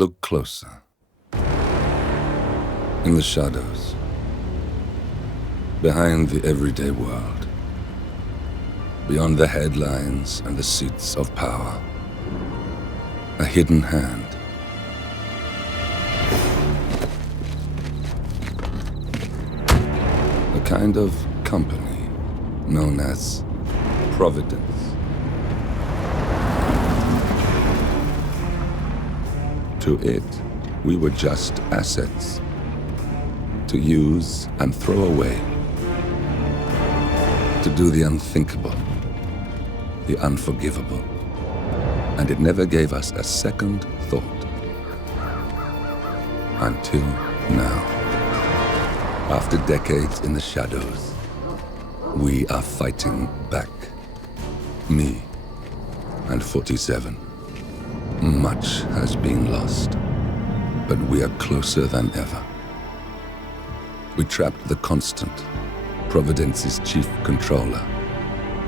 Look closer. In the shadows. Behind the everyday world. Beyond the headlines and the seats of power. A hidden hand. A kind of company known as Providence. To it, we were just assets. To use and throw away. To do the unthinkable. The unforgivable. And it never gave us a second thought. Until now. After decades in the shadows, we are fighting back. Me and 47. Much has been lost, but we are closer than ever. We trapped the Constant, Providence's chief controller,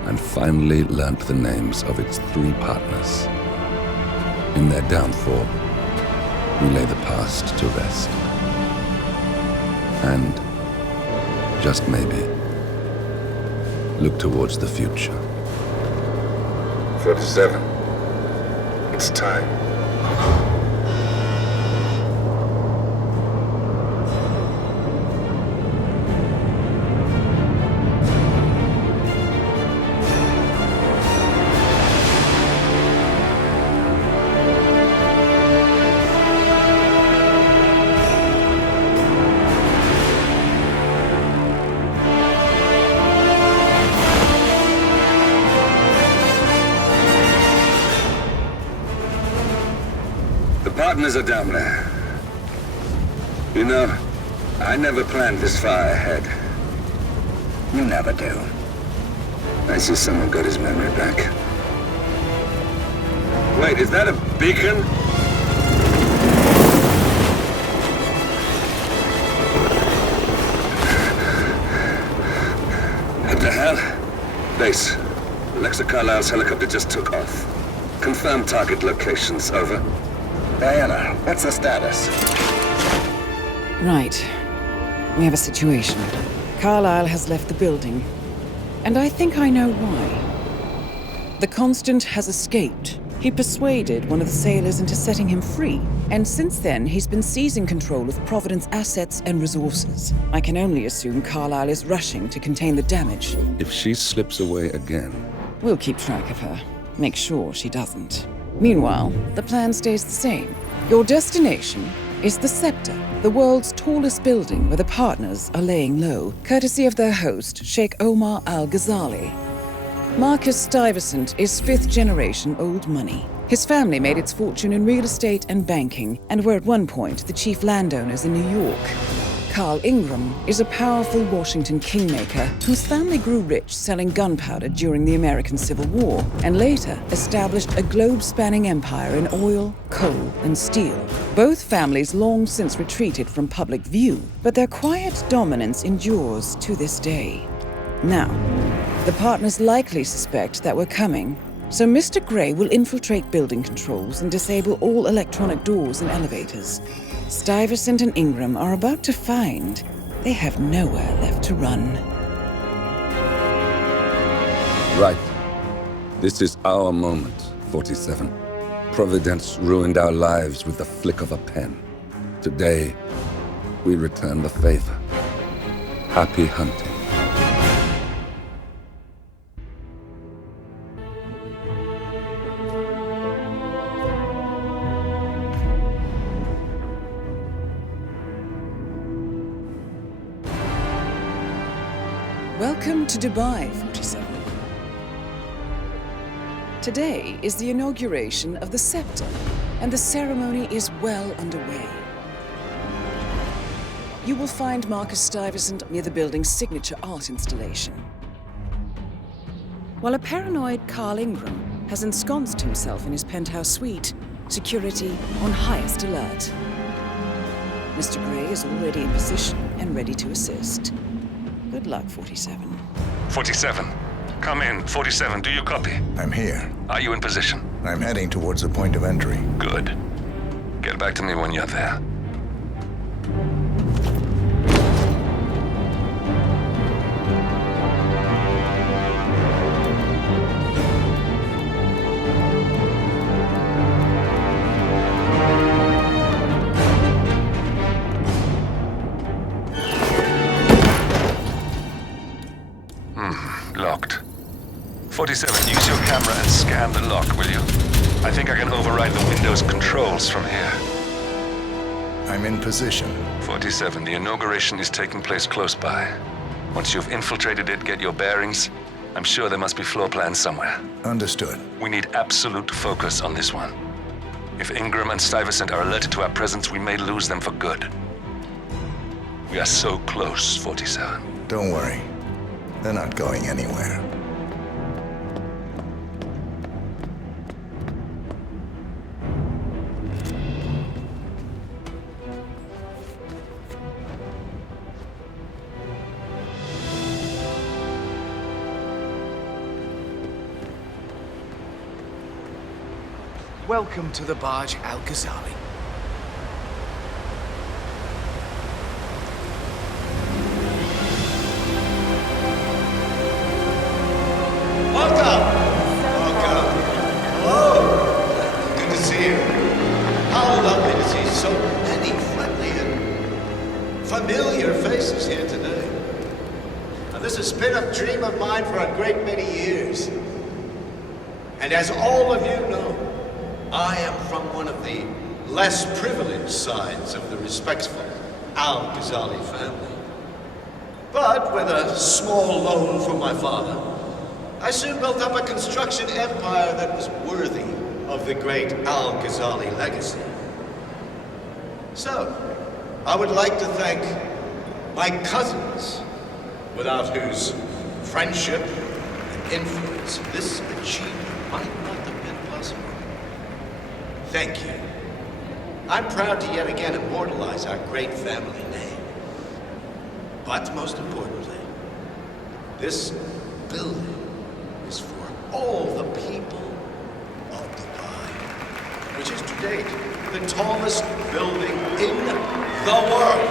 and finally learnt the names of its 3 partners. In their downfall, we lay the past to rest. And, just maybe, look towards the future. 47. It's time. Partners are down there. You know, I never planned this far ahead. You never do. I see someone got his memory back. Wait, is that a beacon? What the hell? Base. Alexa Carlisle's helicopter just took off. Confirm target locations, over. Diana, what's the status? Right. We have a situation. Carlisle has left the building. And I think I know why. The Constant has escaped. He persuaded one of the sailors into setting him free. And since then, he's been seizing control of Providence assets and resources. I can only assume Carlisle is rushing to contain the damage. If she slips away again... We'll keep track of her. Make sure she doesn't. Meanwhile, the plan stays the same. Your destination is the Scepter, the world's tallest building where the partners are laying low, courtesy of their host, Sheikh Omar Al-Ghazali. Marcus Stuyvesant is 5th-generation old money. His family made its fortune in real estate and banking, and were at one point the chief landowners in New York. Carl Ingram is a powerful Washington kingmaker whose family grew rich selling gunpowder during the American Civil War, and later established a globe-spanning empire in oil, coal, and steel. Both families long since retreated from public view, but their quiet dominance endures to this day. Now, the partners likely suspect that we're coming, so Mr. Gray will infiltrate building controls and disable all electronic doors and elevators. Stuyvesant and Ingram are about to find they have nowhere left to run. Right. This is our moment, 47. Providence ruined our lives with the flick of a pen. Today, we return the favor. Happy hunting. Welcome to Dubai, 47. Today is the inauguration of the Scepter, and the ceremony is well underway. You will find Marcus Stuyvesant near the building's signature art installation, while a paranoid Carl Ingram has ensconced himself in his penthouse suite, security on highest alert. Mr. Gray is already in position and ready to assist. Good luck, 47. 47. Come in. 47, do you copy? I'm here. Are you in position? I'm heading towards the point of entry. Good. Get back to me when you're there. Locked. 47, use your camera and scan the lock, will you? I think I can override the Windows controls from here. I'm in position. 47, the inauguration is taking place close by. Once you've infiltrated it, get your bearings. I'm sure there must be floor plans somewhere. Understood. We need absolute focus on this one. If Ingram and Stuyvesant are alerted to our presence, we may lose them for good. We are so close, 47. Don't worry. They're not going anywhere. Welcome to the barge Al-Ghazali. Welcome! Hello! Good to see you. How lovely to see so many friendly and familiar faces here today. Now, this has been a dream of mine for a great many years. And as all of you know, I am from one of the less privileged sides of the respectful Al-Ghazali family. But with a small loan from my father, I soon built up a construction empire that was worthy of the great Al-Ghazali legacy. So, I would like to thank my cousins, without whose friendship and influence this achievement might not have been possible. Thank you. I'm proud to yet again immortalize our great family name. But most importantly, this building is for all the people of Dubai, which is to date the tallest building in the world.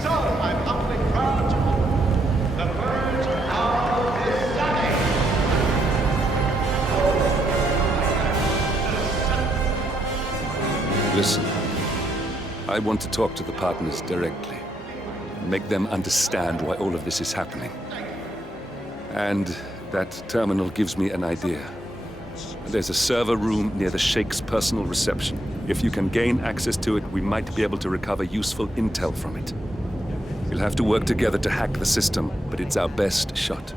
So I'm humbly proud to open the Burj Al-Ghazali. Listen, I want to talk to the partners directly. Make them understand why all of this is happening. And that terminal gives me an idea. There's a server room near the Sheikh's personal reception. If you can gain access to it, we might be able to recover useful intel from it. We'll have to work together to hack the system, but it's our best shot.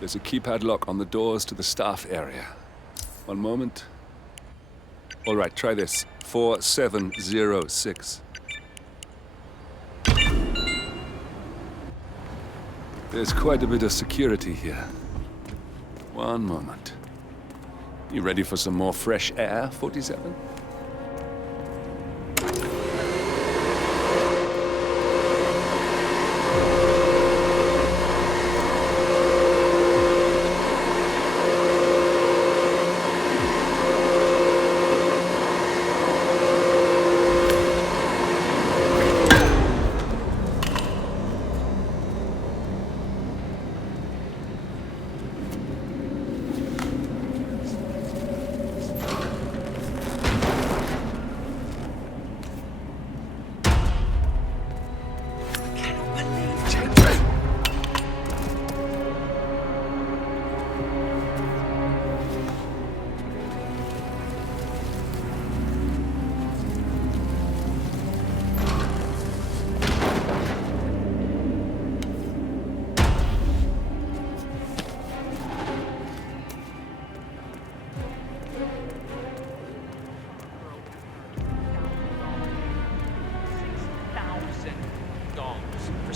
There's a keypad lock on the doors to the staff area. One moment. All right, try this. 4706. There's quite a bit of security here. One moment. You ready for some more fresh air, 47?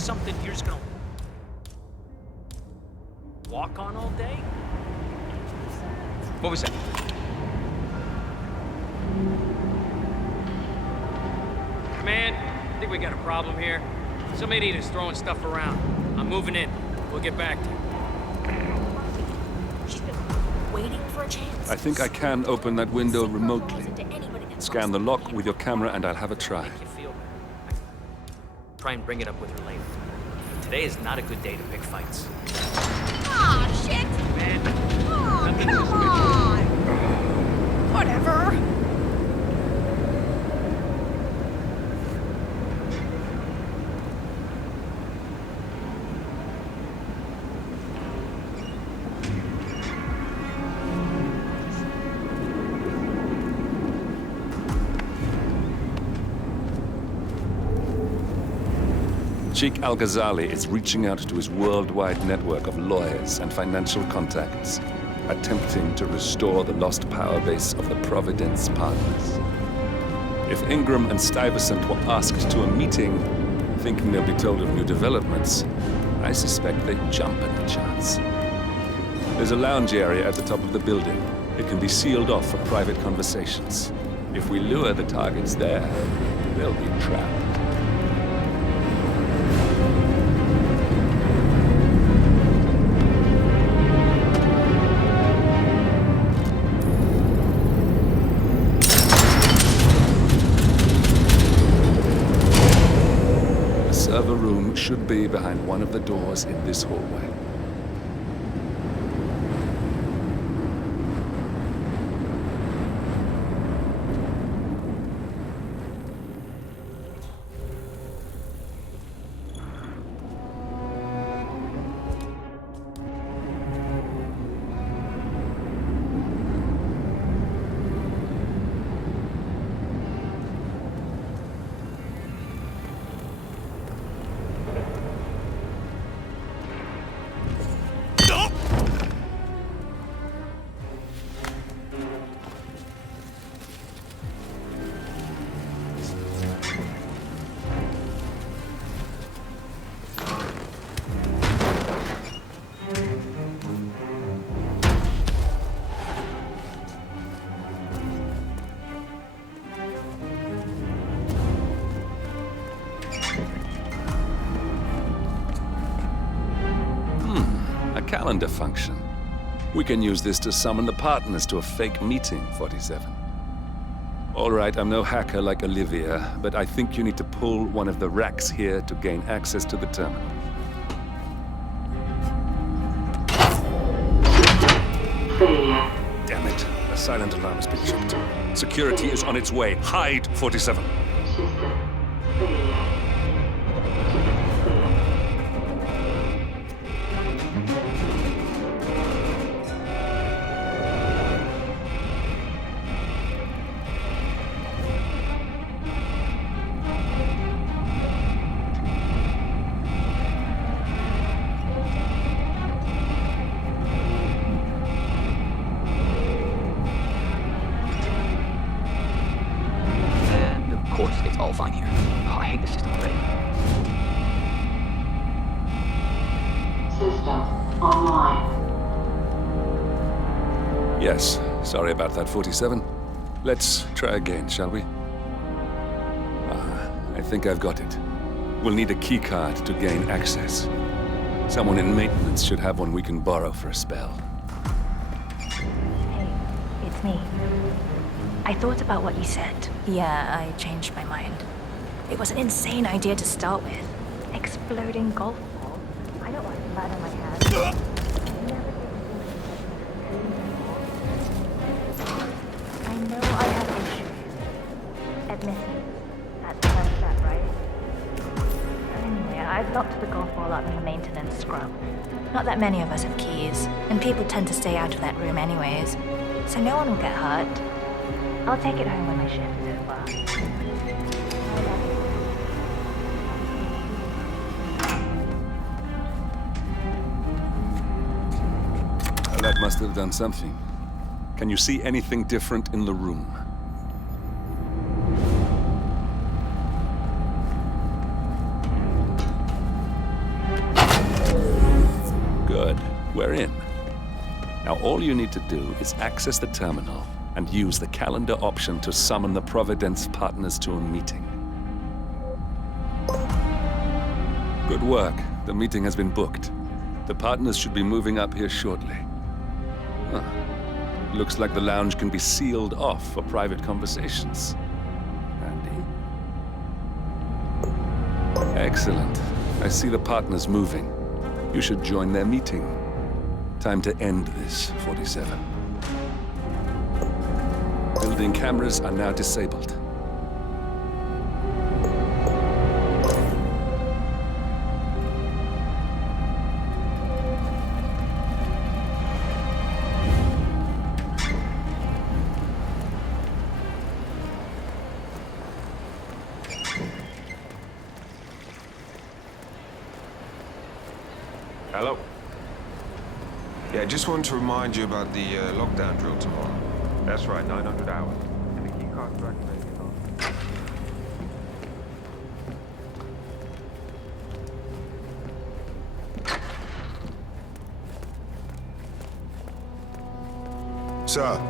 something you're just gonna walk on all day? What was that? Man, I think we got a problem here. Some idiot is throwing stuff around. I'm moving in. We'll get back to you. She's been waiting for a chance. I think I can open that window remotely. Scan the lock with your camera and I'll have a try. Make you feel better. Try and bring it up with her later. Today is not a good day to pick fights. Aw, shit! Man, Oh, nothing come is on! Whatever. Sheikh Al-Ghazali is reaching out to his worldwide network of lawyers and financial contacts, attempting to restore the lost power base of the Providence partners. If Ingram and Stuyvesant were asked to a meeting, thinking they'll be told of new developments, I suspect they'd jump at the chance. There's a lounge area at the top of the building. It can be sealed off for private conversations. If we lure the targets there, they'll be trapped. The server room should be behind one of the doors in this hallway. Calendar function. We can use this to summon the partners to a fake meeting, 47. All right, I'm no hacker like Olivia, but I think you need to pull one of the racks here to gain access to the terminal. Damn it. A silent alarm has been tripped. Security is on its way. Hide, 47. Of course, it's all fine here. Oh, I hate the system already. System online. Yes, sorry about that, 47. Let's try again, shall we? I think I've got it. We'll need a keycard to gain access. Someone in maintenance should have one we can borrow for a spell. Hey, it's me. I thought about what you said. Yeah, I changed my mind. It was an insane idea to start with. Exploding golf ball. I don't like blood on my hands. I know I have issues. Admit it. That's the first step, right? Anyway, I've locked the golf ball up in the maintenance scrub. Not that many of us have keys, and people tend to stay out of that room anyways, so no one will get hurt. I'll take it home when my shift is over. That must have done something. Can you see anything different in the room? we're in. Now all you need to do is access the terminal and use the calendar option to summon the Providence partners to a meeting. Good work. The meeting has been booked. The partners should be moving up here shortly. Huh. Looks like the lounge can be sealed off for private conversations. Handy. Excellent. I see the partners moving. You should join their meeting. Time to end this, 47. Building cameras are now disabled. Hello? Yeah, I just wanted to remind you about the lockdown drill tomorrow. That's right, 900 hours. And the key card's activated. Sir.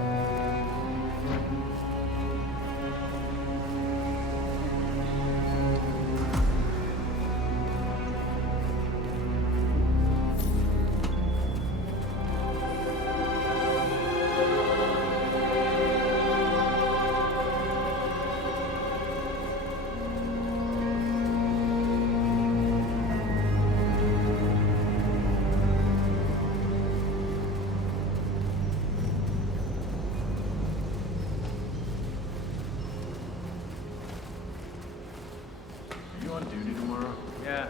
On duty tomorrow? Yeah.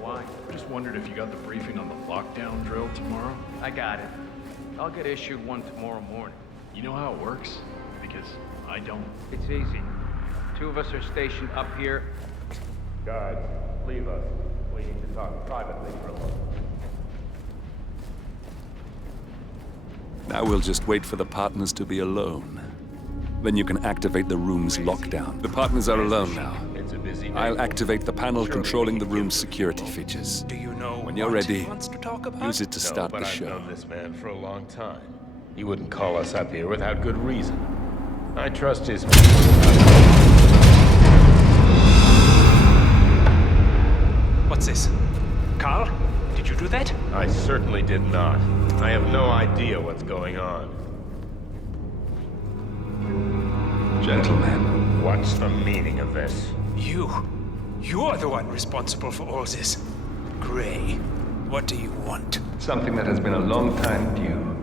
Why? Just wondered if you got the briefing on the lockdown drill tomorrow? I got it. I'll get issued one tomorrow morning. You know how it works? Because I don't. It's easy. 2 of us are stationed up here. Guys, leave us. We need to talk privately for a moment. Now we'll just wait for the partners to be alone. Then you can activate the room's lockdown. The partners are alone now. It's a busy day. I'll activate the panel controlling the room's security features. Do you know when you're what ready, he wants to talk about? use it to start but the I've show. known this man for a long time. He wouldn't call us up here without good reason. I trust his people. What's this? Carl? Did you do that? I certainly did not. I have no idea what's going on. Gentlemen. What's the meaning of this? You're the one responsible for all this. Gray, what do you want? Something that has been a long time due.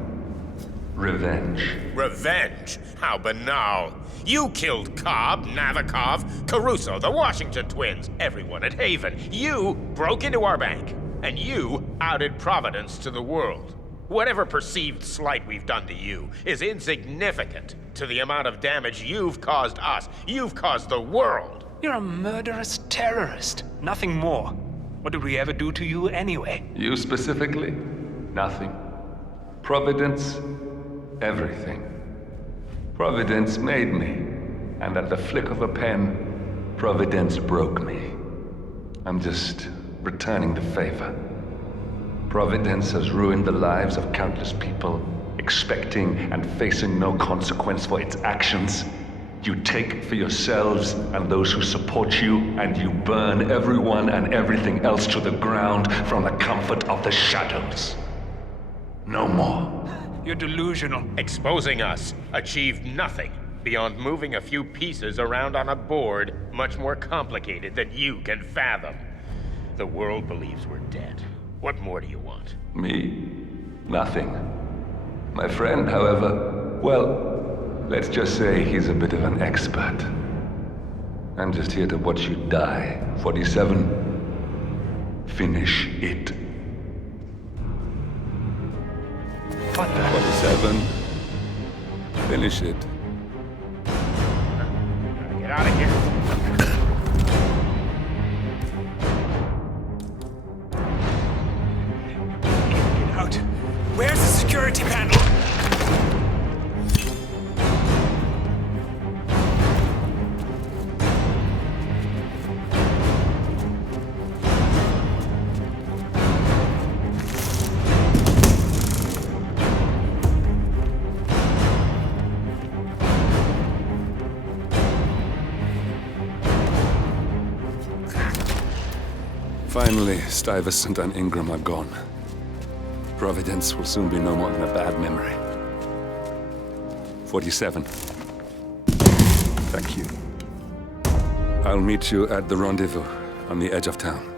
Revenge. Revenge? How banal. You killed Cobb, Navikov, Caruso, the Washington twins, everyone at Haven. You broke into our bank, and you outed Providence to the world. Whatever perceived slight we've done to you is insignificant to the amount of damage you've caused us. You've caused the world. You're a murderous terrorist. Nothing more. What did we ever do to you anyway? You specifically? Nothing. Providence? Everything. Providence made me, and at the flick of a pen, Providence broke me. I'm just returning the favor. Providence has ruined the lives of countless people, expecting and facing no consequence for its actions. You take for yourselves and those who support you, and you burn everyone and everything else to the ground from the comfort of the shadows. No more. You're delusional. Exposing us achieved nothing beyond moving a few pieces around on a board much more complicated than you can fathom. The world believes we're dead. What more do you want? Me? Nothing. My friend, however, well, let's just say he's a bit of an expert. I'm just here to watch you die. 47. Finish it. 47. Finish it. Get out of here. Where's the security panel? Finally, Stuyvesant and Ingram are gone. Providence will soon be no more than a bad memory. 47. Thank you. I'll meet you at the rendezvous on the edge of town.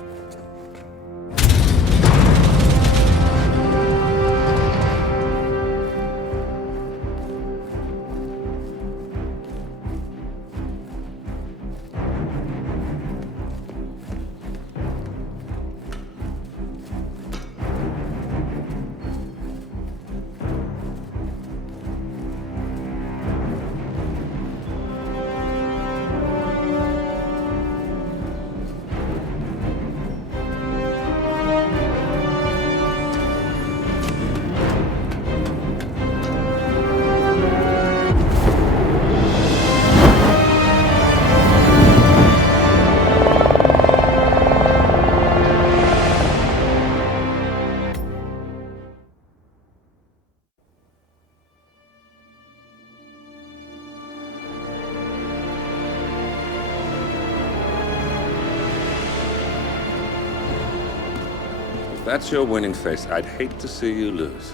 If that's your winning face, I'd hate to see you lose.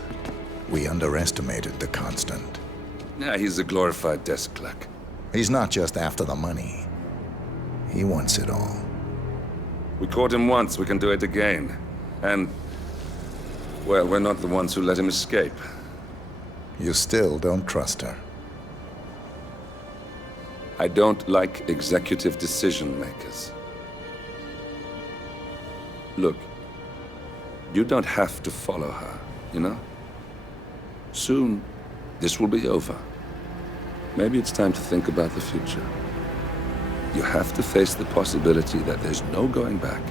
We underestimated the Constant. Yeah, he's a glorified desk clerk. He's not just after the money. He wants it all. We caught him once, we can do it again. And, well, we're not the ones who let him escape. You still don't trust her. I don't like executive decision makers. Look, you don't have to follow her, you know? Soon, this will be over. Maybe it's time to think about the future. You have to face the possibility that there's no going back.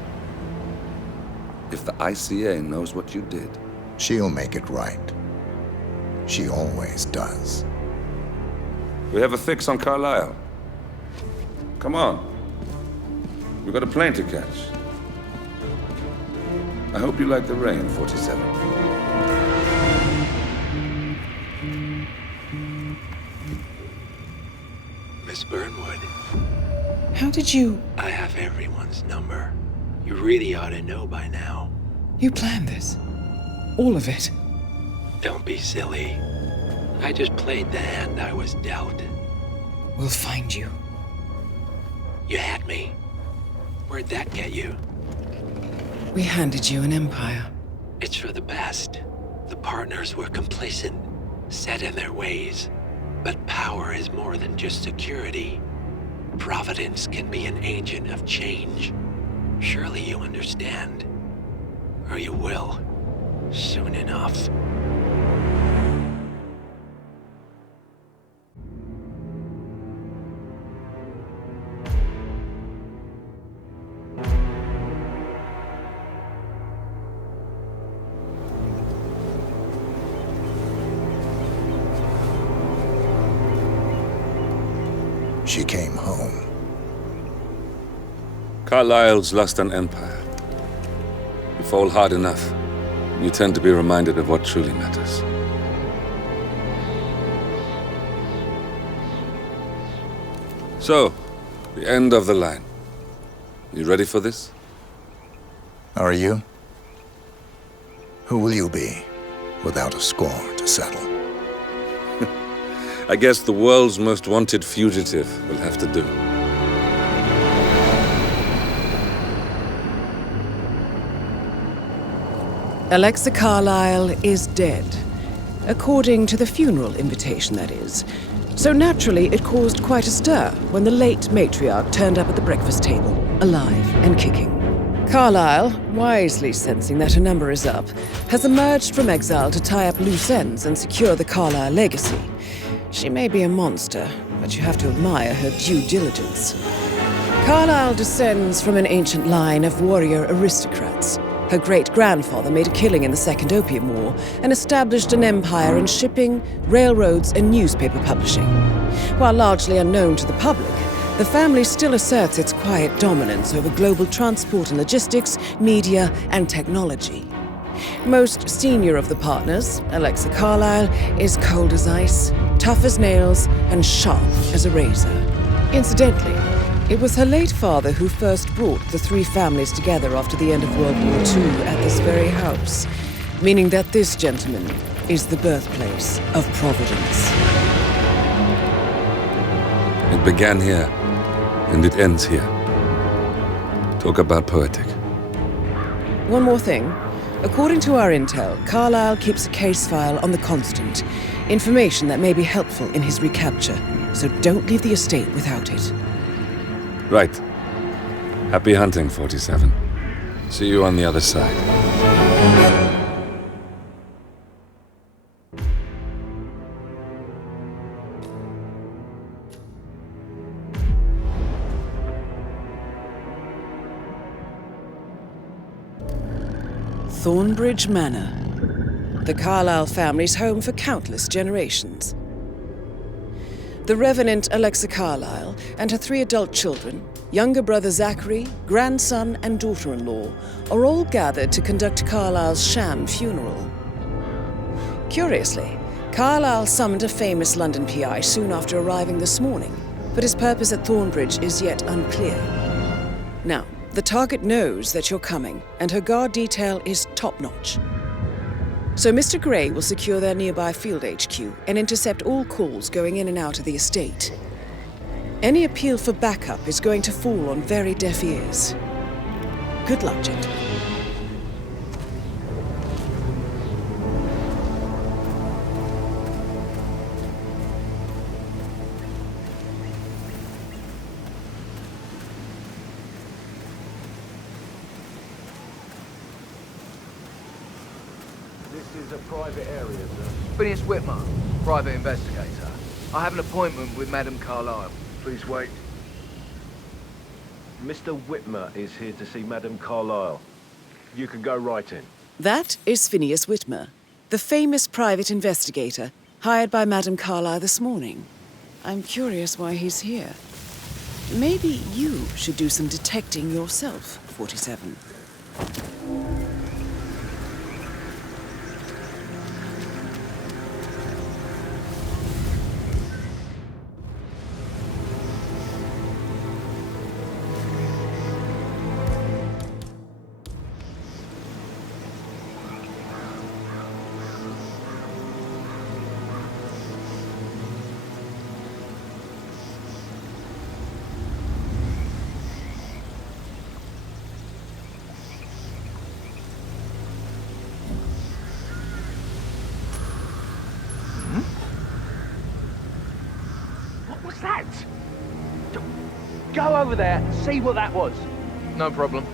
If the ICA knows what you did, she'll make it right. She always does. We have a fix on Carlisle. Come on. We've got a plane to catch. I hope you like the rain, 47. Miss Burnwood. How did you... I have everyone's number. You really ought to know by now. You planned this? All of it? Don't be silly. I just played the hand I was dealt. We'll find you. You had me. Where'd that get you? We handed you an empire. It's for the best. The partners were complacent, set in their ways. But power is more than just security. Providence can be an agent of change. Surely you understand. Or you will. Soon enough. She came home. Carlisle's lost an empire. You fall hard enough, you tend to be reminded of what truly matters. So, the end of the line. You ready for this? Are you? Who will you be, without a score to settle? I guess the world's most wanted fugitive will have to do. Alexa Carlisle is dead. According to the funeral invitation, that is. So naturally, it caused quite a stir when the late matriarch turned up at the breakfast table, alive and kicking. Carlisle, wisely sensing that her number is up, has emerged from exile to tie up loose ends and secure the Carlisle legacy. She may be a monster, but you have to admire her due diligence. Carlisle descends from an ancient line of warrior aristocrats. Her great-grandfather made a killing in the Second Opium War and established an empire in shipping, railroads, and newspaper publishing. While largely unknown to the public, the family still asserts its quiet dominance over global transport and logistics, media, and technology. Most senior of the partners, Alexa Carlisle, is cold as ice, tough as nails, and sharp as a razor. Incidentally, It was her late father who first brought the three families together after the end of World War II at this very house, meaning that this, gentleman, is the birthplace of Providence. It began here, and it ends here. Talk about poetic. One more thing. According to our intel, Carlyle keeps a case file on the Constant. Information that may be helpful in his recapture. So don't leave the estate without it. Right. Happy hunting, 47. See you on the other side. Thornbridge Manor. The Carlyle family's home for countless generations. The Revenant Alexa Carlyle and her 3 adult children, younger brother Zachary, grandson and daughter-in-law, are all gathered to conduct Carlyle's sham funeral. Curiously, Carlyle summoned a famous London PI soon after arriving this morning, but his purpose at Thornbridge is yet unclear. Now, the target knows that you're coming, and her guard detail is top-notch. So Mr. Gray will secure their nearby field HQ and intercept all calls going in and out of the estate. Any appeal for backup is going to fall on very deaf ears. Good luck, gentlemen. This is a private area, sir. Phineas Whitmer, private investigator. I have an appointment with Madame Carlyle. Please wait. Mr. Whitmer is here to see Madame Carlyle. You can go right in. That is Phineas Whitmer, the famous private investigator hired by Madame Carlyle this morning. I'm curious why he's here. Maybe you should do some detecting yourself, 47. That? Go over there and see what that was. No problem.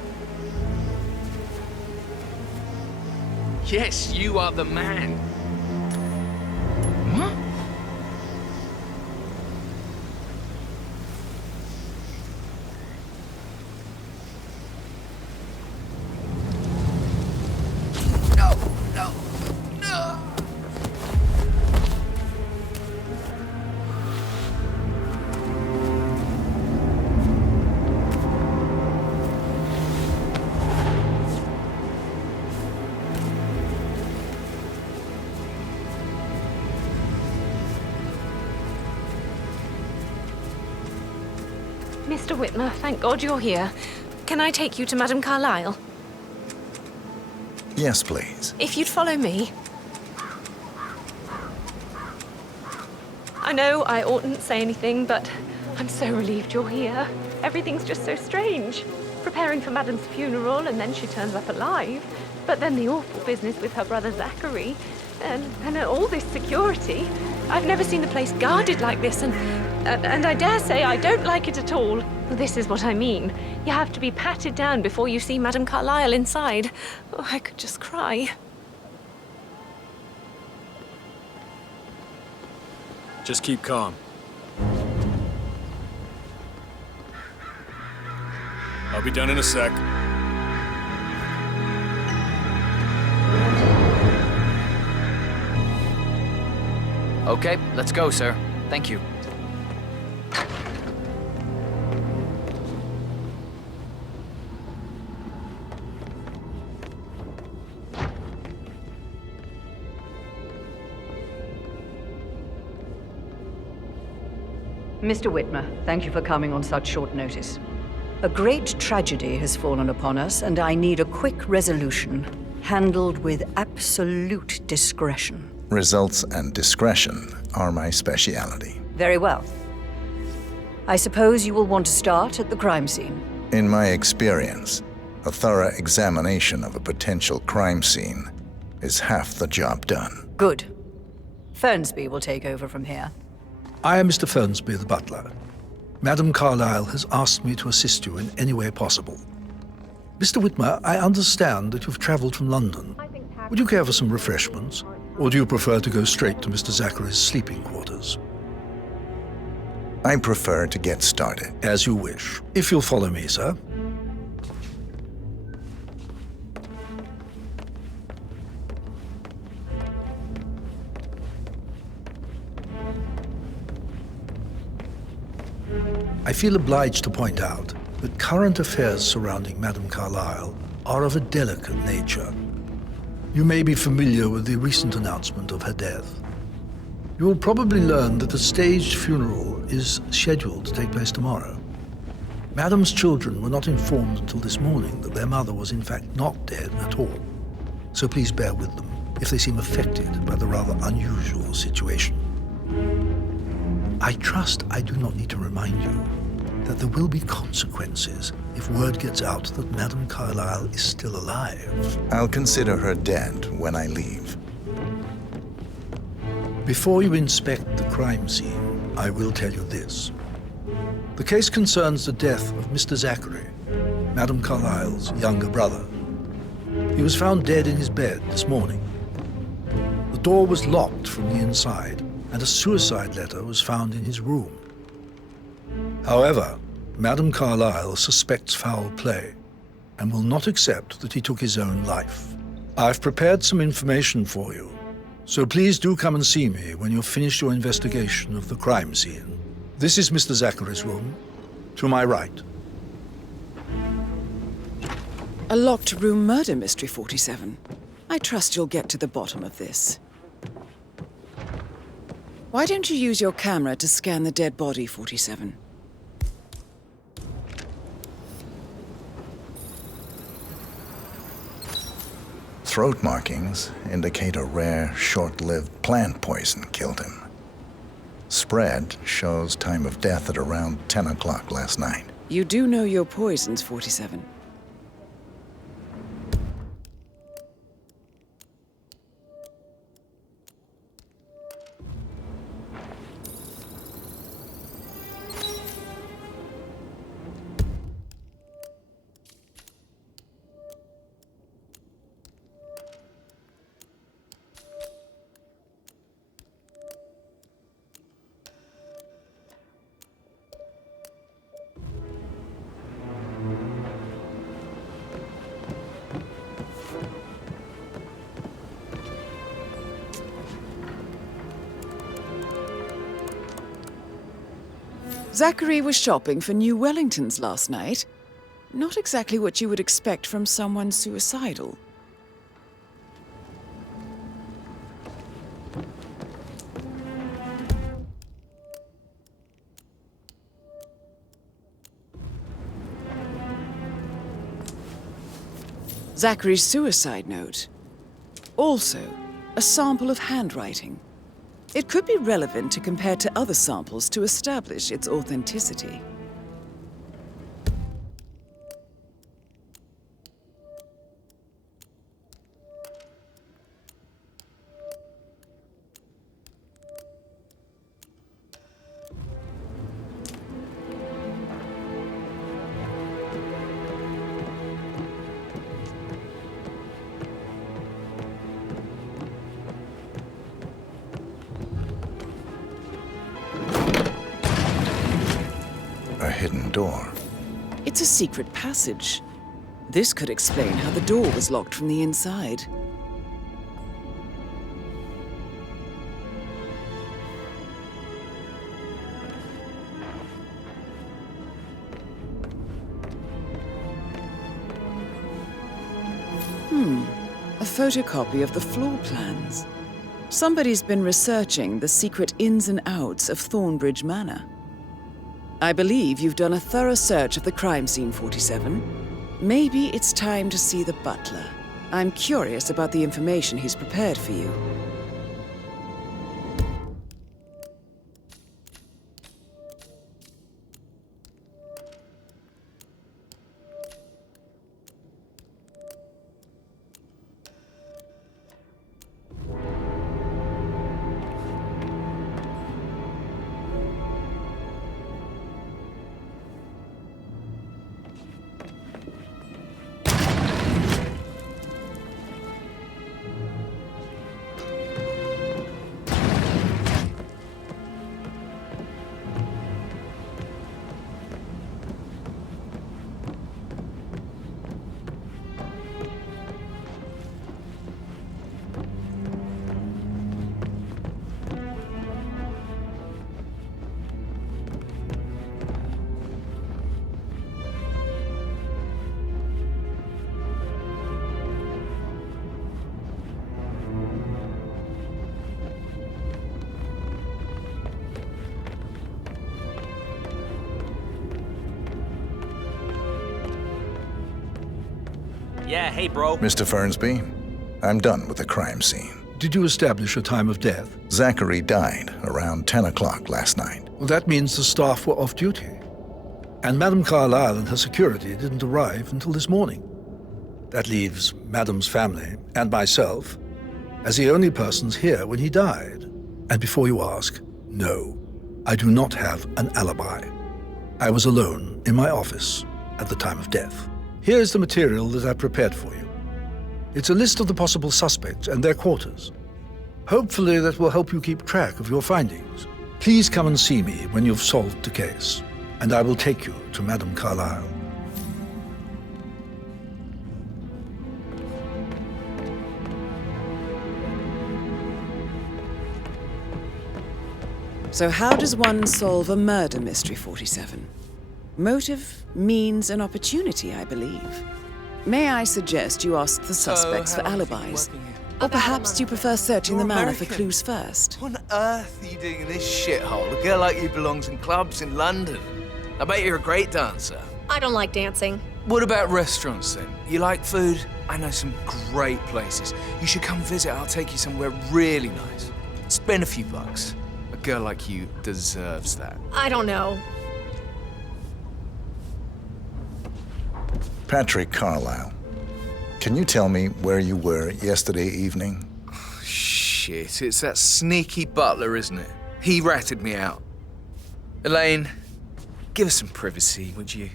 Yes, you are the man. Huh? Mr. Whitmer, thank God you're here. Can I take you to Madame Carlyle? Yes, please. If you'd follow me. I know I oughtn't say anything, but I'm so relieved you're here. Everything's just so strange. Preparing for Madame's funeral, and then she turns up alive. But then the awful business with her brother Zachary, and all this security. I've never seen the place guarded like this, and I dare say I don't like it at all. This is what I mean. You have to be patted down before you see Madame Carlyle inside. Oh, I could just cry. Just keep calm. I'll be done in a sec. Okay, let's go, sir. Thank you. Mr. Whitmer, thank you for coming on such short notice. A great tragedy has fallen upon us, and I need a quick resolution, handled with absolute discretion. Results and discretion are my speciality. Very well. I suppose you will want to start at the crime scene. In my experience, a thorough examination of a potential crime scene is half the job done. Good. Fernsby will take over from here. I am Mr. Fernsby, the butler. Madame Carlyle has asked me to assist you in any way possible. Mr. Whitmer, I understand that you've traveled from London. Would you care for some refreshments? Or do you prefer to go straight to Mr. Zachary's sleeping quarters? I prefer to get started. As you wish. If you'll follow me, sir. I feel obliged to point out that current affairs surrounding Madame Carlyle are of a delicate nature. You may be familiar with the recent announcement of her death. You will probably learn that a staged funeral is scheduled to take place tomorrow. Madame's children were not informed until this morning that their mother was in fact not dead at all. So please bear with them if they seem affected by the rather unusual situation. I trust I do not need to remind you that there will be consequences if word gets out that Madame Carlyle is still alive. I'll consider her dead when I leave. Before you inspect the crime scene, I will tell you this. The case concerns the death of Mr. Zachary, Madame Carlyle's younger brother. He was found dead in his bed this morning. The door was locked from the inside, and a suicide letter was found in his room. However, Madame Carlyle suspects foul play and will not accept that he took his own life. I've prepared some information for you, so please do come and see me when you've finished your investigation of the crime scene. This is Mr. Zachary's room, to my right. A locked room murder mystery, 47. I trust you'll get to the bottom of this. Why don't you use your camera to scan the dead body, 47? Throat markings indicate a rare, short-lived plant poison killed him. Spread shows time of death at around 10 o'clock last night. You do know your poisons, 47. Zachary was shopping for new Wellingtons last night. Not exactly what you would expect from someone suicidal. Zachary's suicide note. Also, a sample of handwriting. It could be relevant to compare to other samples to establish its authenticity. A hidden door. It's a secret passage. This could explain how the door was locked from the inside. A photocopy of the floor plans. Somebody's been researching the secret ins and outs of Thornbridge Manor. I believe you've done a thorough search of the crime scene, 47. Maybe it's time to see the butler. I'm curious about the information he's prepared for you. Yeah, hey, bro. Mr. Fernsby, I'm done with the crime scene. Did you establish a time of death? Zachary died around 10 o'clock last night. Well, that means the staff were off duty. And Madame Carlyle and her security didn't arrive until this morning. That leaves Madame's family and myself as the only persons here when he died. And before you ask, no, I do not have an alibi. I was alone in my office at the time of death. Here is the material that I prepared for you. It's a list of the possible suspects and their quarters. Hopefully that will help you keep track of your findings. Please come and see me when you've solved the case, and I will take you to Madame Carlyle. So how does one solve a murder mystery, 47? Motive, means, and opportunity, I believe. May I suggest you ask the suspects for alibis? Or perhaps you prefer searching the manor for clues first? What on earth are you doing in this shithole? A girl like you belongs in clubs in London. I bet you're a great dancer. I don't like dancing. What about restaurants then? You like food? I know some great places. You should come visit. I'll take you somewhere really nice. Spend a few bucks. A girl like you deserves that. I don't know. Patrick Carlyle, can you tell me where you were yesterday evening? Oh, shit, it's that sneaky butler, isn't it? He ratted me out. Elaine, give us some privacy, would you?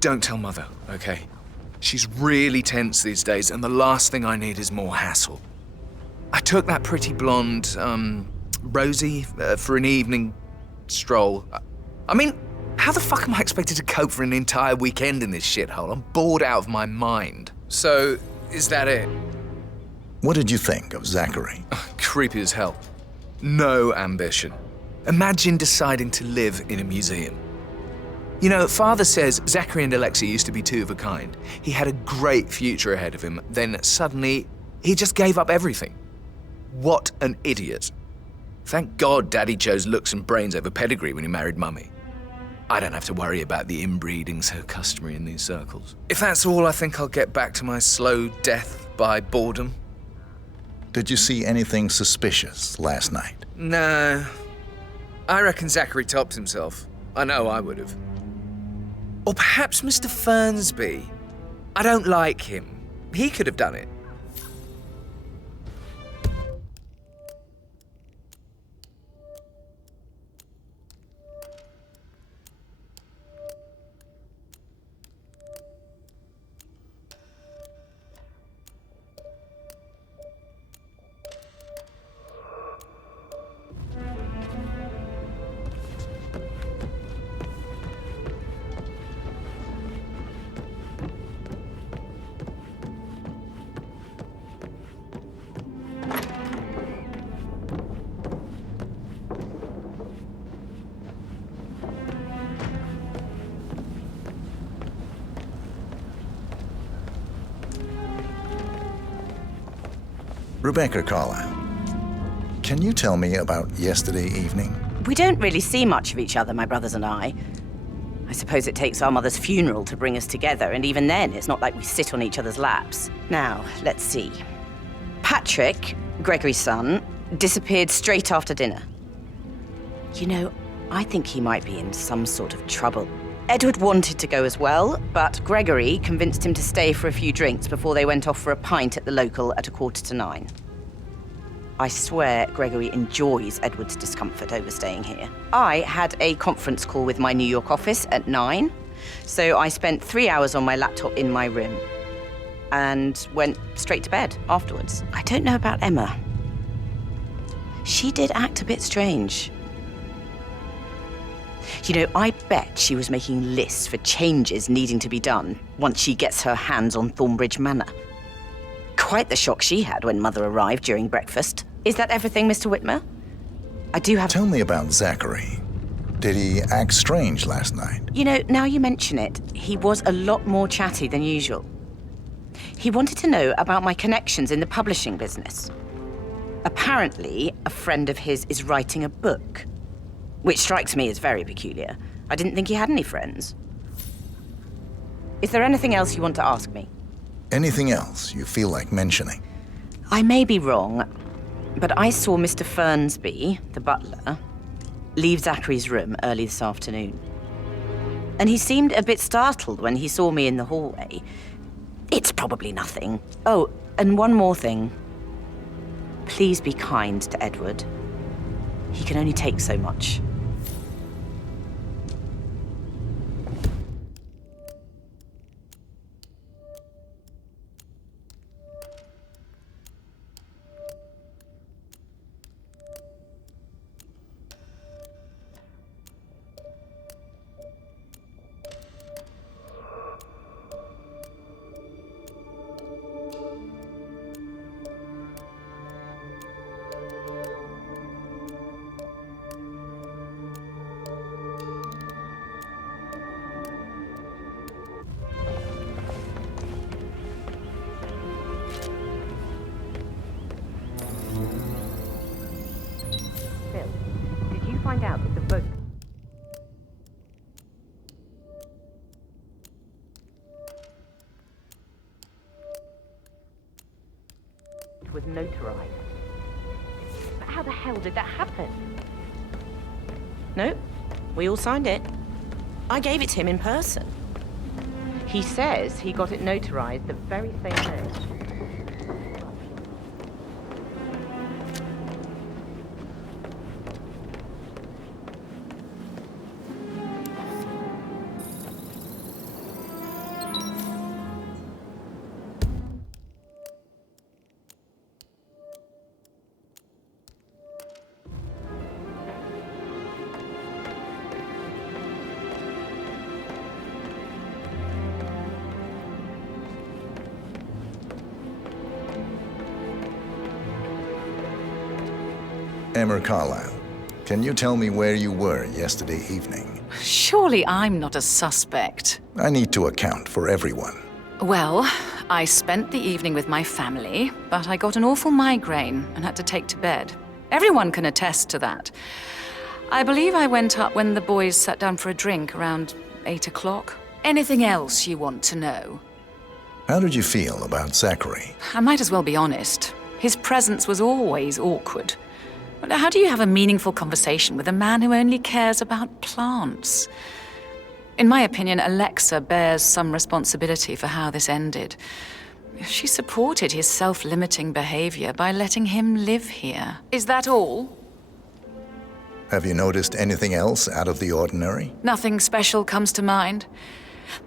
Don't tell Mother, okay? She's really tense these days, and the last thing I need is more hassle. I took that pretty blonde, Rosie, for an evening stroll. I mean, how the fuck am I expected to cope for an entire weekend in this shithole? I'm bored out of my mind. So, is that it? What did you think of Zachary? Creepy as hell. No ambition. Imagine deciding to live in a museum. You know, Father says Zachary and Alexei used to be two of a kind. He had a great future ahead of him, then suddenly, he just gave up everything. What an idiot. Thank God Daddy chose looks and brains over pedigree when he married Mummy. I don't have to worry about the inbreeding so customary in these circles. If that's all, I think I'll get back to my slow death by boredom. Did you see anything suspicious last night? No. I reckon Zachary topped himself. I know I would have. Or perhaps Mr. Fernsby. I don't like him. He could have done it. Rebecca Carlyle, can you tell me about yesterday evening? We don't really see much of each other, my brothers and I. I suppose it takes our mother's funeral to bring us together, and even then, it's not like we sit on each other's laps. Now, let's see. Patrick, Gregory's son, disappeared straight after dinner. You know, I think he might be in some sort of trouble. Edward wanted to go as well, but Gregory convinced him to stay for a few drinks before they went off for a pint at the local at 9:15. I swear Gregory enjoys Edward's discomfort over staying here. I had a conference call with my New York office at 9, so I spent 3 hours on my laptop in my room and went straight to bed afterwards. I don't know about Emma. She did act a bit strange. You know, I bet she was making lists for changes needing to be done once she gets her hands on Thornbridge Manor. Quite the shock she had when Mother arrived during breakfast. Is that everything, Mr. Whitmer? I do have... Tell me about Zachary. Did he act strange last night? You know, now you mention it, he was a lot more chatty than usual. He wanted to know about my connections in the publishing business. Apparently, a friend of his is writing a book, which strikes me as very peculiar. I didn't think he had any friends. Is there anything else you want to ask me? Anything else you feel like mentioning? I may be wrong, but I saw Mr. Fernsby, the butler, leave Zachary's room early this afternoon. And he seemed a bit startled when he saw me in the hallway. It's probably nothing. Oh, and one more thing. Please be kind to Edward. He can only take so much. Find out if the boat was notarized. But how the hell did that happen? No, we all signed it. I gave it to him in person. He says he got it notarized the very same day. Emma Carlyle, can you tell me where you were yesterday evening? Surely I'm not a suspect. I need to account for everyone. Well, I spent the evening with my family, but I got an awful migraine and had to take to bed. Everyone can attest to that. I believe I went up when the boys sat down for a drink around 8 o'clock. Anything else you want to know? How did you feel about Zachary? I might as well be honest. His presence was always awkward. But how do you have a meaningful conversation with a man who only cares about plants? In my opinion, Alexa bears some responsibility for how this ended. She supported his self-limiting behavior by letting him live here. Is that all? Have you noticed anything else out of the ordinary? Nothing special comes to mind.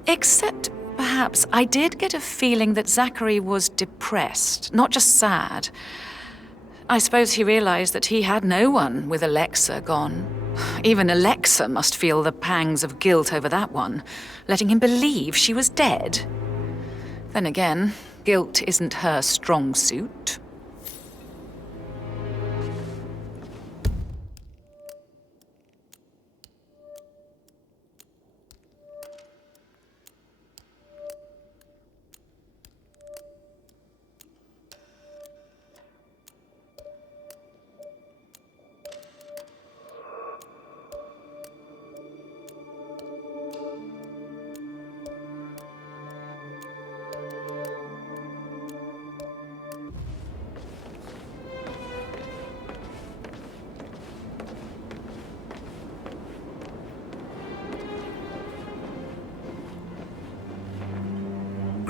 Except, perhaps, I did get a feeling that Zachary was depressed, not just sad. I suppose he realized that he had no one with Alexa gone. Even Alexa must feel the pangs of guilt over that one, letting him believe she was dead. Then again, guilt isn't her strong suit.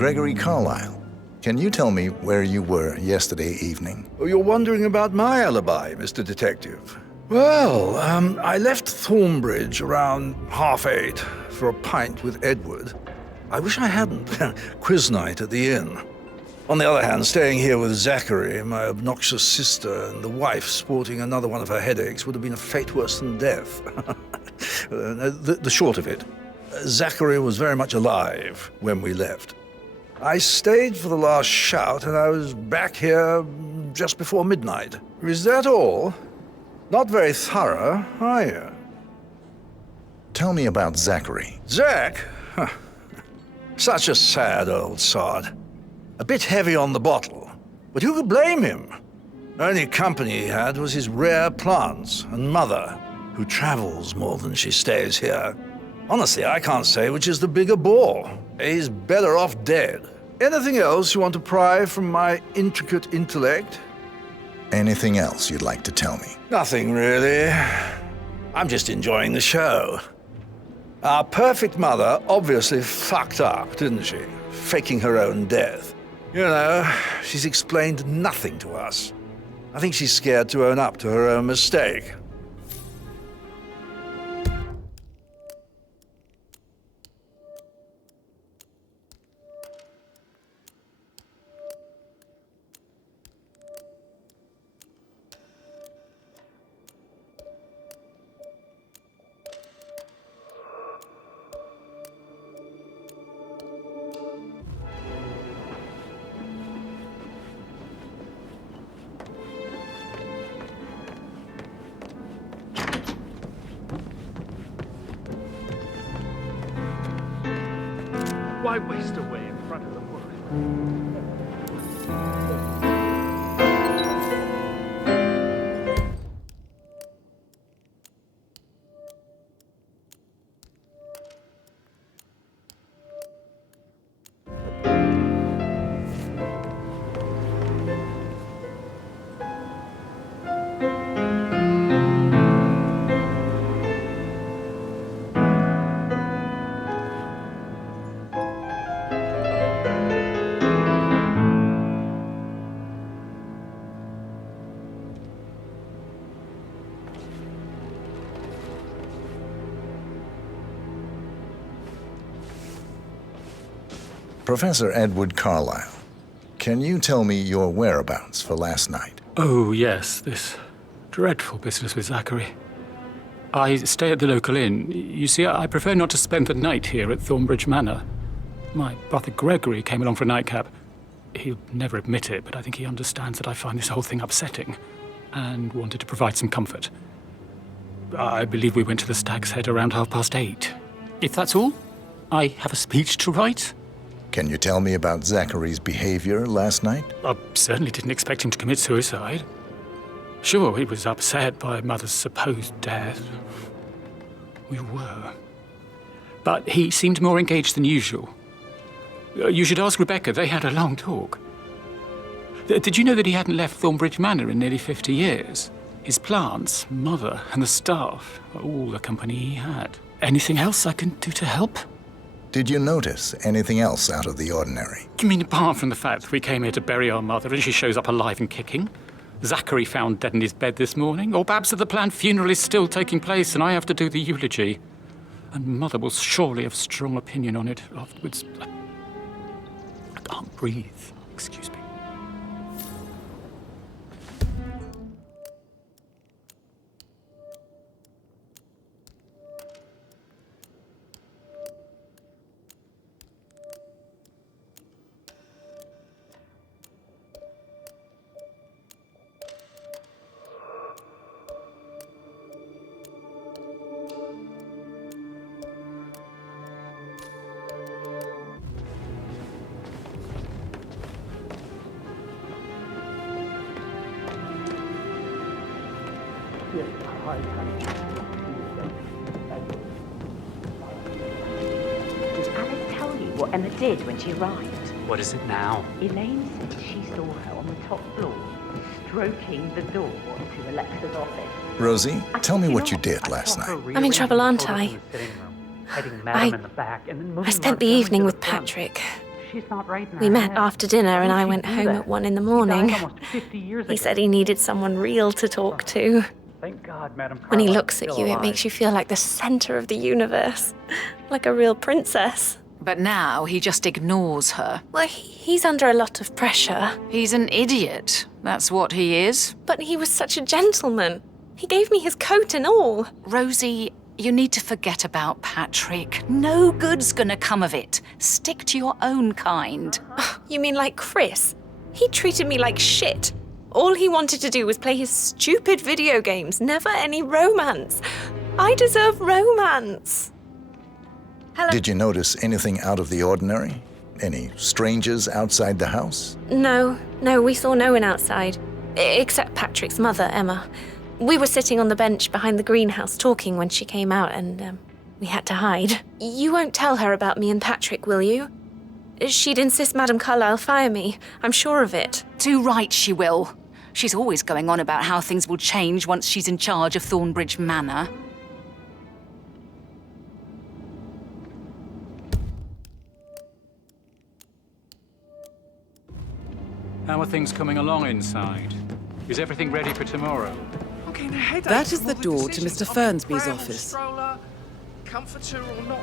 Gregory Carlyle, can you tell me where you were yesterday evening? Oh, you're wondering about my alibi, Mr. Detective. Well, I left Thornbridge around 8:30 for a pint with Edward. I wish I hadn't. Quiz night at the inn. On the other hand, staying here with Zachary, my obnoxious sister, and the wife sporting another one of her headaches would have been a fate worse than death. The short of it, Zachary was very much alive when we left. I stayed for the last shout, and I was back here just before midnight. Is that all? Not very thorough, are you? Tell me about Zachary. Zach? Huh. Such a sad old sod. A bit heavy on the bottle, but who could blame him? The only company he had was his rare plants and mother, who travels more than she stays here. Honestly, I can't say which is the bigger bore. He's better off dead. Anything else you want to pry from my intricate intellect? Anything else you'd like to tell me? Nothing, really. I'm just enjoying the show. Our perfect mother obviously fucked up, didn't she? Faking her own death. You know, she's explained nothing to us. I think she's scared to own up to her own mistake. Why waste away in front of the world? Professor Edward Carlyle, can you tell me your whereabouts for last night? Oh, yes, this dreadful business with Zachary. I stay at the local inn. You see, I prefer not to spend the night here at Thornbridge Manor. My brother Gregory came along for a nightcap. He'll never admit it, but I think he understands that I find this whole thing upsetting and wanted to provide some comfort. I believe we went to the Stag's Head around 8:30. If that's all, I have a speech to write. Can you tell me about Zachary's behavior last night? I certainly didn't expect him to commit suicide. Sure, he was upset by Mother's supposed death. We were. But he seemed more engaged than usual. You should ask Rebecca. They had a long talk. Did you know that he hadn't left Thornbridge Manor in nearly 50 years? His plants, Mother, and the staff are all the company he had. Anything else I can do to help? Did you notice anything else out of the ordinary? You mean apart from the fact that we came here to bury our mother and she shows up alive and kicking? Zachary found dead in his bed this morning? Or perhaps that the planned funeral is still taking place and I have to do the eulogy? And Mother will surely have a strong opinion on it afterwards. I can't breathe. Excuse me. Did Alice tell you what Emma did when she arrived? What is it now? Elaine said she saw her on the top floor, stroking the door to Alexa's office. Rosie, tell me what you did last night. I'm in trouble, aren't I? I spent the evening with Patrick. she's not right in her We met head. after dinner and Why I would went she do home that? at 1 in the He morning. died almost 50 years He ago. said he needed someone real to talk to. Thank God, Madam When he Carlyle looks is at still you, it alive. makes you feel like the center of the universe. Like a real princess. But now he just ignores her. Well, he's under a lot of pressure. He's an idiot. That's what he is. But he was such a gentleman. He gave me his coat and all. Rosie, you need to forget about Patrick. No good's gonna come of it. Stick to your own kind. You mean like Chris? He treated me like shit. All he wanted to do was play his stupid video games, never any romance. I deserve romance. Hello? Did you notice anything out of the ordinary? Any strangers outside the house? No, we saw no one outside. Except Patrick's mother, Emma. We were sitting on the bench behind the greenhouse talking when she came out and we had to hide. You won't tell her about me and Patrick, will you? She'd insist Madame Carlyle fire me. I'm sure of it. Too right she will. She's always going on about how things will change once she's in charge of Thornbridge Manor. How are things coming along inside? Is everything ready for tomorrow? Okay, the headache That is of the all door to decisions. Mr. Fernsby's Pram or office. Stroller, comforter or not.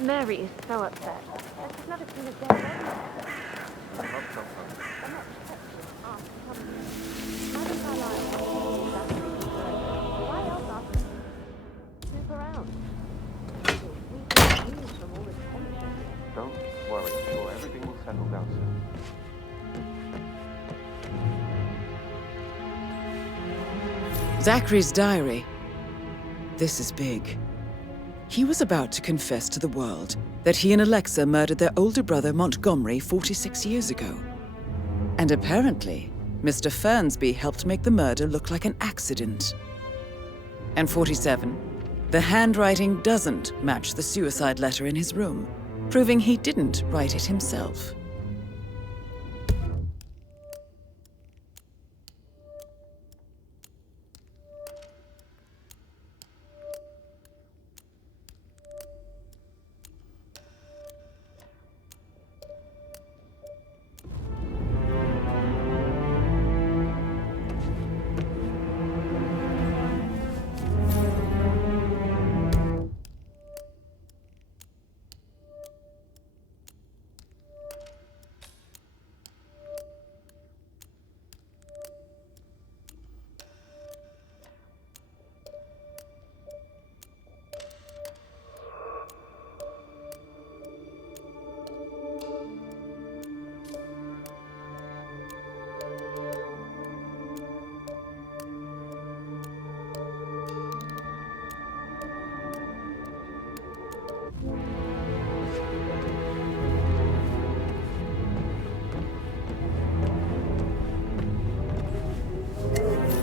Mary is so upset. She's never seen a day. Don't worry, sure, everything will settle down soon. Zachary's diary. This is big. He was about to confess to the world that he and Alexa murdered their older brother Montgomery 46 years ago. And apparently, Mr. Fernsby helped make the murder look like an accident. And 47, the handwriting doesn't match the suicide letter in his room, proving he didn't write it himself.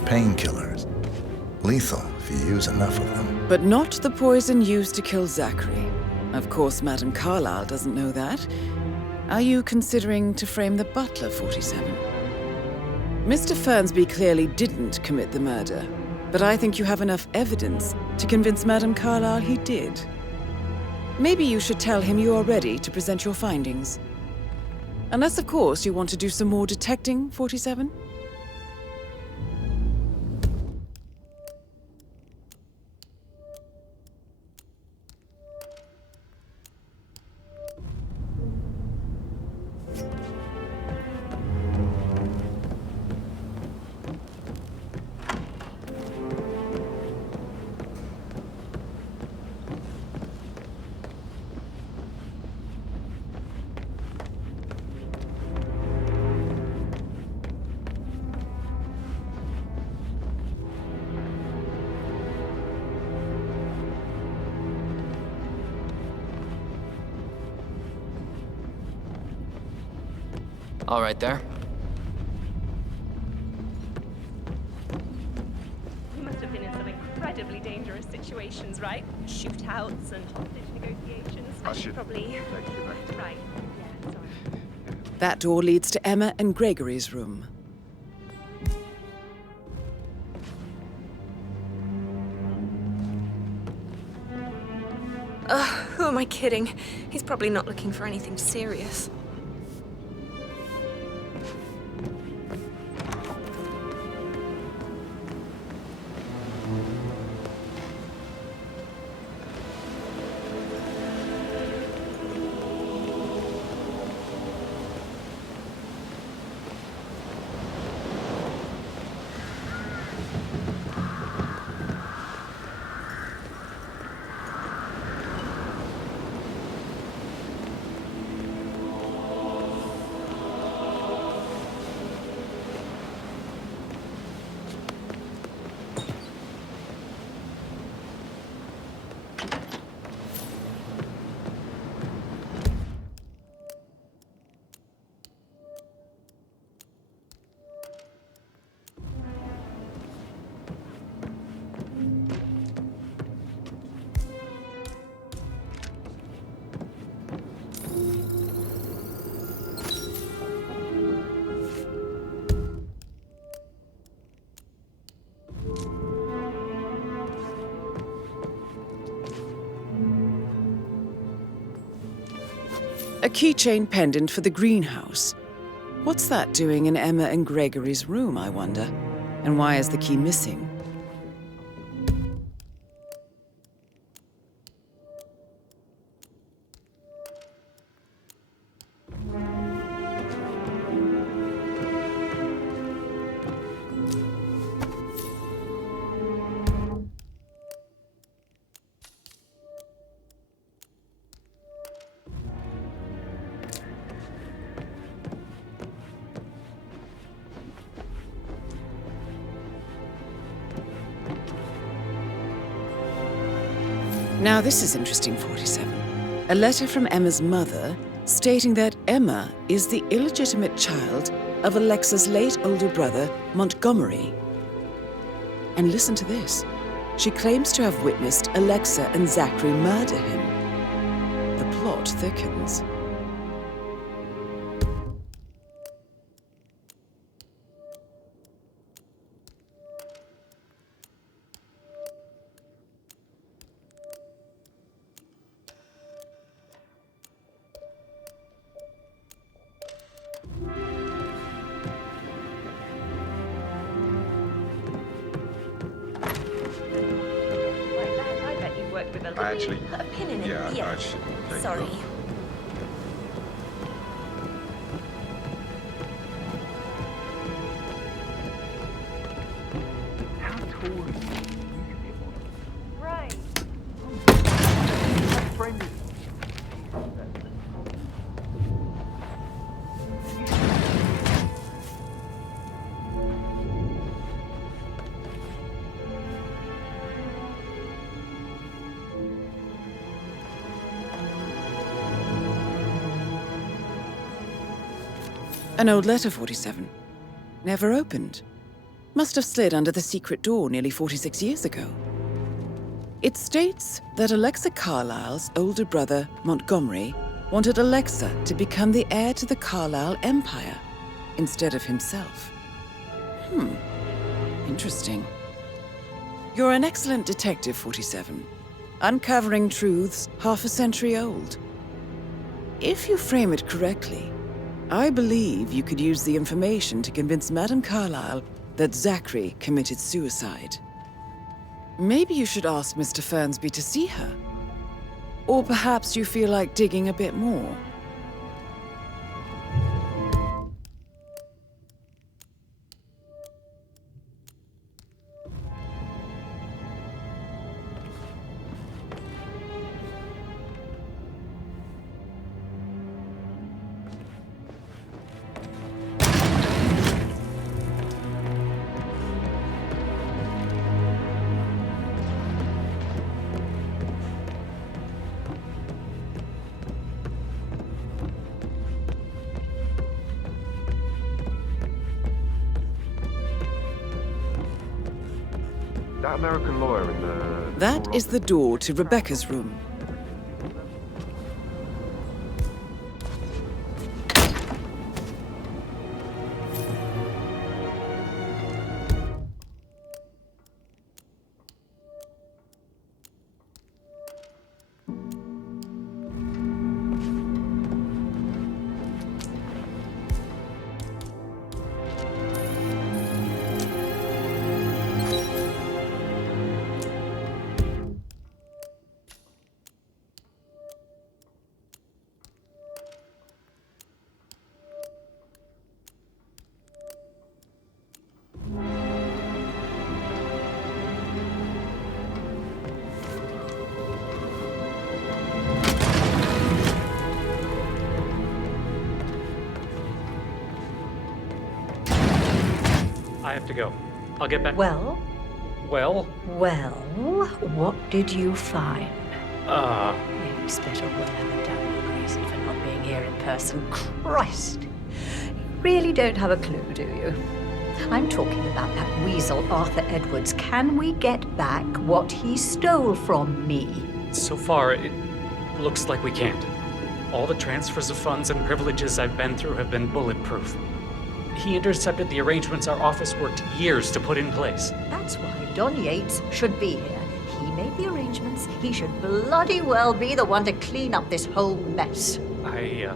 Painkillers. Lethal if you use enough of them. But not the poison used to kill Zachary. Of course, Madame Carlyle doesn't know that. Are you considering to frame the butler, 47? Mr. Fernsby clearly didn't commit the murder, but I think you have enough evidence to convince Madame Carlyle he did. Maybe you should tell him you are ready to present your findings. Unless, of course, you want to do some more detecting, 47? All right there. You must have been in some incredibly dangerous situation. situations, right? Shootouts and hostage negotiations. I should probably... Right. Yeah, sorry. That door leads to Emma and Gregory's room. Who am I kidding? He's probably not looking for anything serious. A keychain pendant for the greenhouse. What's that doing in Emma and Gregory's room, I wonder? And why is the key missing? Now this is interesting, 47. A letter from Emma's mother stating that Emma is the illegitimate child of Alexa's late older brother, Montgomery. And listen to this. She claims to have witnessed Alexa and Zachary murder him. The plot thickens. Actually, put a pin in it. yeah, I should take Sorry. it off. How tall are you? Right. My friend is... An old letter, 47. Never opened. Must have slid under the secret door nearly 46 years ago. It states that Alexa Carlisle's older brother, Montgomery, wanted Alexa to become the heir to the Carlisle Empire instead of himself. Interesting. You're an excellent detective, 47. Uncovering truths half a century old. If you frame it correctly, I believe you could use the information to convince Madame Carlisle that Zachary committed suicide. Maybe you should ask Mr. Fernsby to see her. Or perhaps you feel like digging a bit more. That American lawyer in That is the door to Rebecca's room. I have to go. I'll get back. Well? Well? Well, what did you find? You better well have a damn good reason for not being here in person. Christ! You really don't have a clue, do you? I'm talking about that weasel Arthur Edwards. Can we get back what he stole from me? So far, it looks like we can't. All the transfers of funds and privileges I've been through have been bulletproof. He intercepted the arrangements our office worked years to put in place. That's why Don Yates should be here. He made the arrangements. He should bloody well be the one to clean up this whole mess. I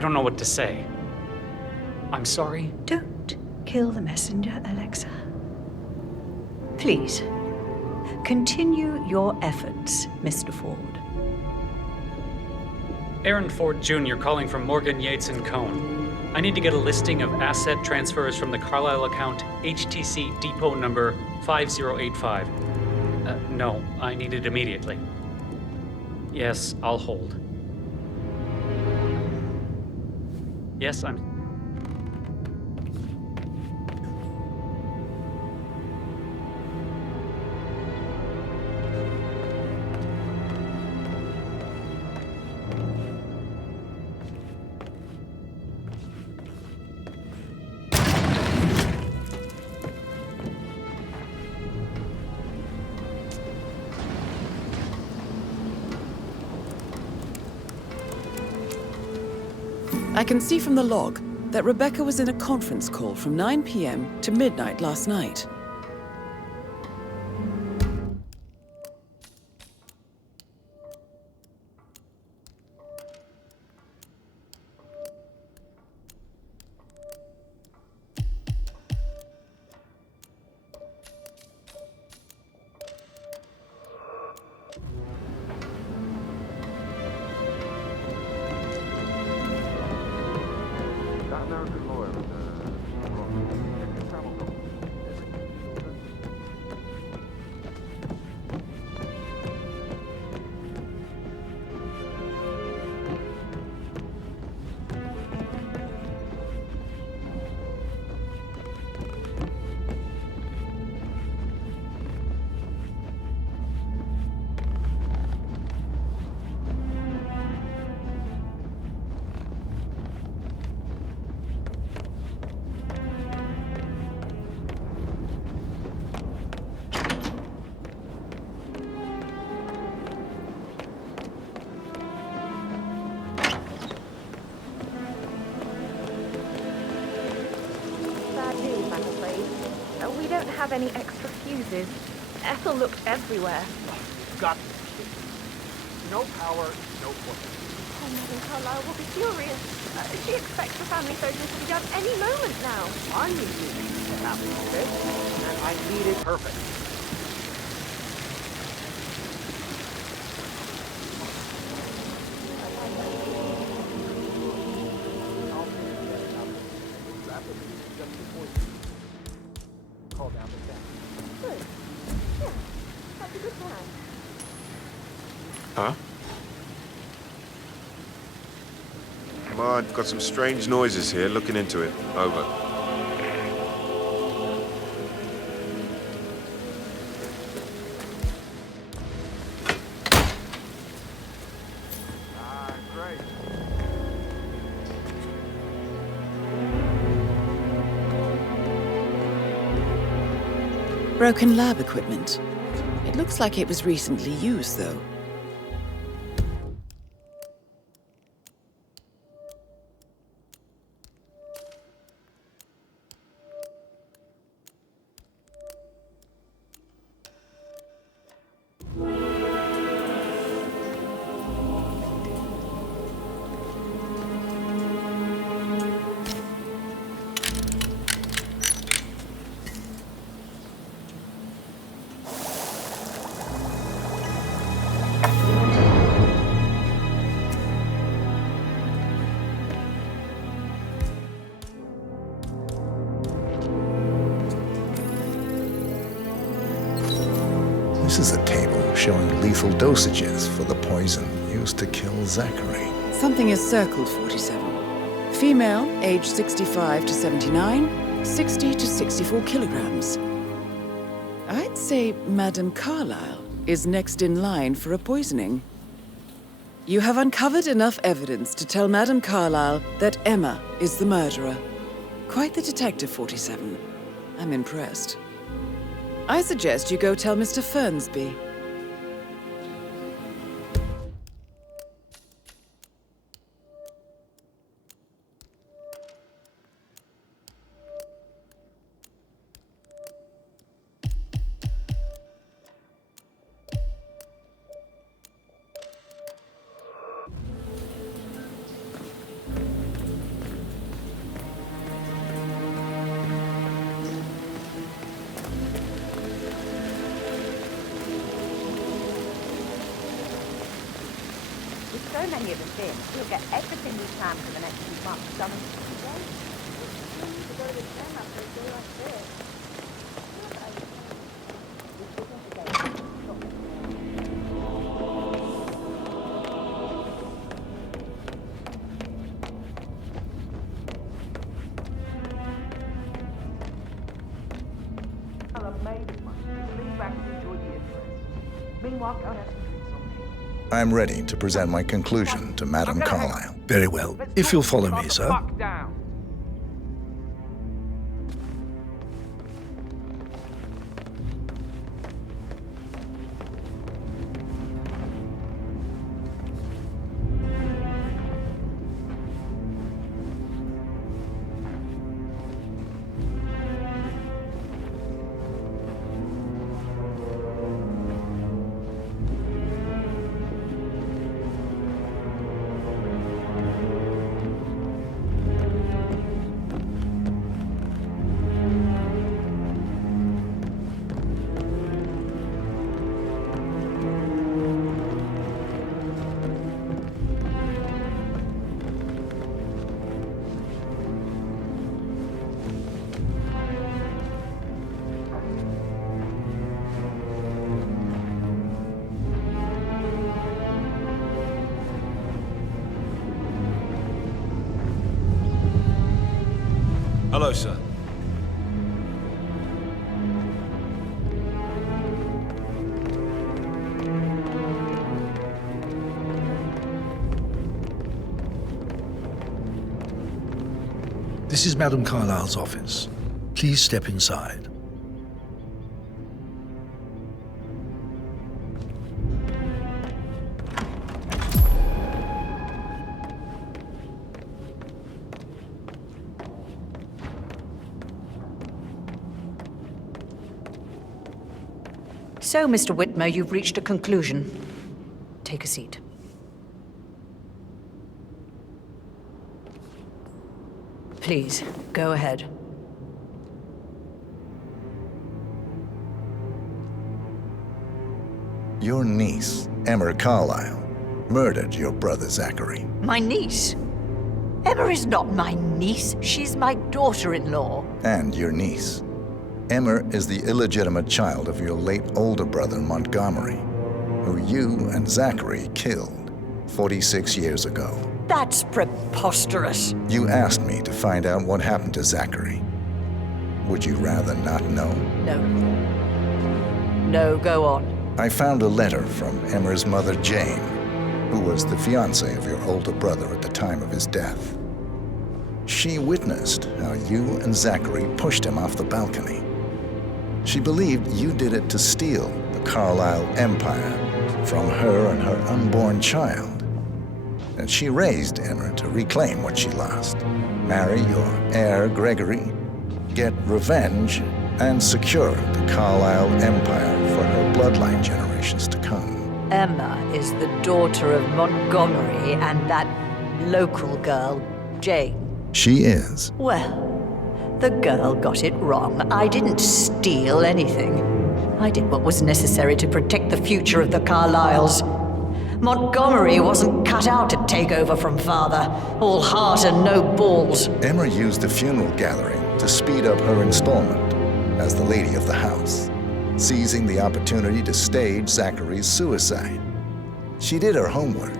don't know what to say. I'm sorry. Don't kill the messenger, Alexa. Please, continue your efforts, Mr. Ford. Aaron Ford Jr. calling from Morgan Yates and Cohn. I need to get a listing of asset transfers from the Carlisle account HTC depot number 5085. No, I need it immediately. Yes, I'll hold. Yes, I'm... I can see from the log that Rebecca was in a conference call from 9 p.m. to midnight last night. Have any extra fuses. Ethel looked everywhere. Got this. No power, no point. Oh, Madame Carlisle will be furious. She expects the family photos to be done any moment now. I need these to happen, okay? And I need it perfect. Huh? Come on, got some strange noises here. Looking into it. Over. broken lab equipment. It looks like it was recently used, though. This is a table showing lethal dosages for the poison used to kill Zachary. Something is circled, 47. Female, age 65 to 79, 60 to 64 kilograms. I'd say Madame Carlyle is next in line for a poisoning. You have uncovered enough evidence to tell Madame Carlyle that Emma is the murderer. Quite the detective, 47. I'm impressed. I suggest you go tell Mr. Fernsby. So many of us in, we'll get everything we can for the next few months done today. To go to the gym after a day like this. I've made it much. Lean back and enjoy the interest. Meanwhile, go and have some drinks on me. I'm ready to present my conclusion to Madame Carlyle. Very well. If you'll follow me, sir. Fuck down. Hello, sir. This is Madame Carlyle's office. Please step inside. So, Mr. Whitmer, you've reached a conclusion. Take a seat. Please, go ahead. Your niece, Emma Carlyle, murdered your brother Zachary. My niece? Emma is not my niece. She's my daughter-in-law. And your niece. Emma is the illegitimate child of your late older brother Montgomery, who you and Zachary killed 46 years ago. That's preposterous. You asked me to find out what happened to Zachary. Would you rather not know? No. No, go on. I found a letter from Emma's mother, Jane, who was the fiancée of your older brother at the time of his death. She witnessed how you and Zachary pushed him off the balcony. She believed you did it to steal the Carlisle Empire from her and her unborn child. And she raised Emma to reclaim what she lost, marry your heir Gregory, get revenge, and secure the Carlisle Empire for her bloodline generations to come. Emma is the daughter of Montgomery and that local girl, Jane. She is. Well, the girl got it wrong. I didn't steal anything. I did what was necessary to protect the future of the Carlyles. Montgomery wasn't cut out to take over from Father, all heart and no balls. Emma used the funeral gathering to speed up her installment as the lady of the house, seizing the opportunity to stage Zachary's suicide. She did her homework,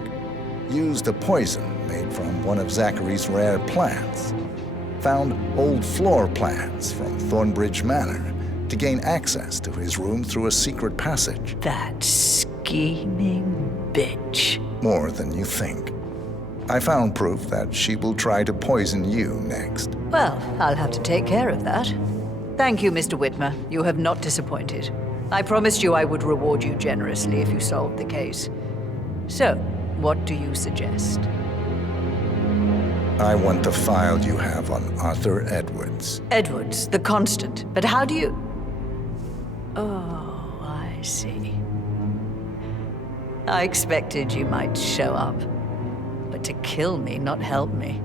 used a poison made from one of Zachary's rare plants, found old floor plans from Thornbridge Manor to gain access to his room through a secret passage. That scheming bitch. More than you think. I found proof that she will try to poison you next. Well, I'll have to take care of that. Thank you, Mr. Whitmer. You have not disappointed. I promised you I would reward you generously if you solved the case. So, what do you suggest? I want the file you have on Arthur Edwards. Edwards, the Constant. But how do you... Oh, I see. I expected you might show up. But to kill me, not help me.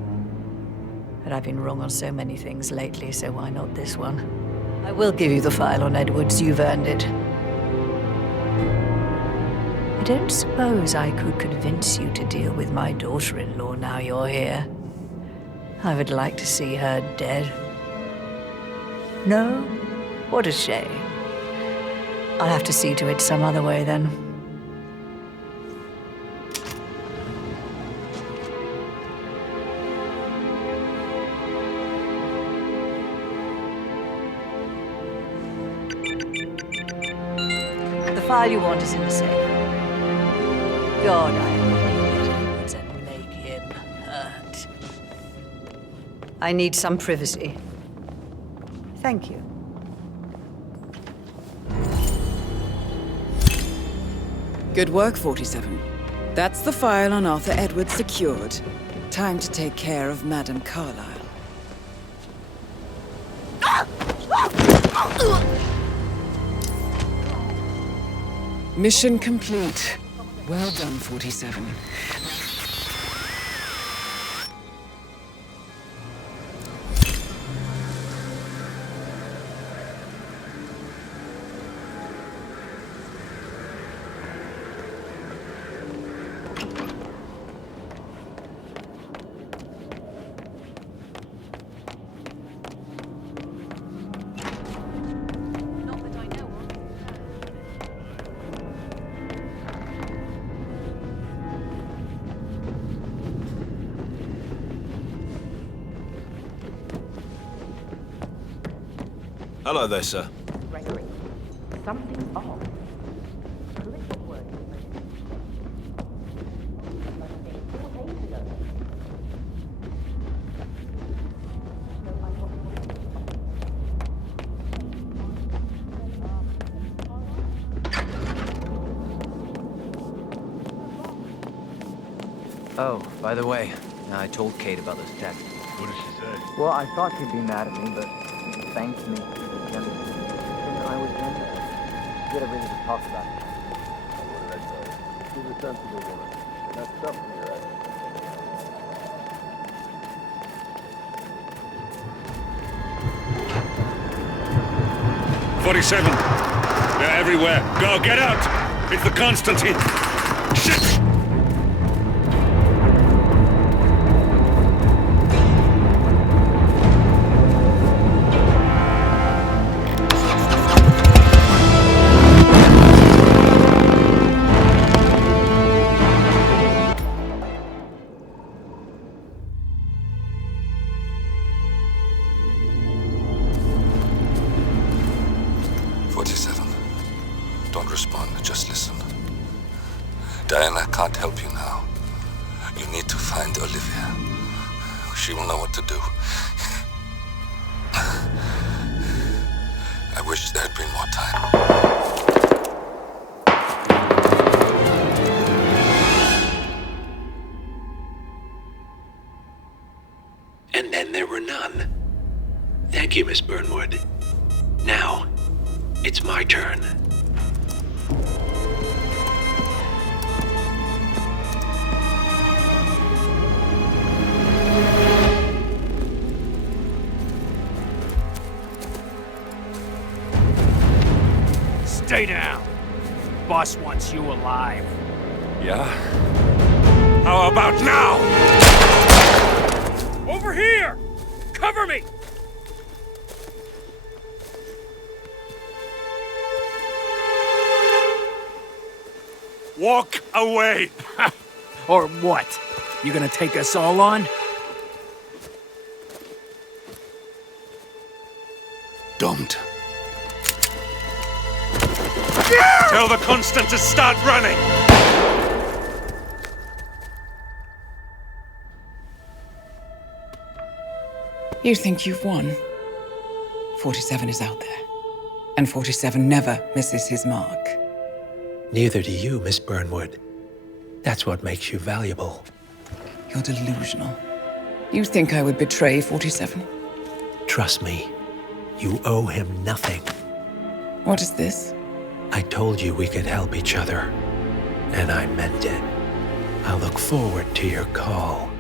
But I've been wrong on so many things lately, so why not this one? I will give you the file on Edwards. You've earned it. I don't suppose I could convince you to deal with my daughter-in-law now you're here. I would like to see her dead. No? What a shame. I'll have to see to it some other way then. The file you want is in the safe. God, I hope you get Edwards and make him hurt. I need some privacy. Thank you. Good work, 47. That's the file on Arthur Edwards secured. Time to take care of Madame Carlisle. Mission complete. Well done, 47. Hello there, sir. Gregory, something's off. Oh, by the way, I told Kate about this text. What did she say? Well, I thought she'd be mad at me, but she thanked me. And I was in. Get everything to talk about it. What did I say? She's a sensible woman. That's something, right? 47. They're everywhere. Go, get out! It's the Constantine. Shit! Don't respond, just listen. Diana can't help you now. You need to find Olivia. She will know what to do. I wish there'd been more time. And then there were none. Thank you, Miss Burnwood. Now, it's my turn. Stay down. Boss wants you alive. Yeah? How about now? Over here! Cover me! Walk away! Or what? You gonna take us all on? Don't. Tell the Constant to start running! You think you've won? 47 is out there. And 47 never misses his mark. Neither do you, Miss Burnwood. That's what makes you valuable. You're delusional. You think I would betray 47? Trust me, you owe him nothing. What is this? I told you we could help each other, and I meant it. I'll look forward to your call.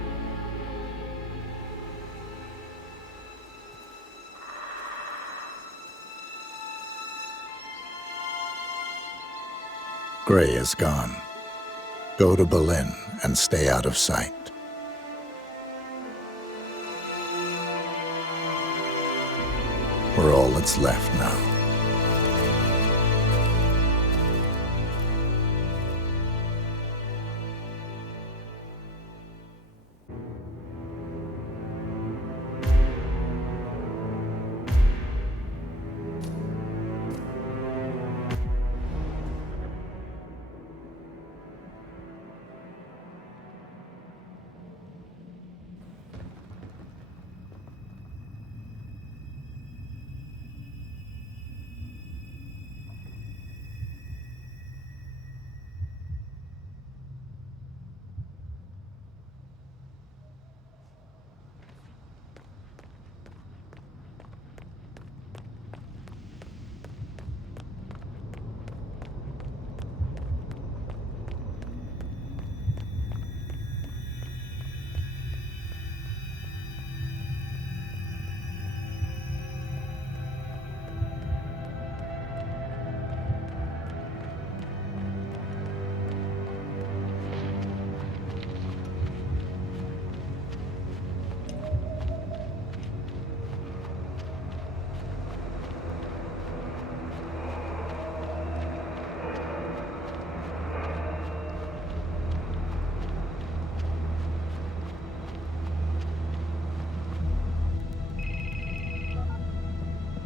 Gray is gone. Go to Berlin and stay out of sight. We're all that's left now.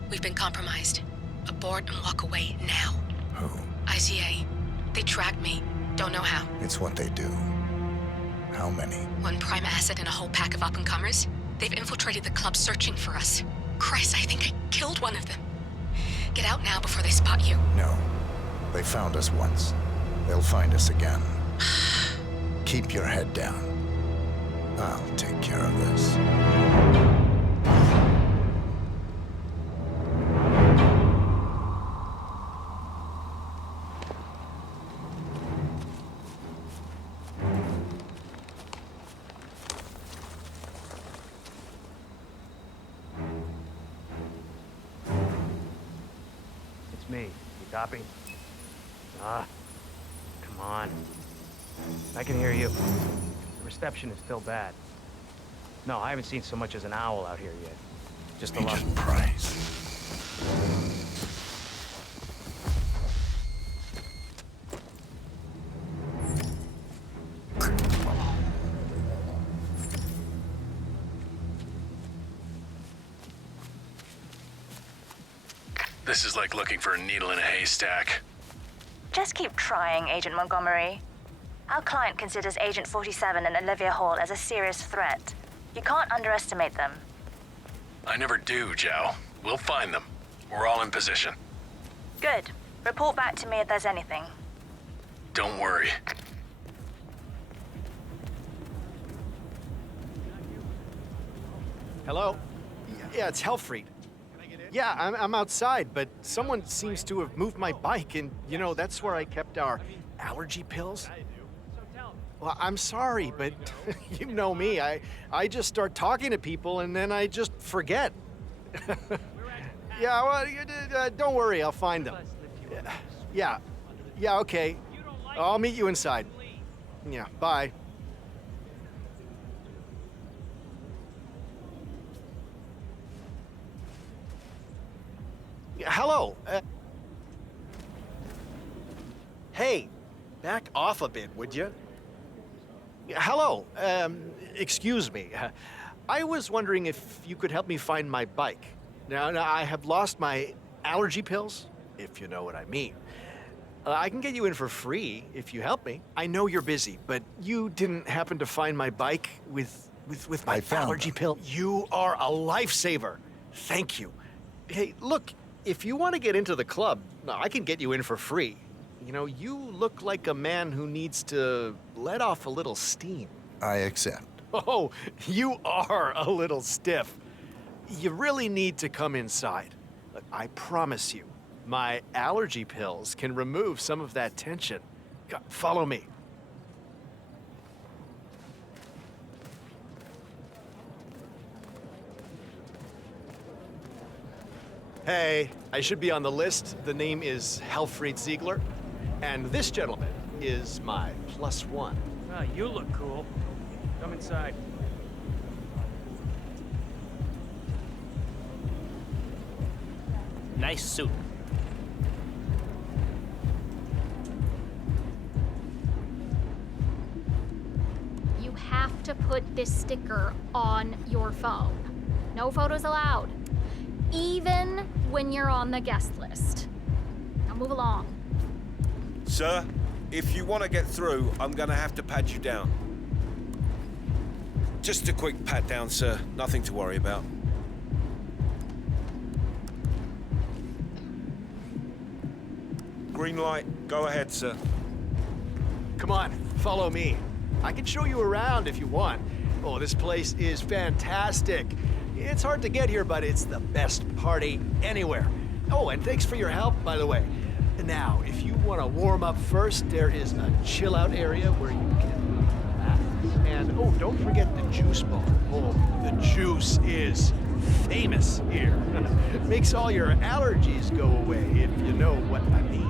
We've been compromised. Abort and walk away now. Who? ICA. They tracked me. Don't know how. It's what they do. How many? One prime asset and a whole pack of up-and-comers. They've infiltrated the club searching for us. Christ, I think I killed one of them. Get out now before they spot you. No. They found us once. They'll find us again. Keep your head down. I'll take care of this. It's me. You copy? Ah, come on. I can hear you. The reception is still bad. No, I haven't seen so much as an owl out here yet. Just a lot. Agent Price. This is like looking for a needle in a haystack. Just keep trying, Agent Montgomery. Our client considers Agent 47 and Olivia Hall as a serious threat. You can't underestimate them. I never do, Zhao. We'll find them. We're all in position. Good. Report back to me if there's anything. Don't worry. Hello? Yeah, it's Helfried. Yeah, I'm outside, but someone seems to have moved my bike, and, you know, that's where I kept our allergy pills. Well, I'm sorry, but you know me. I just start talking to people, and then I just forget. Yeah, well, don't worry, I'll find them. Yeah, okay. I'll meet you inside. Yeah, bye. Hello. Hey, back off a bit, would you? Hello. Excuse me. I was wondering if you could help me find my bike. Now, I have lost my allergy pills, if you know what I mean. I can get you in for free if you help me. I know you're busy, but you didn't happen to find my bike with my allergy pill? You are a lifesaver. Thank you. Hey, look, if you want to get into the club, I can get you in for free. You know, you look like a man who needs to let off a little steam. I accept. Oh, you are a little stiff. You really need to come inside. Look, I promise you, my allergy pills can remove some of that tension. Follow me. Hey, I should be on the list. The name is Helfried Ziegler. And this gentleman is my +1. Ah, you look cool. Come inside. Nice suit. You have to put this sticker on your phone. No photos allowed. Even when you're on the guest list. Now move along. Sir, if you want to get through, I'm going to have to pat you down. Just a quick pat down, sir. Nothing to worry about. Green light. Go ahead, sir. Come on, follow me. I can show you around if you want. Oh, this place is fantastic. It's hard to get here, but it's the best party anywhere. Oh, and thanks for your help, by the way. Now, if you want to warm up first, there is a chill-out area where you can relax. And, oh, don't forget the juice bar. Oh, the juice is famous here. Makes all your allergies go away, if you know what I mean.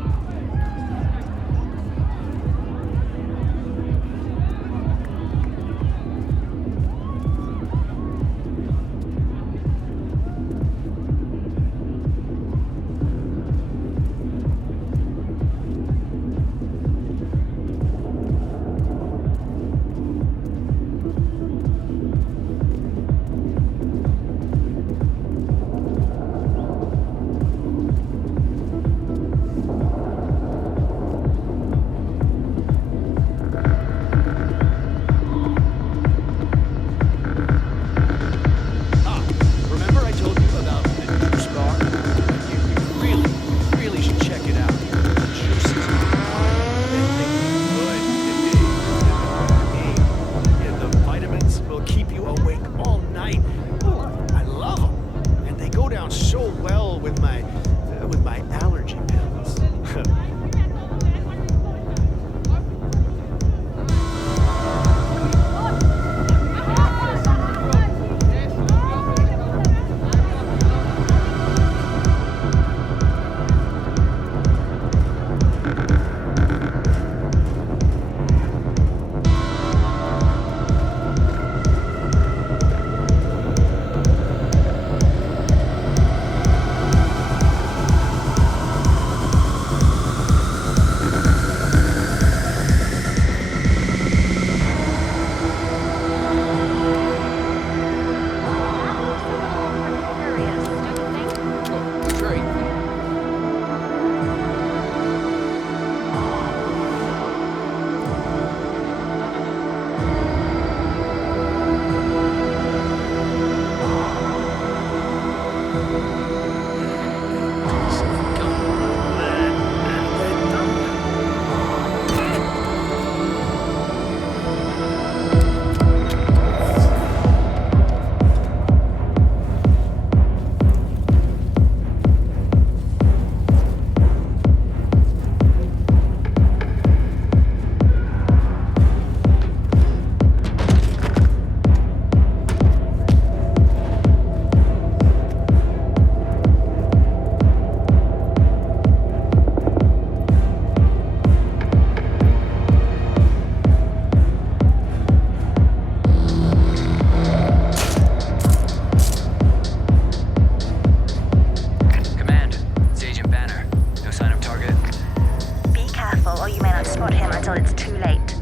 until it's too late.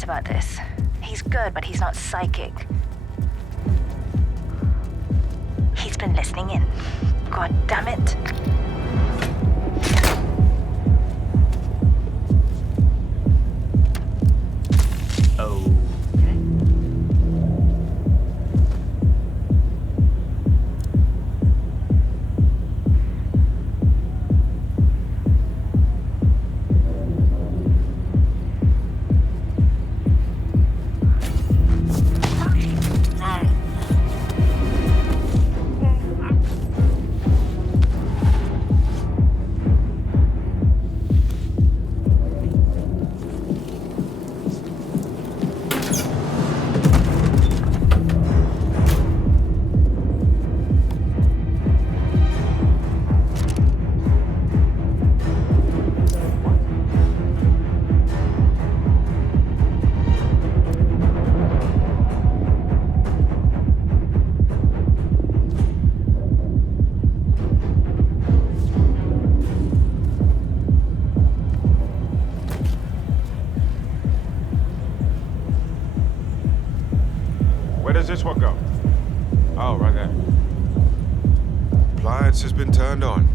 serious about this. He's good, but he's not psychic. He's been listening in. God damn it. Where does this one go? Oh, right there. Appliance has been turned on.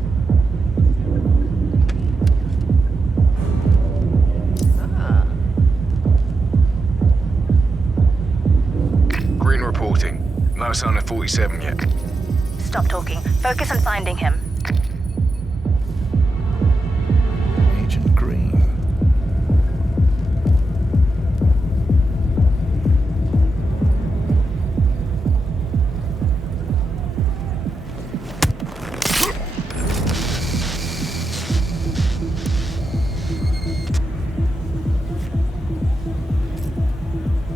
Green reporting. No sign of 47 yet. Stop talking. Focus on finding him. Agent Green.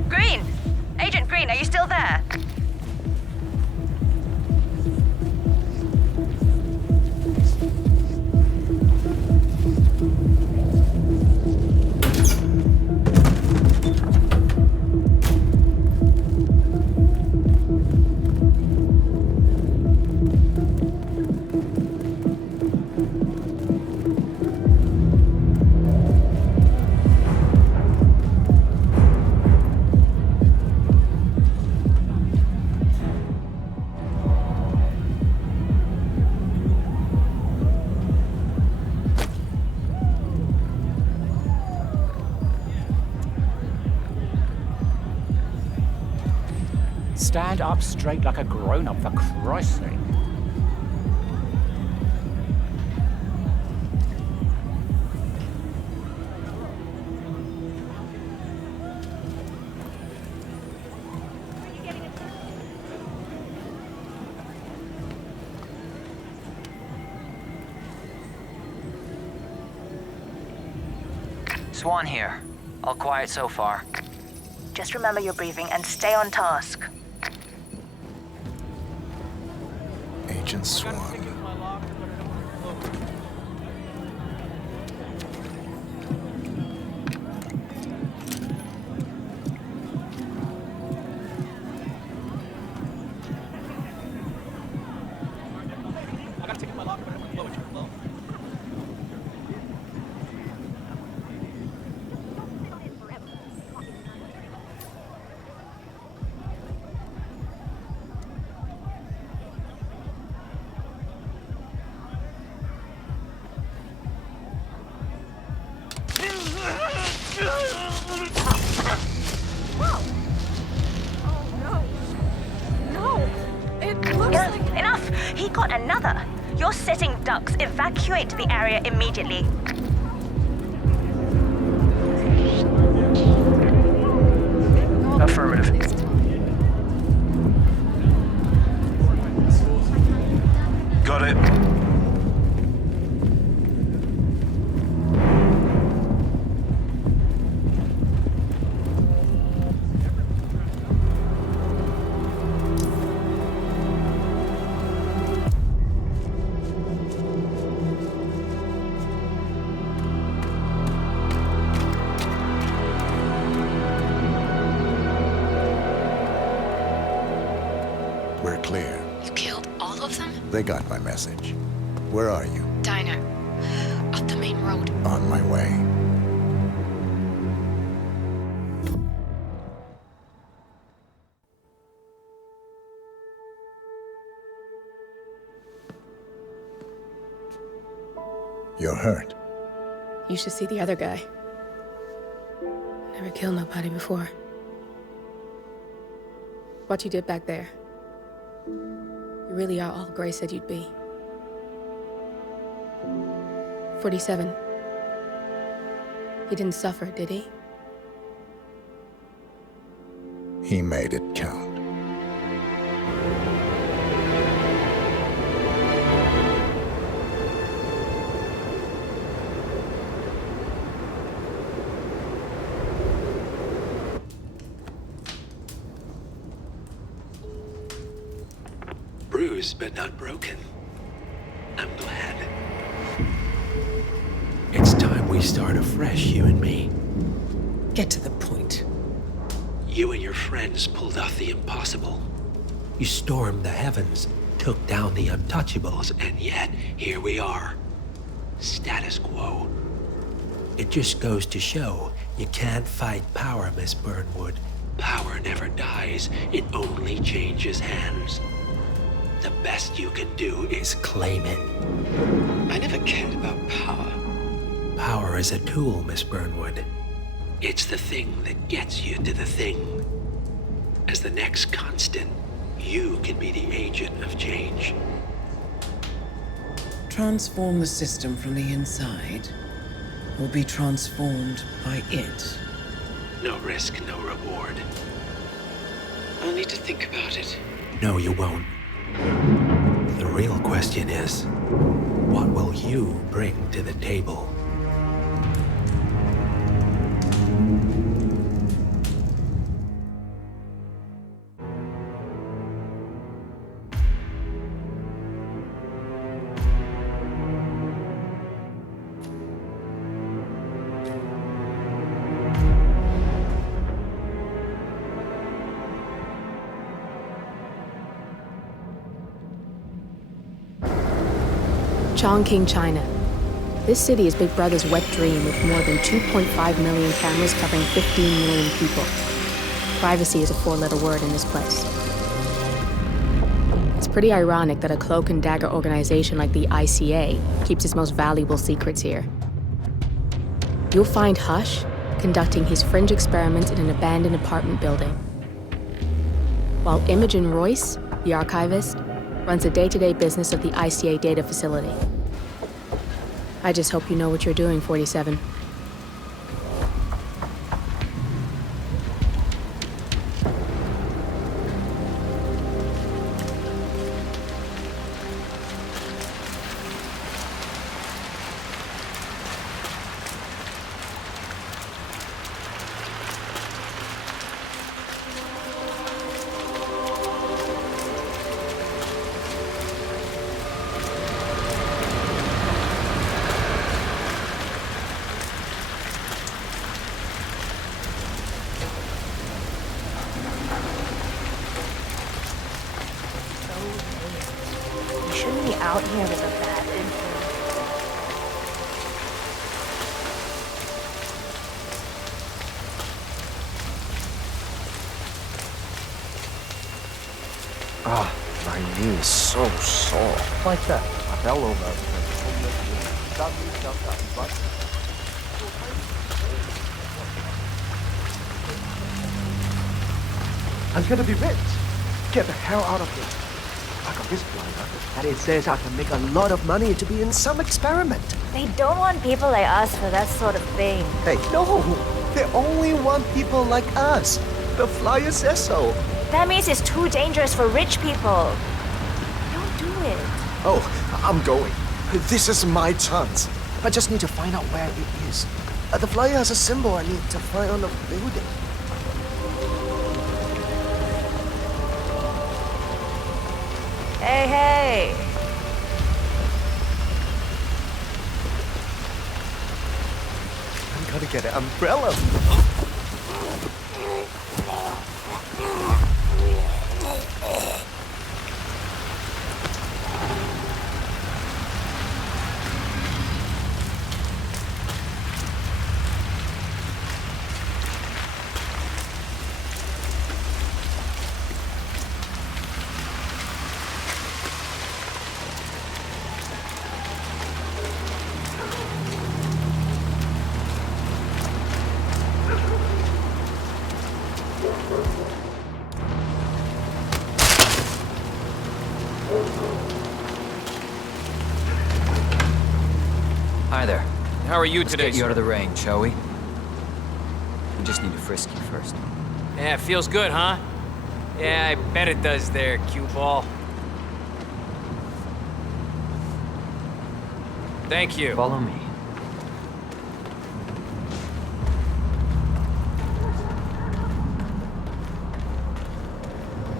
Green! Agent Green, are you still there? Stand up straight like a grown-up, for Christ's sake. Swan here. All quiet so far. Just remember your briefing and stay on task. Agent Swan. Enough! He got another! You're sitting ducks. Evacuate the area immediately. Affirmative. Got it. We're clear. You killed all of them? They got my message. Where are you? Diner. Up the main road. On my way. You're hurt. You should see the other guy. Never killed nobody before. What you did back there. You really are all Gray said you'd be. 47. He didn't suffer, did he? He made it count. Bruised but not broken. I'm glad. It's time we start afresh, you and me. Get to the point. You and your friends pulled off the impossible. You stormed the heavens, took down the untouchables, and yet here we are. Status quo. It just goes to show you can't fight power, Miss Burnwood. Power never dies, it only changes hands. The best you can do is claim it. I never cared about power. Power is a tool, Miss Burnwood. It's the thing that gets you to the thing. As the next constant, you can be the agent of change. Transform the system from the inside, or be transformed by it. No risk, no reward. I'll need to think about it. No, you won't. The real question is, what will you bring to the table? Chongqing, China. This city is Big Brother's wet dream with more than 2.5 million cameras covering 15 million people. Privacy is a four-letter word in this place. It's pretty ironic that a cloak and dagger organization like the ICA keeps its most valuable secrets here. You'll find Hush conducting his fringe experiments in an abandoned apartment building, while Imogen Royce, the archivist, runs the day-to-day business of the ICA data facility. I just hope you know what you're doing, 47. Out here with a bad influence. Ah, my knee is so sore. Like that. I fell over. I'm gonna be rich. Get the hell out of here. I got this blinder, and it says I can make a lot of money to be in some experiment. They don't want people like us for that sort of thing. Hey, no! They only want people like us. The flyer says so. That means it's too dangerous for rich people. Don't do it. Oh, I'm going. This is my chance. I just need to find out where it is. The flyer has a symbol I need to find on the building. Hey, hey! I'm gonna get an umbrella. Hi there. How are you Let's today, get you sir? out of the rain, shall we? We just need to frisk you first. Yeah, feels good, huh? Yeah, I bet it does there, cue ball. Thank you. Follow me.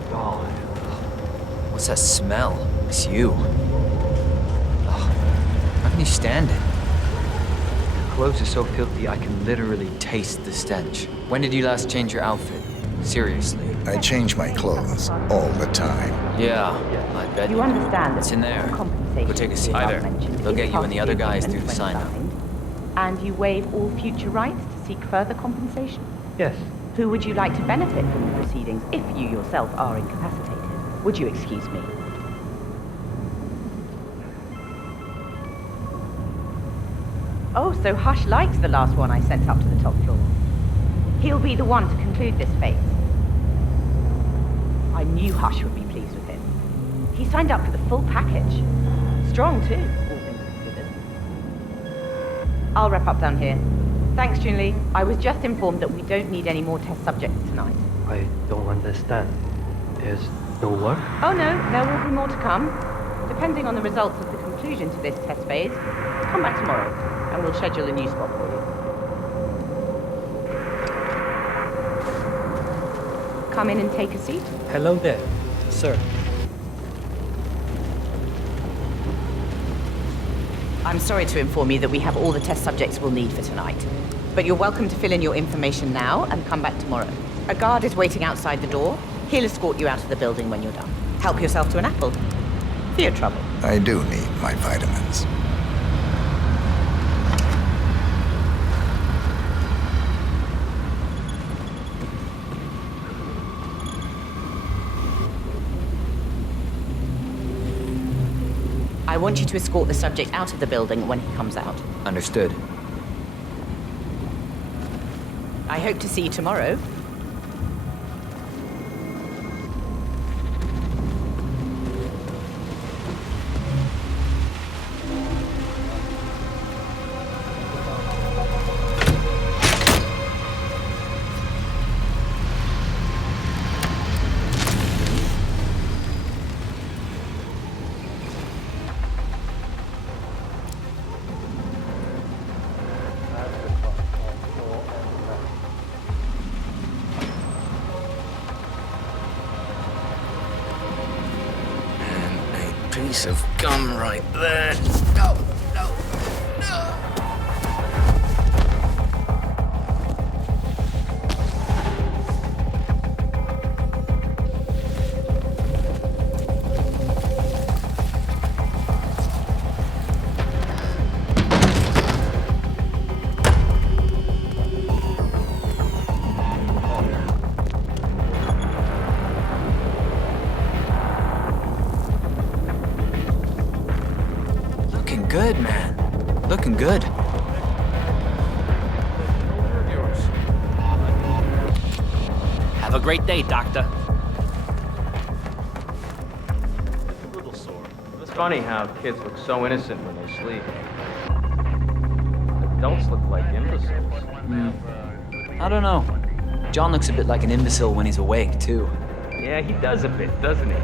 God. What's that smell? It's you. Oh, how can you stand it? Your clothes are so filthy I can literally taste the stench. When did you last change your outfit? Seriously. I change my clothes all the time. Yeah, I bet You understand that it's in there. compensation Go take a seat. above mentioned They'll is get you part and the of other guys through the agreement when sign-up. signed, and you waive all future rights to seek further compensation? Yes. Who would you like to benefit from the proceedings if you yourself are incapacitated? Would you excuse me? Oh, so Hush likes the last one I sent up to the top floor. He'll be the one to conclude this phase. I knew Hush would be pleased with him. He signed up for the full package. Strong, too, all things considered. I'll wrap up down here. Thanks, Junli. I was just informed that we don't need any more test subjects tonight. I don't understand. There's no work? Oh no, there will be more to come. Depending on the results of the conclusion to this test phase, come back tomorrow, and we'll schedule a new spot for you. Come in and take a seat. Hello there, sir. I'm sorry to inform you that we have all the test subjects we'll need for tonight. But you're welcome to fill in your information now and come back tomorrow. A guard is waiting outside the door. He'll escort you out of the building when you're done. Help yourself to an apple. For your trouble. I do need my vitamins. I want you to escort the subject out of the building when he comes out. Understood. I hope to see you tomorrow. Piece of gum right there. No, no, no. Good, man. Looking good. Have a great day, Doctor. A little sore. It's funny how kids look so innocent when they sleep. Adults look like imbeciles. I don't know. John looks a bit like an imbecile when he's awake, too. Yeah, he does a bit, doesn't he?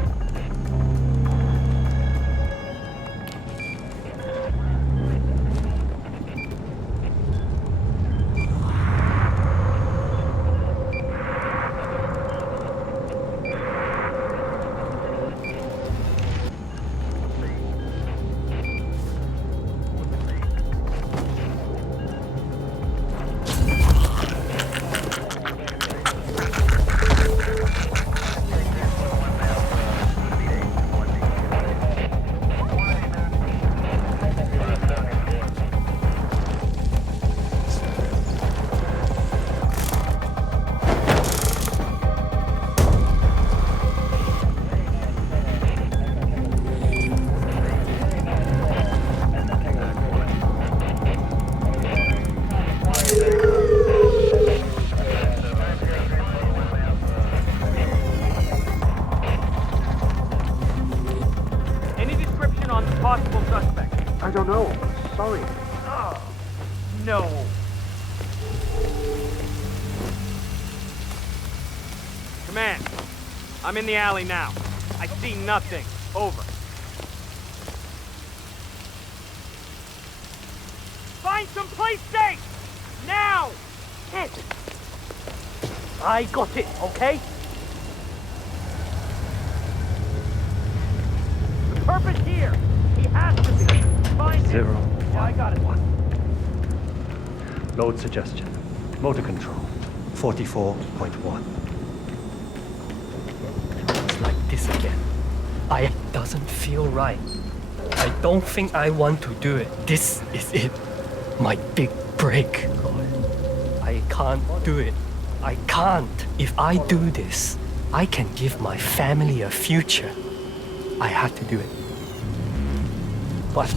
suspect? I don't know. Sorry. Oh, no. Command, I'm in the alley now. I see nothing. Over. Find some place safe! Now! Ed! I got it, okay? The purpose here! He has to be! Find him! 0, Yeah, I got it. 1. Load suggestion. Motor control. 44.1. It's like this again. It doesn't feel right. I don't think I want to do it. This is it. My big break. I can't do it. I can't. If I do this, I can give my family a future. I have to do it. But...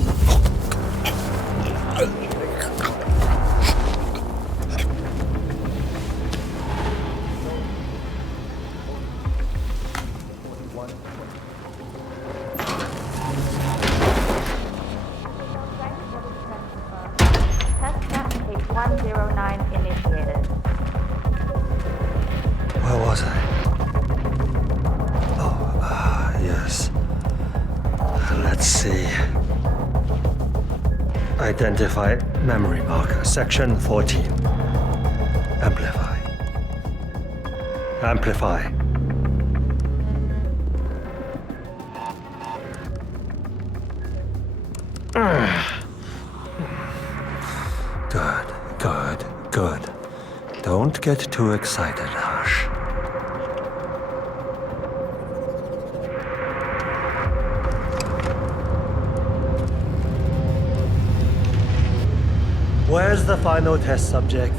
Where was I? Yes. Let's see. Identify memory marker, section 14. Amplify. Amplify. Good. Don't get too excited, Hush. Where's the final test subject?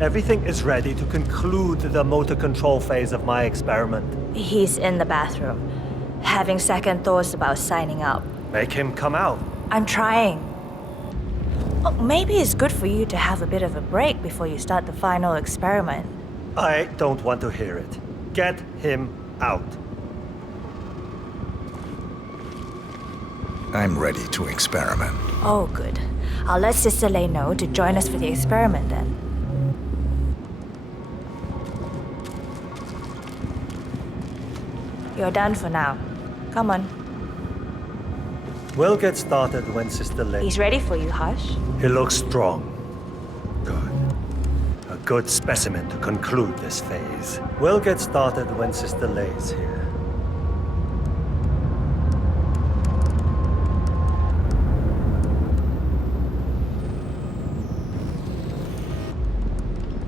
Everything is ready to conclude the motor control phase of my experiment. He's in the bathroom, having second thoughts about signing up. Make him come out. I'm trying. Oh, maybe it's good for you to have a bit of a break before you start the final experiment. I don't want to hear it. Get him out. I'm ready to experiment. Oh, good. I'll let Sister Lei know to join us for the experiment then. You're done for now. Come on. We'll get started when Sister Lei... He's ready for you, Hush. He looks strong. Good. A good specimen to conclude this phase. We'll get started when Sister Lei's here.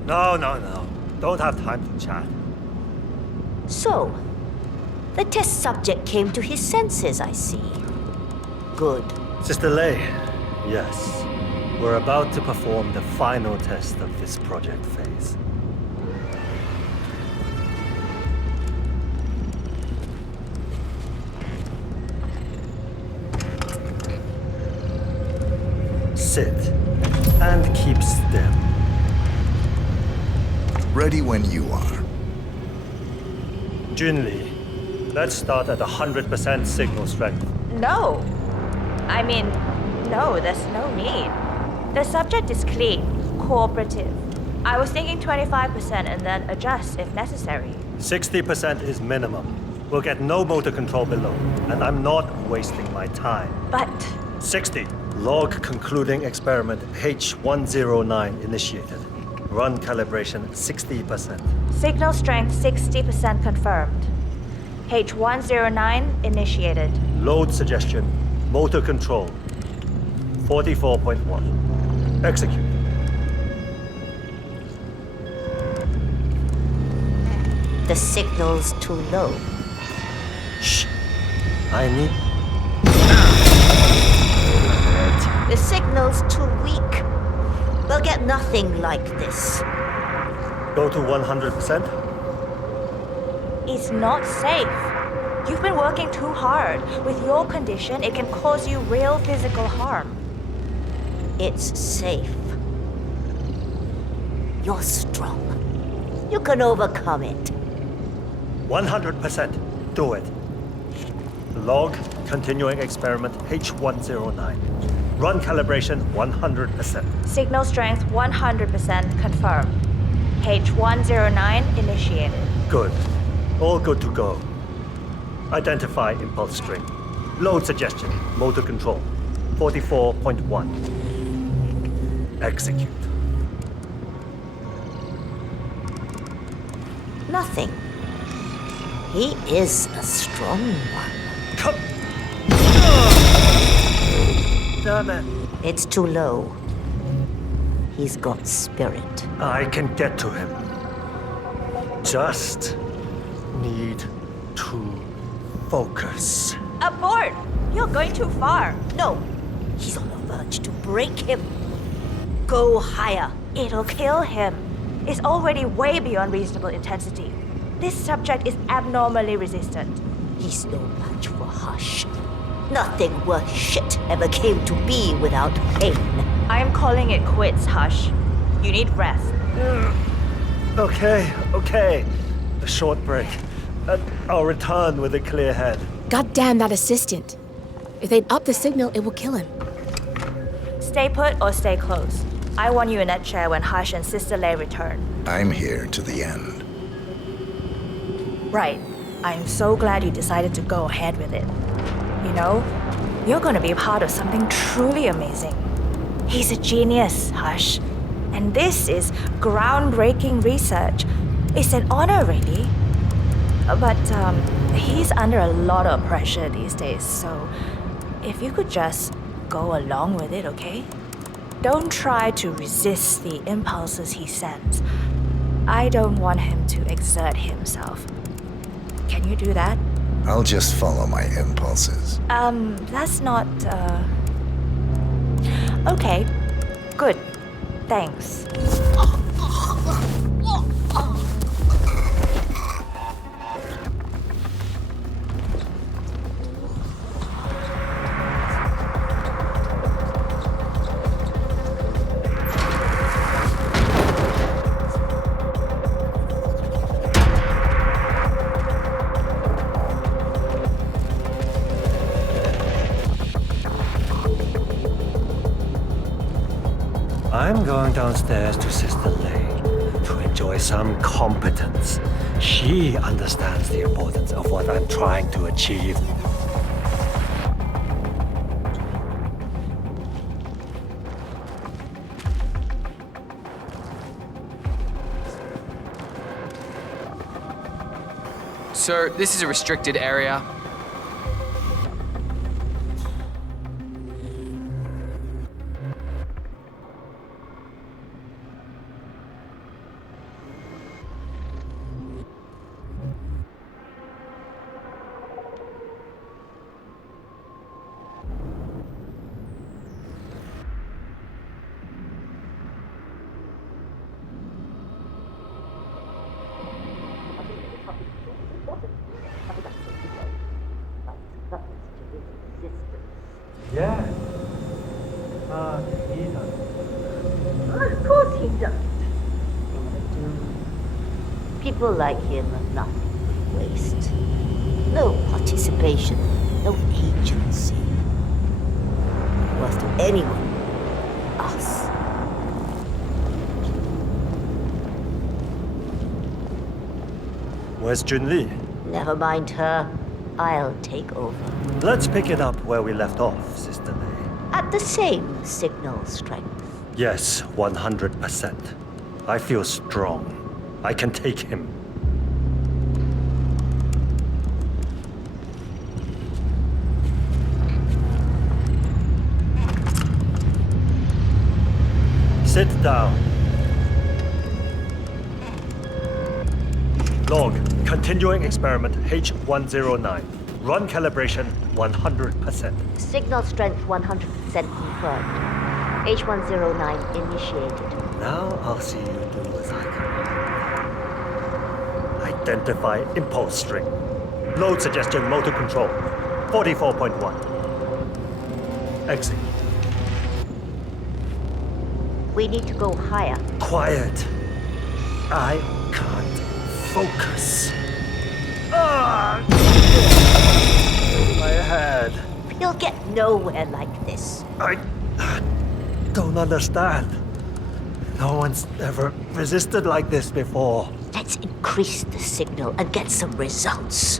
No. Don't have time to chat. So, the test subject came to his senses, I see. Good. Sister Lei, yes. We're about to perform the final test of this project phase. Sit and keep still. Ready when you are. Junli, let's start at 100% signal strength. No. No, there's no need. The subject is clean, cooperative. I was thinking 25% and then adjust if necessary. 60% is minimum. We'll get no motor control below, and I'm not wasting my time. But... 60. Log concluding experiment H109 initiated. Run calibration 60%. Signal strength 60% confirmed. H109 initiated. Load suggestion. Motor control. 44.1. Execute. The signal's too low. Shh. I need... The signal's too weak. We'll get nothing like this. Go to 100%? It's not safe. You've been working too hard. With your condition, it can cause you real physical harm. It's safe. You're strong. You can overcome it. 100%. Do it. Log, continuing experiment H109. Run calibration 100%. Signal strength 100% confirmed. H109 initiated. Good. All good to go. Identify impulse string. Load suggestion, motor control. 44.1. Execute. Nothing. He is a strong one. Come! Damn it. It's too low. He's got spirit. I can get to him. Just need to focus. Abort! You're going too far. No, he's on the verge to break him. Go higher. It'll kill him. It's already way beyond reasonable intensity. This subject is abnormally resistant. He's no match for Hush. Nothing worth shit ever came to be without pain. I'm calling it quits, Hush. You need rest. Okay. A short break. I'll return with a clear head. God damn that assistant. If they'd up the signal, it will kill him. Stay put or stay close. I want you in that chair when Hush and Sister Lei return. I'm here to the end. Right. I'm so glad you decided to go ahead with it. You know, you're gonna be part of something truly amazing. He's a genius, Hush. And this is groundbreaking research. It's an honor, really. But, he's under a lot of pressure these days, so if you could just go along with it, okay? Don't try to resist the impulses he sends. I don't want him to exert himself. Can you do that? I'll just follow my impulses. That's not, Okay. Good. Thanks. I'm going downstairs to Sister Lei to enjoy some competence. She understands the importance of what I'm trying to achieve. Sir, this is a restricted area. Yeah. He does. Of course he doesn't. People like him are nothing but waste. No participation, no agency. Worth to anyone. Us. Where's Junli? Never mind her. I'll take over. Let's pick it up where we left off, Sister Lei. At the same signal strength. Yes, 100%. I feel strong. I can take him. Sit down. Log, continuing experiment H109. Run calibration 100%. Signal strength 100% confirmed. H109 initiated. Now I'll see you do as I command. Identify impulse string. Load suggestion motor control. 44.1. Exit. We need to go higher. Quiet. I can't focus. You'll get nowhere like this. I don't understand. No one's ever resisted like this before. Let's increase the signal and get some results.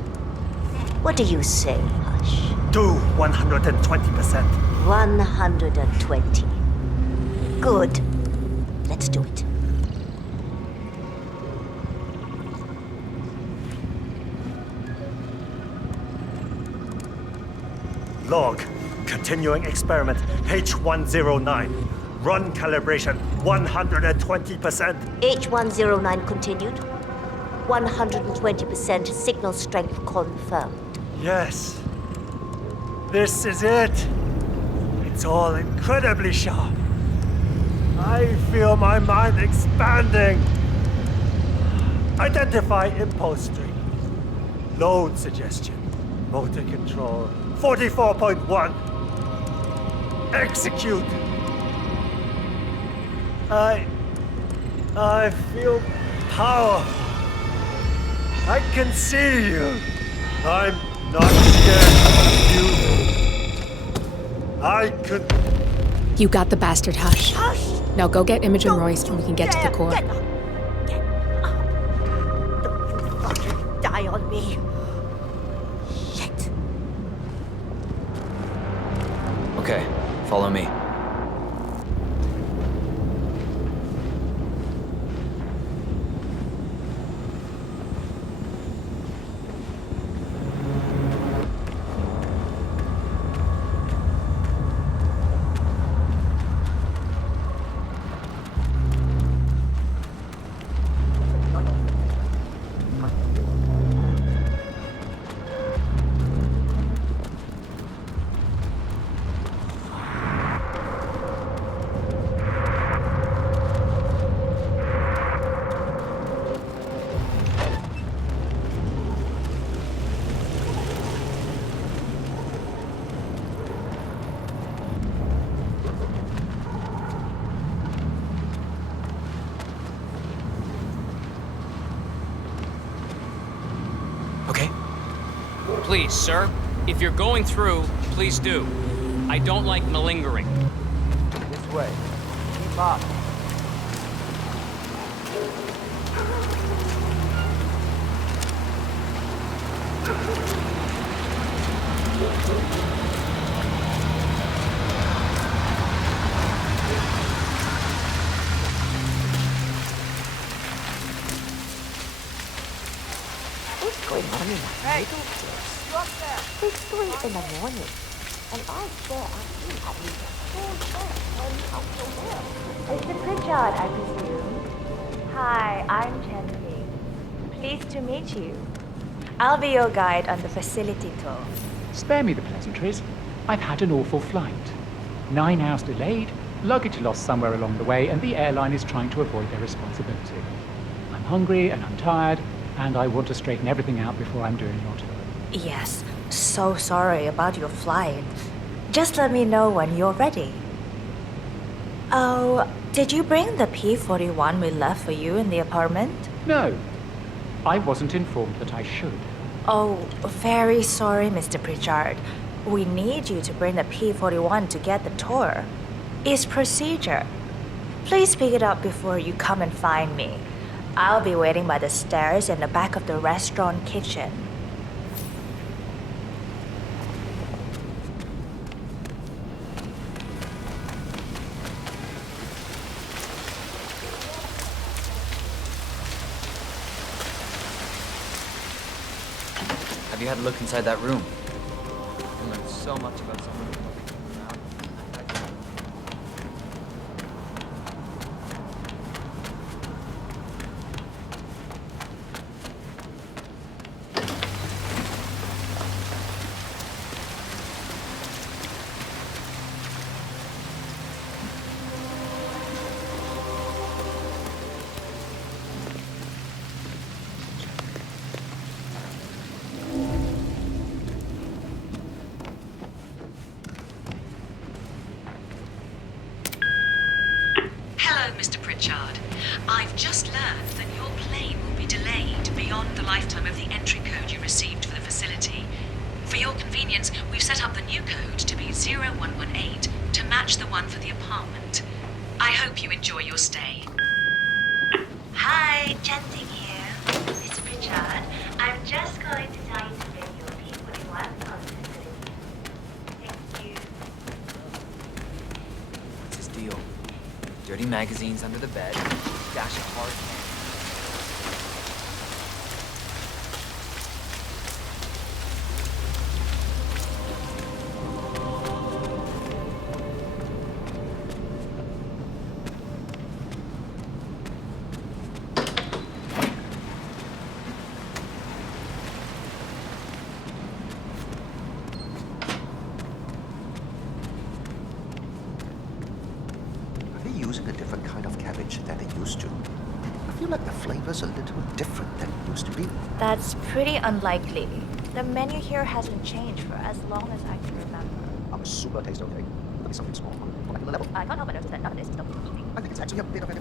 What do you say, Hush? Do 120%. 120. Good. Let's do it. Log. Continuing experiment H109. Run calibration 120%. H109 continued. 120% signal strength confirmed. Yes. This is it. It's all incredibly sharp. I feel my mind expanding. Identify impulse stream. Load suggestion. Motor control 44.1. Execute. I feel powerful. I can see you. I'm not scared of you. I could... You got the bastard, Hush. Hush! Now go get Imogen Royce and we can get to the core. Get up. Don't you fucking die on me. Shit. Okay, follow me. Please, sir, if you're going through, please do. I don't like malingering. This way. Keep up. What's going on in that middle place? It's 3 in the morning, and I swear I've seen at least 4 shots turning up the world. Mr. Pritchard, I presume. Hi, I'm Chongqing. Pleased to meet you. I'll be your guide on the facility tour. Spare me the pleasantries. I've had an awful flight. 9 hours delayed, luggage lost somewhere along the way, and the airline is trying to avoid their responsibility. I'm hungry and I'm tired, and I want to straighten everything out before I'm doing your tour. Yes, so sorry about your flight. Just let me know when you're ready. Oh, did you bring the P-41 we left for you in the apartment? No, I wasn't informed that I should. Oh, very sorry, Mr. Pritchard. We need you to bring the P-41 to get the tour. It's procedure. Please pick it up before you come and find me. I'll be waiting by the stairs in the back of the restaurant kitchen. Have you had a look inside that room? I learned so much about someone. Hello, Mr. Pritchard. I've just learned that your plane will be delayed beyond the lifetime of the entry code you received for the facility. For your convenience, we've set up the new code 0118 to match the one for the apartment. I hope you enjoy your stay. Hi, Chongqing here. It's Richard. I'm just going to tell you to bring your P41 on the facility. Thank you. What's his deal? Dirty magazines under the bed, dash of hard candy. Using a different kind of cabbage than they used to. I feel like the flavor's a little different than it used to be. That's pretty unlikely. The menu here hasn't changed for as long as I can remember. I'm super taste okay. Could be something small on a molecular level. I can't help but notice that none of this is double eating. I think it's actually a bit of an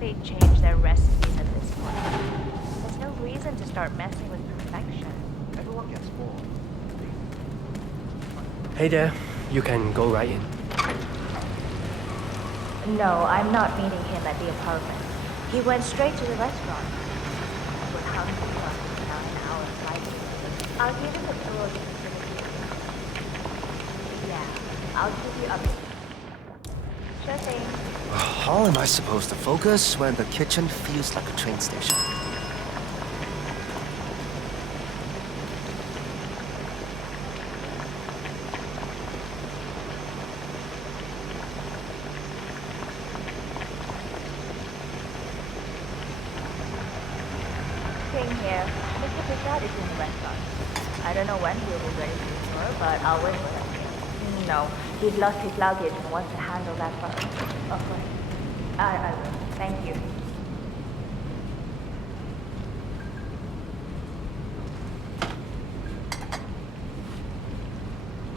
They change their recipes at this point. There's no reason to start messing with perfection. Everyone gets bored. Hey there, you can go right in. No, I'm not meeting him at the apartment. He went straight to the restaurant. We're hungry for about an hour flight. I'll give him a tour of the facility. Yeah, I'll keep you updated. Sure thing. How am I supposed to focus when the kitchen feels like a train station? King here. Mr. Prasad is in the restaurant. I don't know when he'll be ready for the tour, but I'll wait for him. No, he's lost his luggage and wants to handle that first. Of course. I will. Thank you.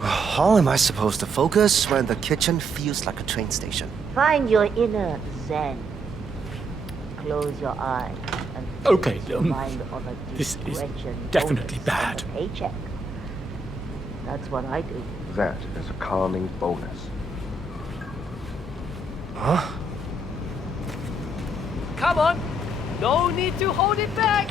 How am I supposed to focus when the kitchen feels like a train station? Find your inner Zen. Close your eyes and Okay, focus your mind on a this is discretion definitely bonus bad. on a paycheck. That's what I do. That is a calming bonus. Huh? Come on! No need to hold it back!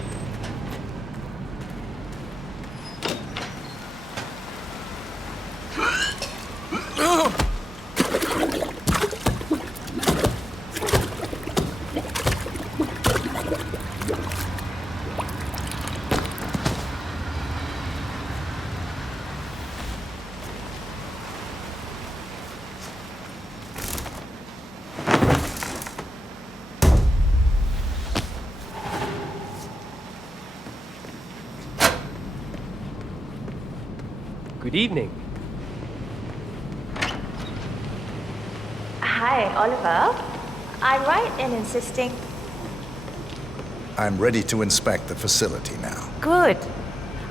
Good evening. Hi, Oliver. I'm right in insisting. I'm ready to inspect the facility now. Good.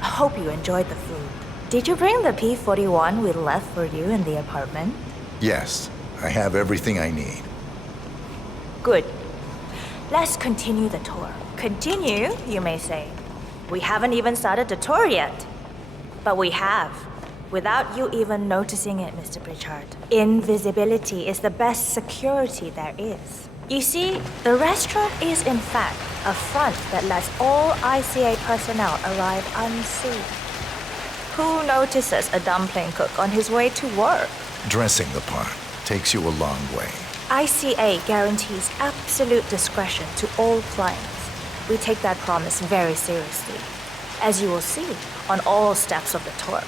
I hope you enjoyed the food. Did you bring the P41 we left for you in the apartment? Yes, I have everything I need. Good. Let's continue the tour. Continue, you may say. We haven't even started the tour yet. But we have. Without you even noticing it, Mr. Pritchard. Invisibility is the best security there is. You see, the restaurant is in fact a front that lets all ICA personnel arrive unseen. Who notices a dumpling cook on his way to work? Dressing the part takes you a long way. ICA guarantees absolute discretion to all clients. We take that promise very seriously, as you will see on all steps of the tour.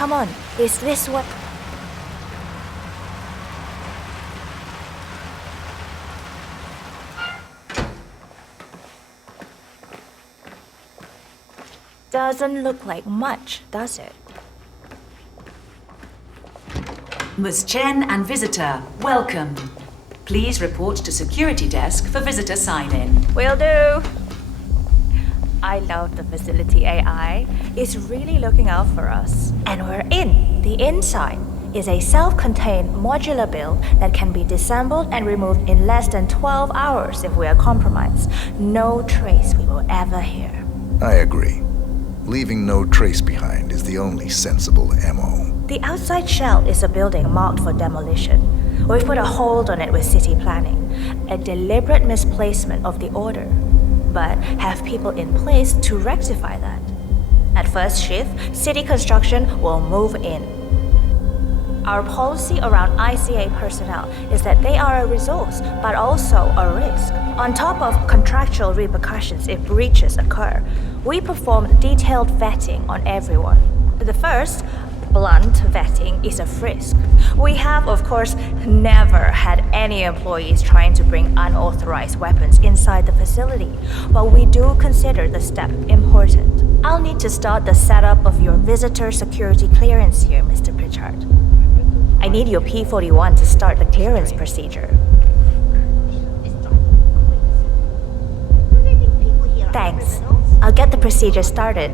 Come on, is this what... Doesn't look like much, does it? Ms. Chen and visitor, welcome. Please report to security desk for visitor sign-in. Will do. I love the facility AI. It's really looking out for us. And we're in. The inside is a self-contained modular build that can be disassembled and removed in less than 12 hours if we are compromised. No trace we will ever hear. I agree. Leaving no trace behind is the only sensible MO. The outside shell is a building marked for demolition. We've put a hold on it with city planning, a deliberate misplacement of the order, but have people in place to rectify that. At first shift, city construction will move in. Our policy around ICA personnel is that they are a resource, but also a risk. On top of contractual repercussions if breaches occur, we perform detailed vetting on everyone. The first, blunt vetting, is a frisk. We have, of course, never had any employees trying to bring unauthorized weapons inside the facility, but we do consider the step important. I'll need to start the setup of your visitor security clearance here, Mr. Pritchard. I need your P-41 to start the clearance procedure. Thanks. I'll get the procedure started.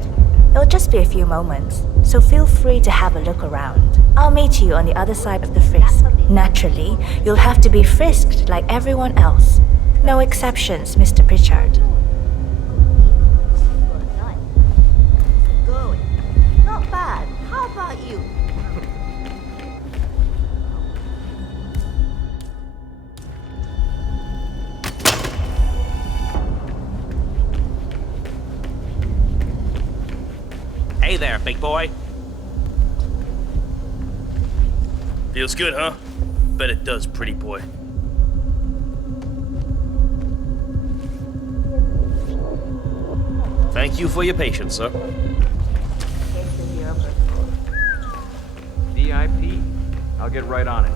It'll just be a few moments, so feel free to have a look around. I'll meet you on the other side of the frisk. Naturally, you'll have to be frisked like everyone else. No exceptions, Mr. Pritchard. Not bad. How about you? Hey there, big boy. Feels good, huh? Bet it does, pretty boy. Thank you for your patience, sir. VIP? I'll get right on it.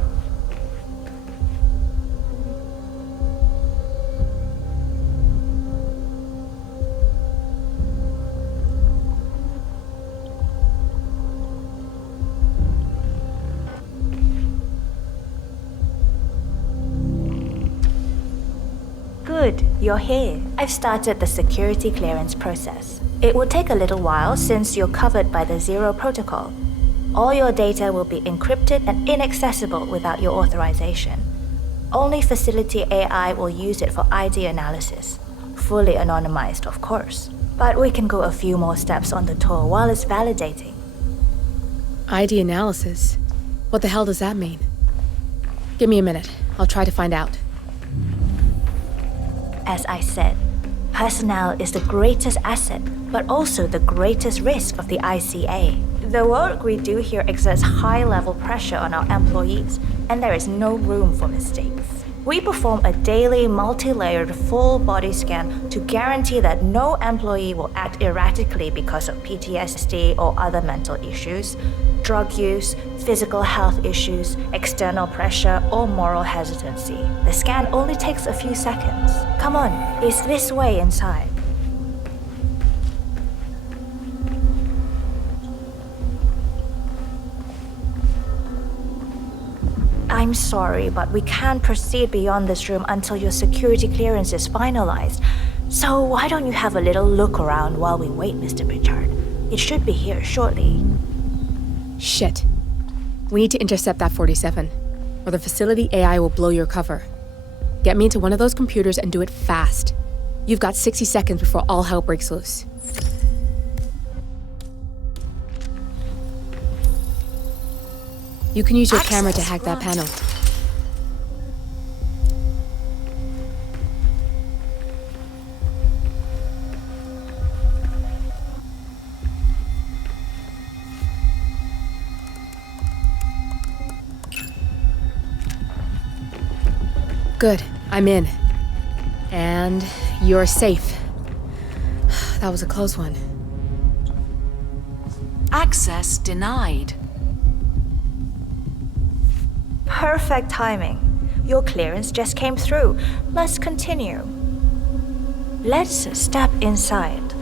Good, you're here. I've started the security clearance process. It will take a little while since you're covered by the Zero Protocol. All your data will be encrypted and inaccessible without your authorization. Only facility AI will use it for ID analysis. Fully anonymized, of course. But we can go a few more steps on the tour while it's validating. ID analysis? What the hell does that mean? Give me a minute. I'll try to find out. As I said, personnel is the greatest asset, but also the greatest risk of the ICA. The work we do here exerts high-level pressure on our employees, and there is no room for mistakes. We perform a daily, multi-layered, full-body scan to guarantee that no employee will act erratically because of PTSD or other mental issues, drug use, physical health issues, external pressure, or moral hesitancy. The scan only takes a few seconds. Come on, it's this way inside. I'm sorry, but we can't proceed beyond this room until your security clearance is finalized. So why don't you have a little look around while we wait, Mr. Pritchard? It should be here shortly. Shit. We need to intercept that 47, or the facility AI will blow your cover. Get me into one of those computers and do it fast. You've got 60 seconds before all hell breaks loose. You can use your camera to hack that panel. Good, I'm in. And you're safe. That was a close one. Access denied. Perfect timing. Your clearance just came through. Let's continue. Let's step inside.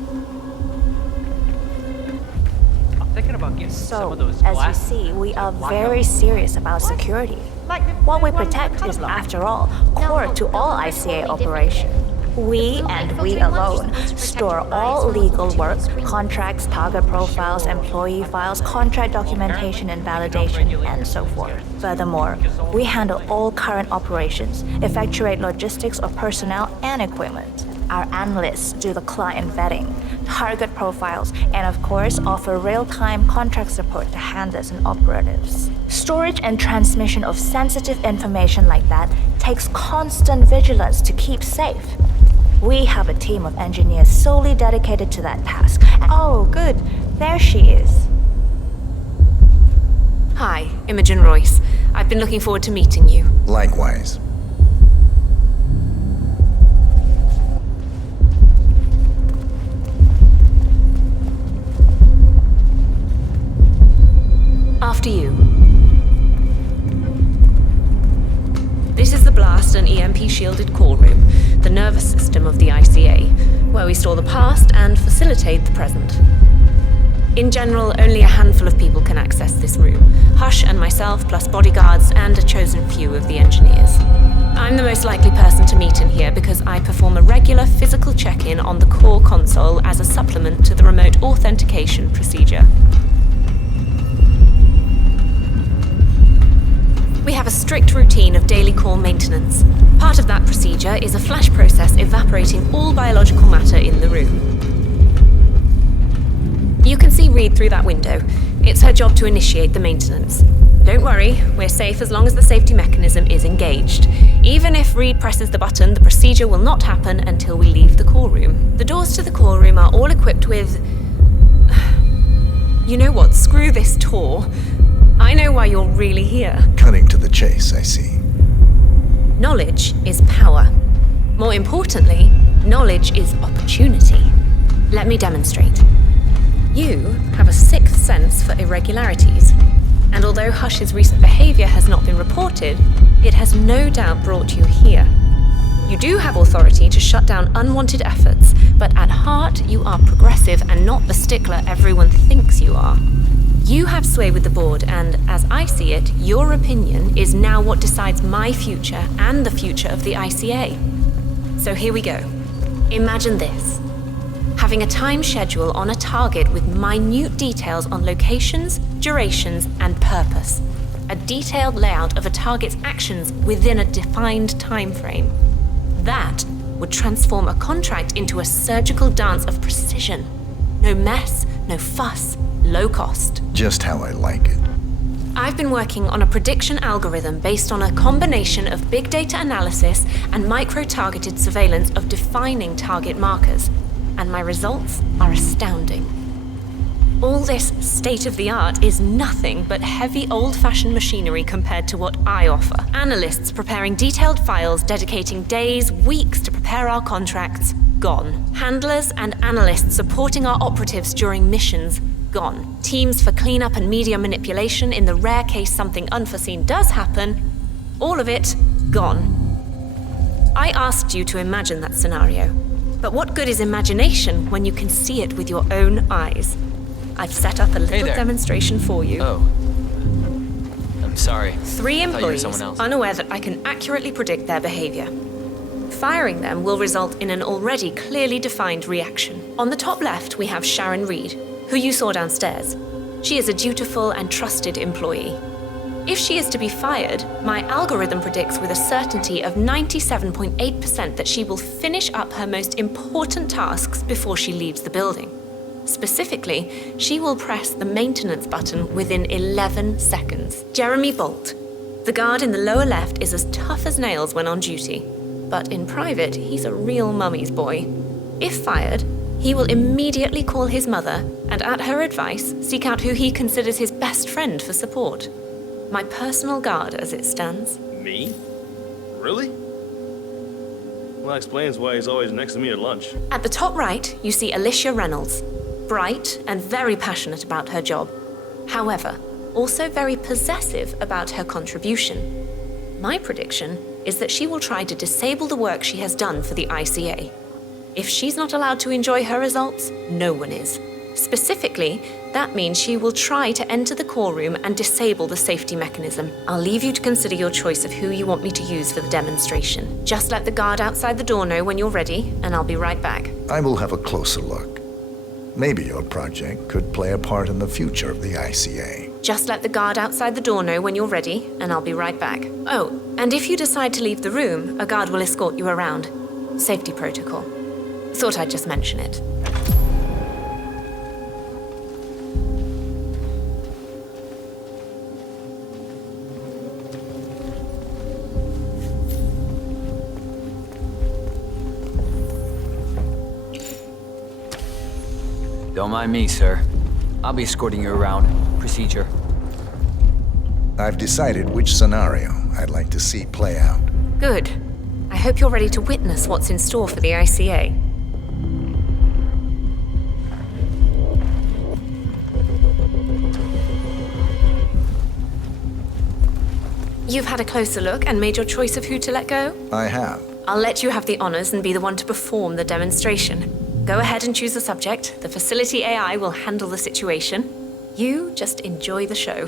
I'm thinking about getting some of those As you glasses. see, we are very serious about security. What we protect is, after all, core to all ICA operation. We, and we alone, store all legal work, contracts, target profiles, employee files, contract documentation and validation, and so forth. Furthermore, we handle all current operations, effectuate logistics of personnel and equipment. Our analysts do the client vetting, target profiles, and of course offer real-time contract support to handlers and operatives. Storage and transmission of sensitive information like that takes constant vigilance to keep safe. We have a team of engineers solely dedicated to that task. Oh, good. There she is. Hi, Imogen Royce. I've been looking forward to meeting you. Likewise. After you. This is the blast and EMP-shielded core room, the nervous system of the ICA, where we store the past and facilitate the present. In general, only a handful of people can access this room. Hush and myself, plus bodyguards and a chosen few of the engineers. I'm the most likely person to meet in here because I perform a regular physical check-in on the core console as a supplement to the remote authentication procedure. We have a strict routine of daily core maintenance. Part of that procedure is a flash process evaporating all biological matter in the room. You can see Reed through that window. It's her job to initiate the maintenance. Don't worry, we're safe as long as the safety mechanism is engaged. Even if Reed presses the button, the procedure will not happen until we leave the core room. The doors to the core room are all equipped with... You know what? Screw this tour. I know why you're really here. Cutting to the chase, I see. Knowledge is power. More importantly, knowledge is opportunity. Let me demonstrate. You have a sixth sense for irregularities, and although Hush's recent behavior has not been reported, it has no doubt brought you here. You do have authority to shut down unwanted efforts, but at heart you are progressive and not the stickler everyone thinks you are. You have sway with the board, and as I see it, your opinion is now what decides my future and the future of the ICA. So here we go. Imagine this. Having a time schedule on a target with minute details on locations, durations, and purpose. A detailed layout of a target's actions within a defined time frame. That would transform a contract into a surgical dance of precision. No mess, no fuss, low cost. Just how I like it. I've been working on a prediction algorithm based on a combination of big data analysis and micro-targeted surveillance of defining target markers, and my results are astounding. All this state-of-the-art is nothing but heavy old-fashioned machinery compared to what I offer. Analysts preparing detailed files, dedicating days, weeks to prepare our contracts, gone. Handlers and analysts supporting our operatives during missions, gone. Teams for cleanup and media manipulation in the rare case something unforeseen does happen, all of it, gone. I asked you to imagine that scenario, but what good is imagination when you can see it with your own eyes? I've set up a little demonstration for you. Oh. I'm sorry. 3 employees unaware that I can accurately predict their behavior. Firing them will result in an already clearly defined reaction. On the top left, we have Sharon Reed, who you saw downstairs. She is a dutiful and trusted employee. If she is to be fired, my algorithm predicts with a certainty of 97.8% that she will finish up her most important tasks before she leaves the building. Specifically, she will press the maintenance button within 11 seconds. Jeremy Bolt, the guard in the lower left, is as tough as nails when on duty, but in private, he's a real mummy's boy. If fired, he will immediately call his mother and, at her advice, seek out who he considers his best friend for support. My personal guard, as it stands. Me? Really? Well, that explains why he's always next to me at lunch. At the top right, you see Alicia Reynolds. Bright and very passionate about her job. However, also very possessive about her contribution. My prediction is that she will try to disable the work she has done for the ICA. If she's not allowed to enjoy her results, no one is. Specifically, that means she will try to enter the core room and disable the safety mechanism. I'll leave you to consider your choice of who you want me to use for the demonstration. Just let the guard outside the door know when you're ready, and I'll be right back. I will have a closer look. Maybe your project could play a part in the future of the ICA. Just let the guard outside the door know when you're ready, and I'll be right back. Oh, and if you decide to leave the room, a guard will escort you around. Safety protocol. Thought I'd just mention it. Don't mind me, sir. I'll be escorting you around. Procedure. I've decided which scenario I'd like to see play out. Good. I hope you're ready to witness what's in store for the ICA. You've had a closer look and made your choice of who to let go? I have. I'll let you have the honors and be the one to perform the demonstration. Go ahead and choose a subject. The facility AI will handle the situation. You just enjoy the show.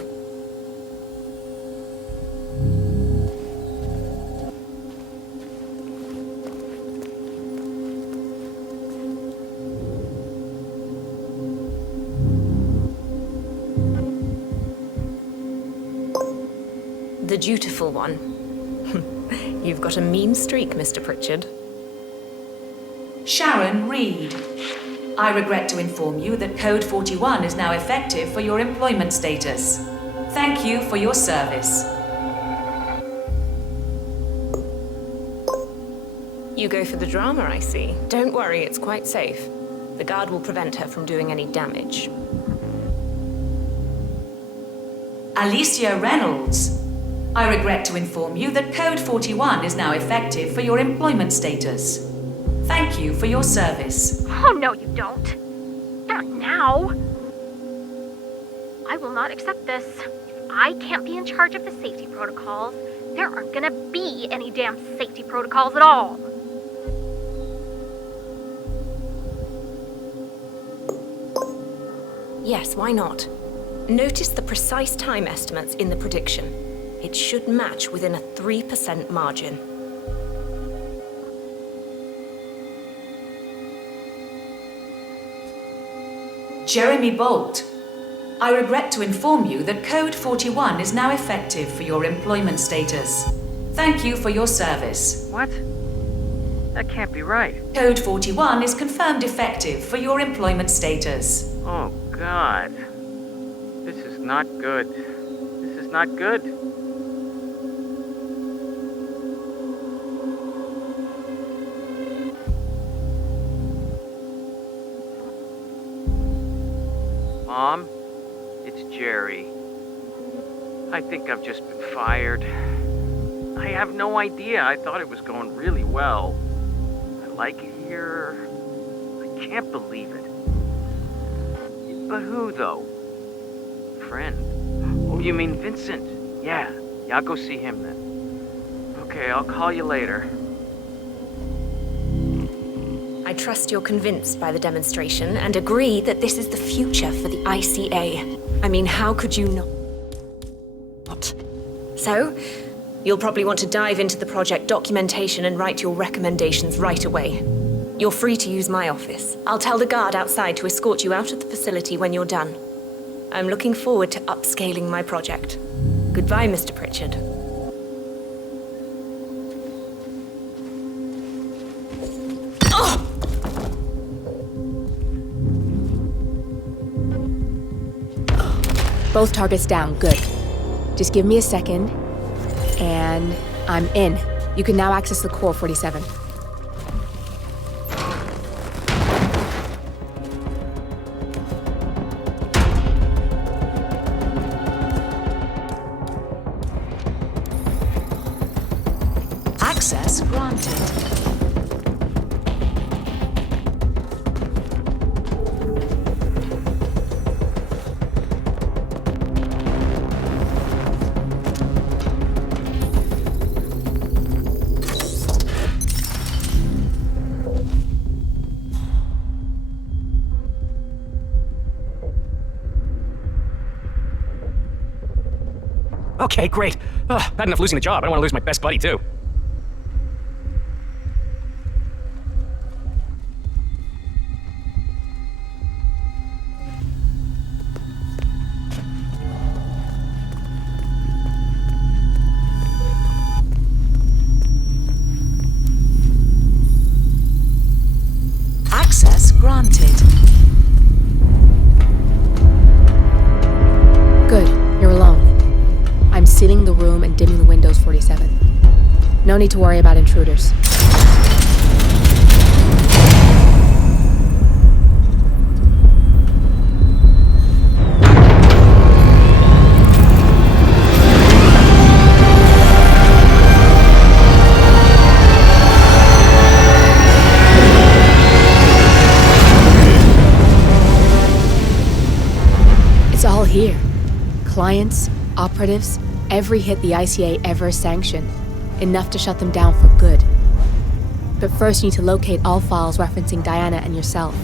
The dutiful one. You've got a mean streak, Mr. Pritchard. Sharon Reed. I regret to inform you that Code 41 is now effective for your employment status. Thank you for your service. You go for the drama, I see. Don't worry, it's quite safe. The guard will prevent her from doing any damage. Alicia Reynolds. I regret to inform you that Code 41 is now effective for your employment status. Thank you for your service. Oh, no, you don't. Not now. I will not accept this. If I can't be in charge of the safety protocols, there aren't gonna be any damn safety protocols at all. Yes, why not? Notice the precise time estimates in the prediction. It should match within a 3% margin. Jeremy Bolt. I regret to inform you that Code 41 is now effective for your employment status. Thank you for your service. What? That can't be right. Code 41 is confirmed effective for your employment status. Oh, God. This is not good. This is not good. Mom, it's Jerry. I think I've just been fired. I have no idea. I thought it was going really well. I like it here. I can't believe it. But who, though? Friend. Oh, you mean Vincent? Yeah, I'll go see him then. Okay, I'll call you later. I trust you're convinced by the demonstration and agree that this is the future for the ICA. I mean, how could you not? So, you'll probably want to dive into the project documentation and write your recommendations right away. You're free to use my office. I'll tell the guard outside to escort you out of the facility when you're done. I'm looking forward to upscaling my project. Goodbye, Mr. Pritchard. Both targets down, good. Just give me a second, and I'm in. You can now access the core 47. Access granted. Okay, great. Bad enough losing the job. I don't want to lose my best buddy, too. Access granted. Good, you're alone. I'm sealing the room and dimming the windows, 47. No need to worry about intruders. It's all here. Clients, operatives, every hit the ICA ever sanctioned. Enough to shut them down for good. But first you need to locate all files referencing Diana and yourself.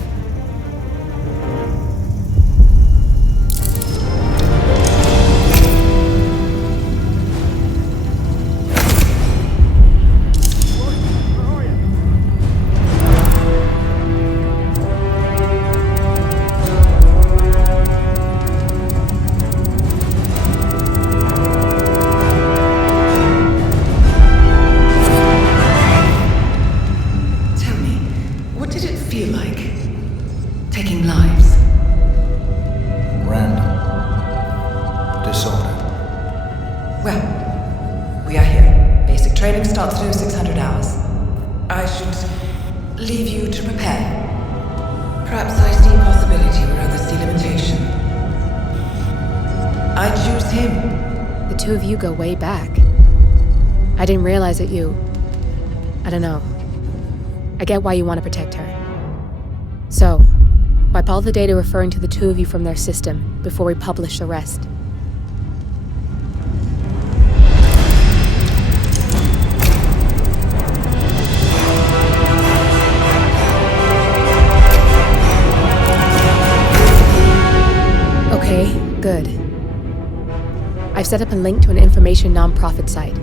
Starts through 600 hours. I should leave you to prepare. Perhaps I see possibility where others see limitation. I choose him. The two of you go way back. I didn't realize that you... I don't know. I get why you want to protect her. So, wipe all the data referring to the two of you from their system before we publish the rest. Okay, good. I've set up a link to an information non-profit site.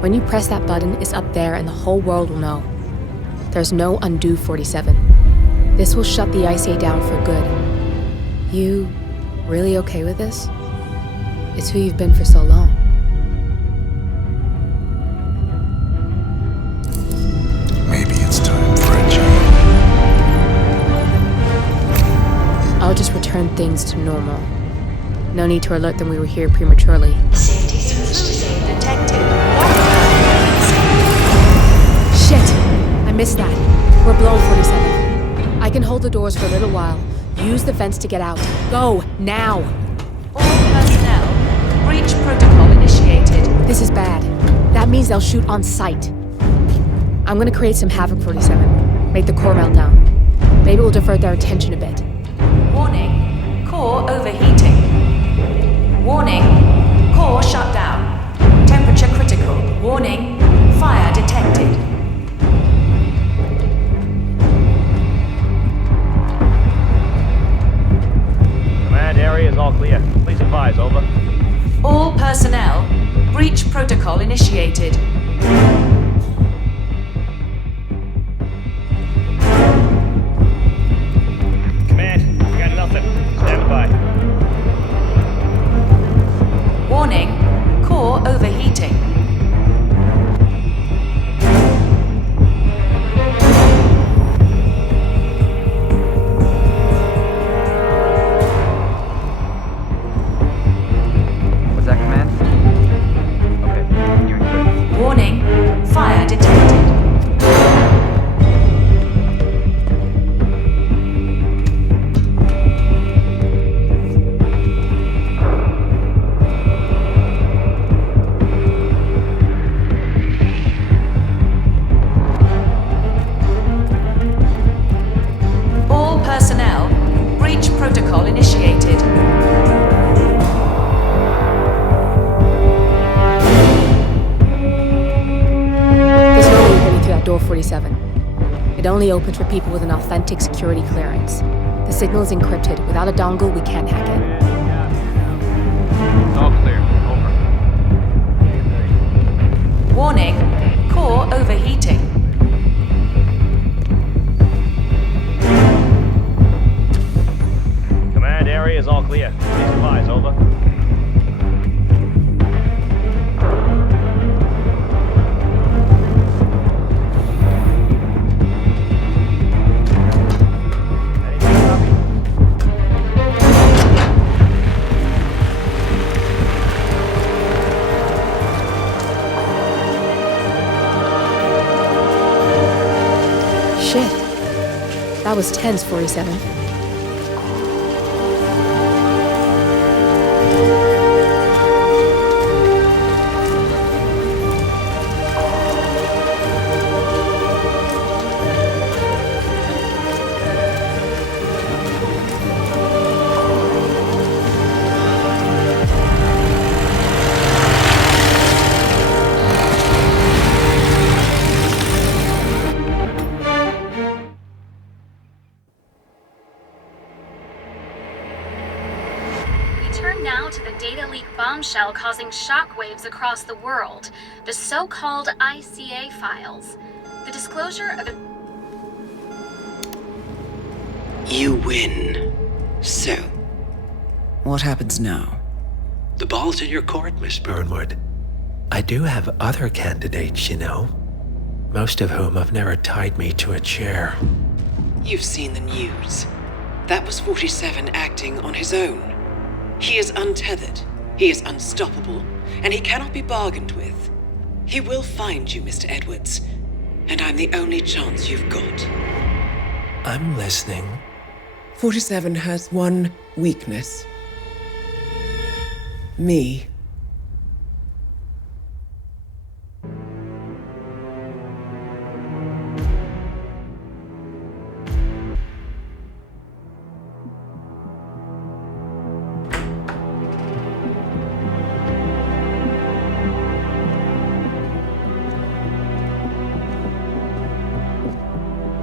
When you press that button, it's up there and the whole world will know. There's no undo, 47. This will shut the ICA down for good. You really okay with this? It's who you've been for so long. Maybe it's time for a change. I'll just return things to normal. No need to alert them we were here prematurely. Safety switch detected. Shit! I missed that. We're blown, 47. I can hold the doors for a little while. Use the vents to get out. Go, now! All personnel, breach protocol initiated. This is bad. That means they'll shoot on sight. I'm gonna create some havoc, 47. Make the core melt down. Maybe we'll divert their attention a bit. Warning, core overheating. Warning, core shut down. Temperature critical. Warning, fire detected. Command area is all clear. Please advise, over. All personnel, breach protocol initiated. Command, we got nothing. Stand by. Warning, core overheating. Was that command? Okay, you're good. Warning, fire detected. All personnel, breach protocol initiated. There's no way getting through that door, 47. It only opens for people with an authentic security clearance. The signal is encrypted. Without a dongle, we can't hack it. All clear. Over. Warning, core overheating. Command area is all clear. Please advise, over. Shit. That was tense, 47. Now to the data leak bombshell causing shockwaves across the world, the so-called ICA files. The disclosure of You win. So, What happens now? the ball's in your court, Miss Burnwood, I do have other candidates, you know. Most of whom have never tied me to a chair. You've seen the news. That was 47 acting on his own. He is untethered, he is unstoppable, and he cannot be bargained with. He will find you, Mr. Edwards, and I'm the only chance you've got. I'm listening. 47 has one weakness. Me.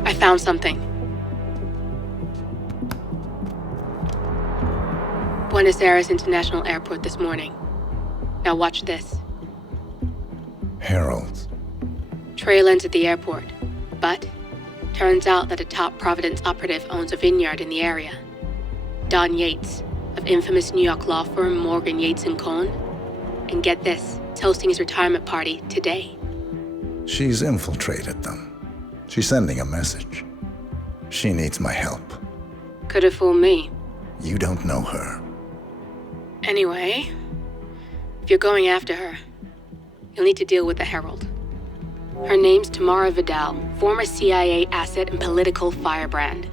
I found something. Buenos Aires International Airport this morning. Now watch this. Heralds. Trail ends at the airport, but turns out that a top Providence operative owns a vineyard in the area. Don Yates, of infamous New York law firm Morgan, Yates & Cohn. And get this, toasting his retirement party today. She's infiltrated them. She's sending a message. She needs my help. Could have fooled me. You don't know her. Anyway, if you're going after her, you'll need to deal with the Herald. Her name's Tamara Vidal, former CIA asset and political firebrand.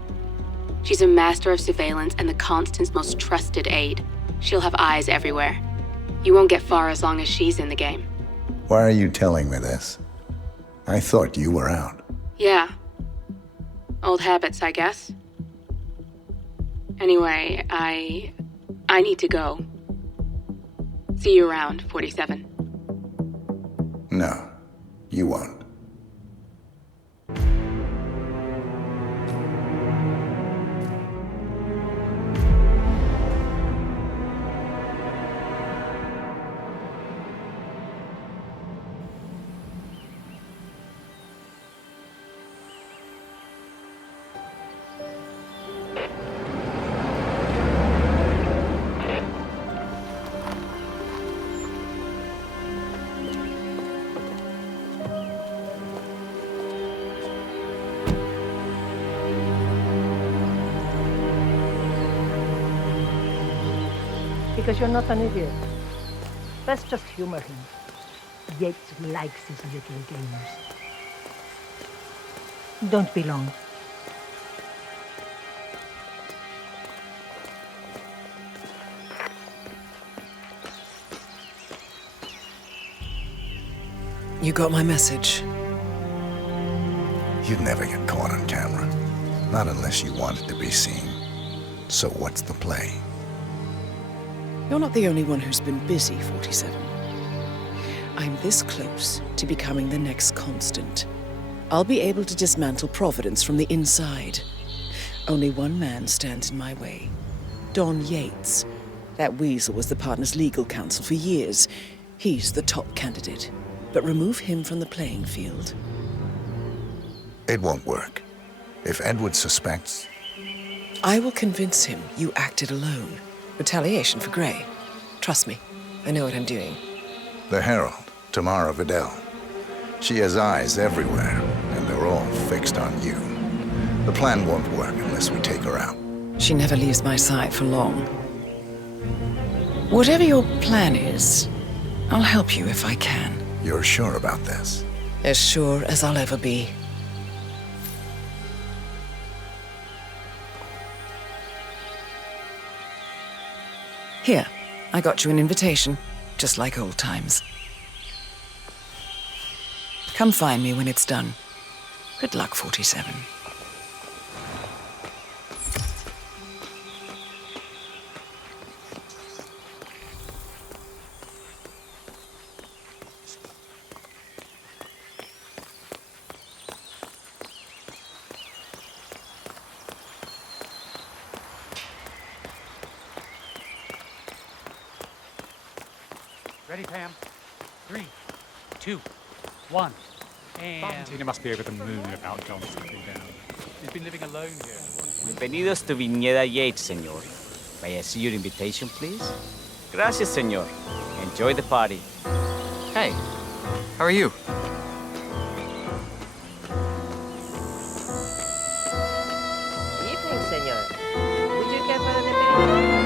She's a master of surveillance and the Constant's most trusted aide. She'll have eyes everywhere. You won't get far as long as she's in the game. Why are you telling me this? I thought you were out. Yeah. Old habits, I guess. Anyway, I need to go. See you around, 47. No, you won't. Because you're not an idiot. Let's just humor him. Yates likes his little games. Don't be long. You got my message. You'd never get caught on camera. Not unless you wanted to be seen. So what's the play? You're not the only one who's been busy, 47. I'm this close to becoming the next Constant. I'll be able to dismantle Providence from the inside. Only one man stands in my way. Don Yates. That weasel was the partner's legal counsel for years. He's the top candidate. but remove him from the playing field. It won't work. If Edward suspects... I will convince him you acted alone. Retaliation for Grey. Trust me, I know what I'm doing. The Herald, Tamara Vidal. She has eyes everywhere, and they're all fixed on you. The plan won't work unless we take her out. She never leaves my side for long. Whatever your plan is, I'll help you if I can. You're sure about this? As sure as I'll ever be. Here, I got you an invitation, just like old times. Come find me when it's done. Good luck, 47. Ready, Pam? 3, 2, 1, and... Tina must be over the moon about John slipping down. He's been living alone here. Bienvenidos to Viñeda Yates, señor. May I see your invitation, please? Gracias, señor. Enjoy the party. Hey, how are you? Evening, senor. Would you care for an aperitivo?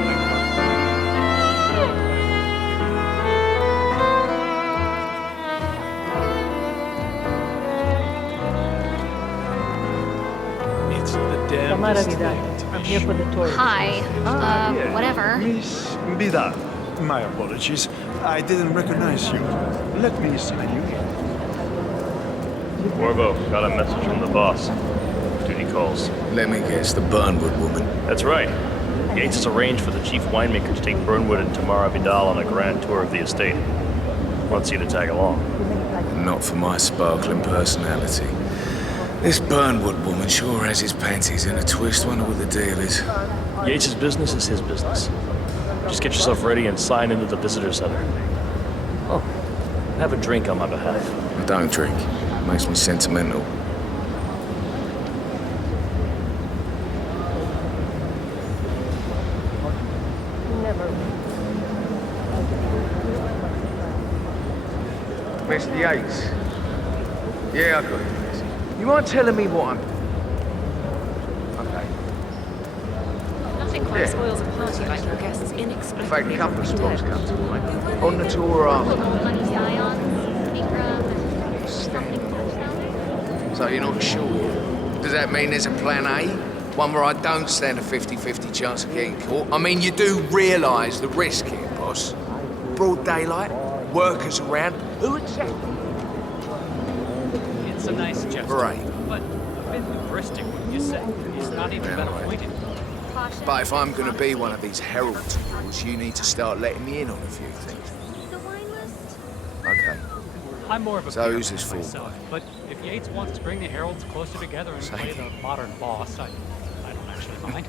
Tamara Vidal. I'm here for the tour. Hi. Whatever. Miss Vidal. My apologies. I didn't recognize you. Let me sign you. Corvo, got a message from the boss. Duty calls. Let me guess, the Burnwood woman. That's right. Yates has arranged for the chief winemaker to take Burnwood and Tamara Vidal on a grand tour of the estate. Wants you to tag along. Not for my sparkling personality. This Burnwood woman sure has his panties in a twist. Wonder what the deal is. Yates' business is his business. Just get yourself ready and sign into the visitor center. Oh, have a drink on my behalf. I don't drink. It makes me sentimental. Mr. Yates. Yeah, I got it. You mind telling me what I'm... Okay. Nothing quite spoils a party like your guests inexplicably. In fact, a couple of spots come to mind. On the tour after. So you're not sure? Does that mean there's a plan A? One where I don't stand a 50-50 chance of getting caught? I mean, you do realise the risk here, boss. Broad daylight, workers around. Who exactly? It's a nice gesture, Right. but a bit hubristic, wouldn't you say? He's not even been appointed. But if I'm going to be one of these heralds of yours, you need to start letting me in on a few things. Okay. I'm more of a So who's this for? myself, but if Yates wants to bring the heralds closer together and play the modern boss, I don't actually mind.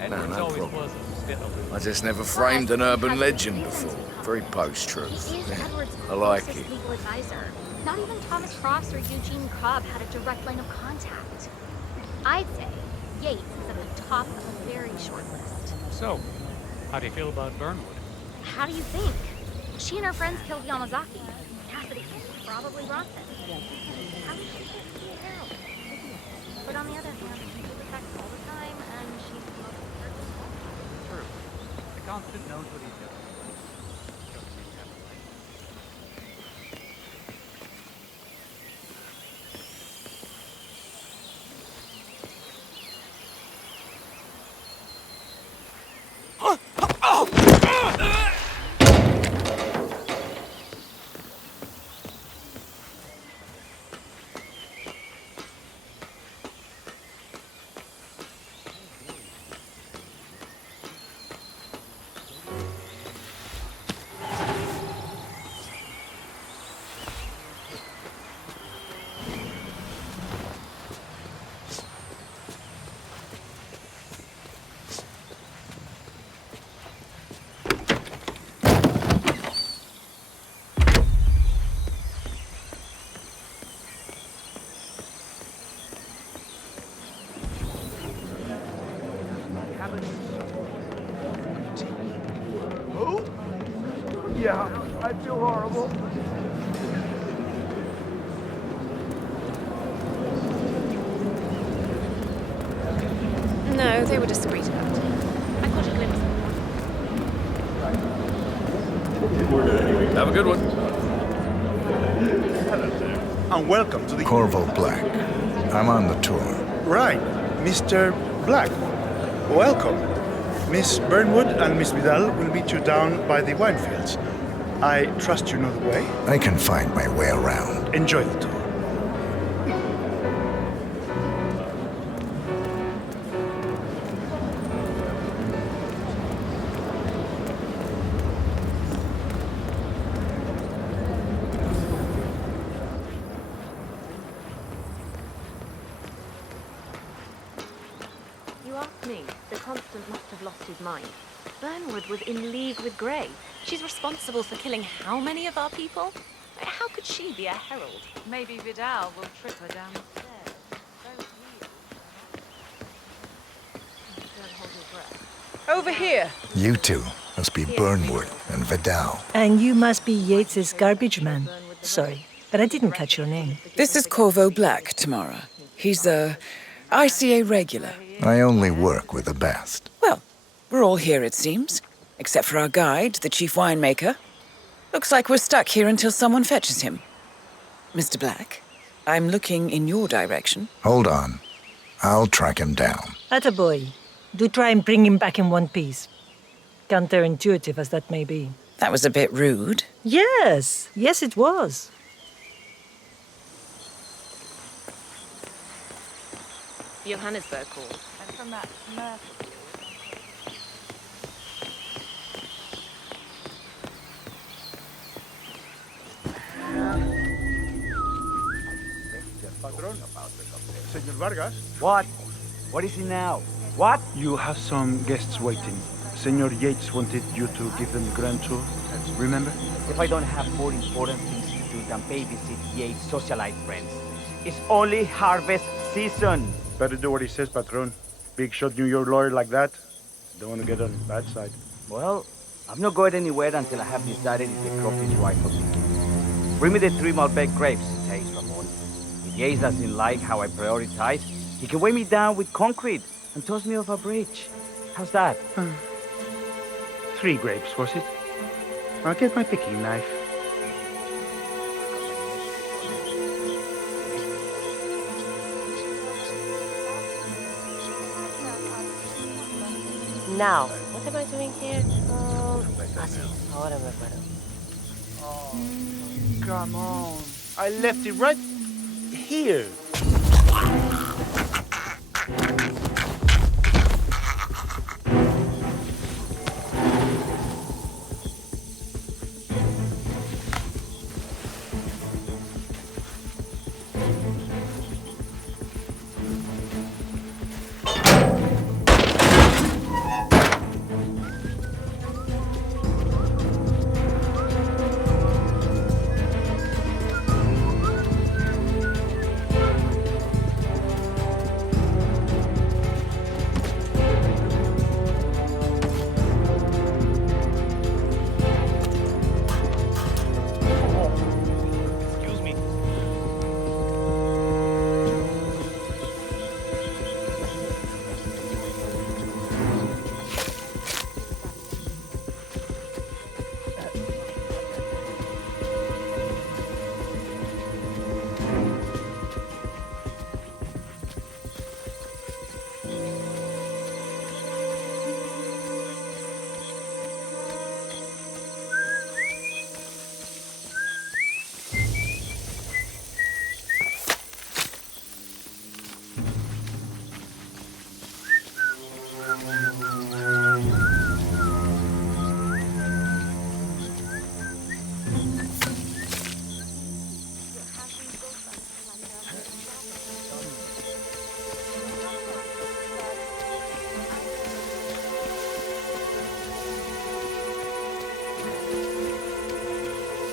Edward's no always problem. was a bit of I just never framed an urban legend before. Very post-truth. I like it. Legal advisor. Not even Thomas Crofts or Eugene Cobb had a direct line of contact. I'd say Yates is at the top of a very short list. So, how do you feel about Burnwood? How do you think? She and her friends killed Yamazaki. Cassidy probably brought them. How did she get to be a herald? But on the other hand, she attacks all the time, and she's the most person. True. The constant knows what he's doing. Yeah, I feel horrible. No, they were discreet about it. I caught a glimpse of one. Have a good one. And welcome to the... Corvo Black. I'm on the tour. Right, Mr. Black. Welcome. Miss Burnwood and Miss Vidal will meet you down by the wine fields. I trust you know the way. I can find my way around. Enjoy the tour. You asked me. The Constant must have lost his mind. Burnwood was in league with Grey. She's responsible for killing how many of our people? How could she be a herald? Maybe Vidal will trip her down the stairs. Don't hold your breath. Over here. You two must be Burnwood and Vidal. And you must be Yates's garbage man. Sorry, but I didn't catch your name. This is Corvo Black, Tamara. He's a ICA regular. I only work with the best. Well, we're all here, it seems. Except for our guide, the chief winemaker. Looks like we're stuck here until someone fetches him. Mr. Black, I'm looking in your direction. Hold on. I'll track him down. Attaboy. Do try and bring him back in one piece. Counterintuitive as that may be. That was a bit rude. Yes, it was. Johannesburg call. And from that Murphy. Senor Vargas? What? What is it now? What? You have some guests waiting. Senor Yates wanted you to give them the grand tour. Remember? If I don't have more important things to do than babysit Yates' socialite friends. It's only harvest season. Better do what he says, Patron. Big shot New York lawyer like that. Don't want to get on his bad side. Well, I'm not going anywhere until I have decided if the crop is right for me. Bring me the 3 Malbec grapes, taste Ramon. If Yates doesn't like how I prioritize, he can weigh me down with concrete and toss me off a bridge. How's that? 3 grapes, was it? I'll get my picking knife. Now, what am I doing here? Así, ahora me acuerdo. Come on. I left it right here.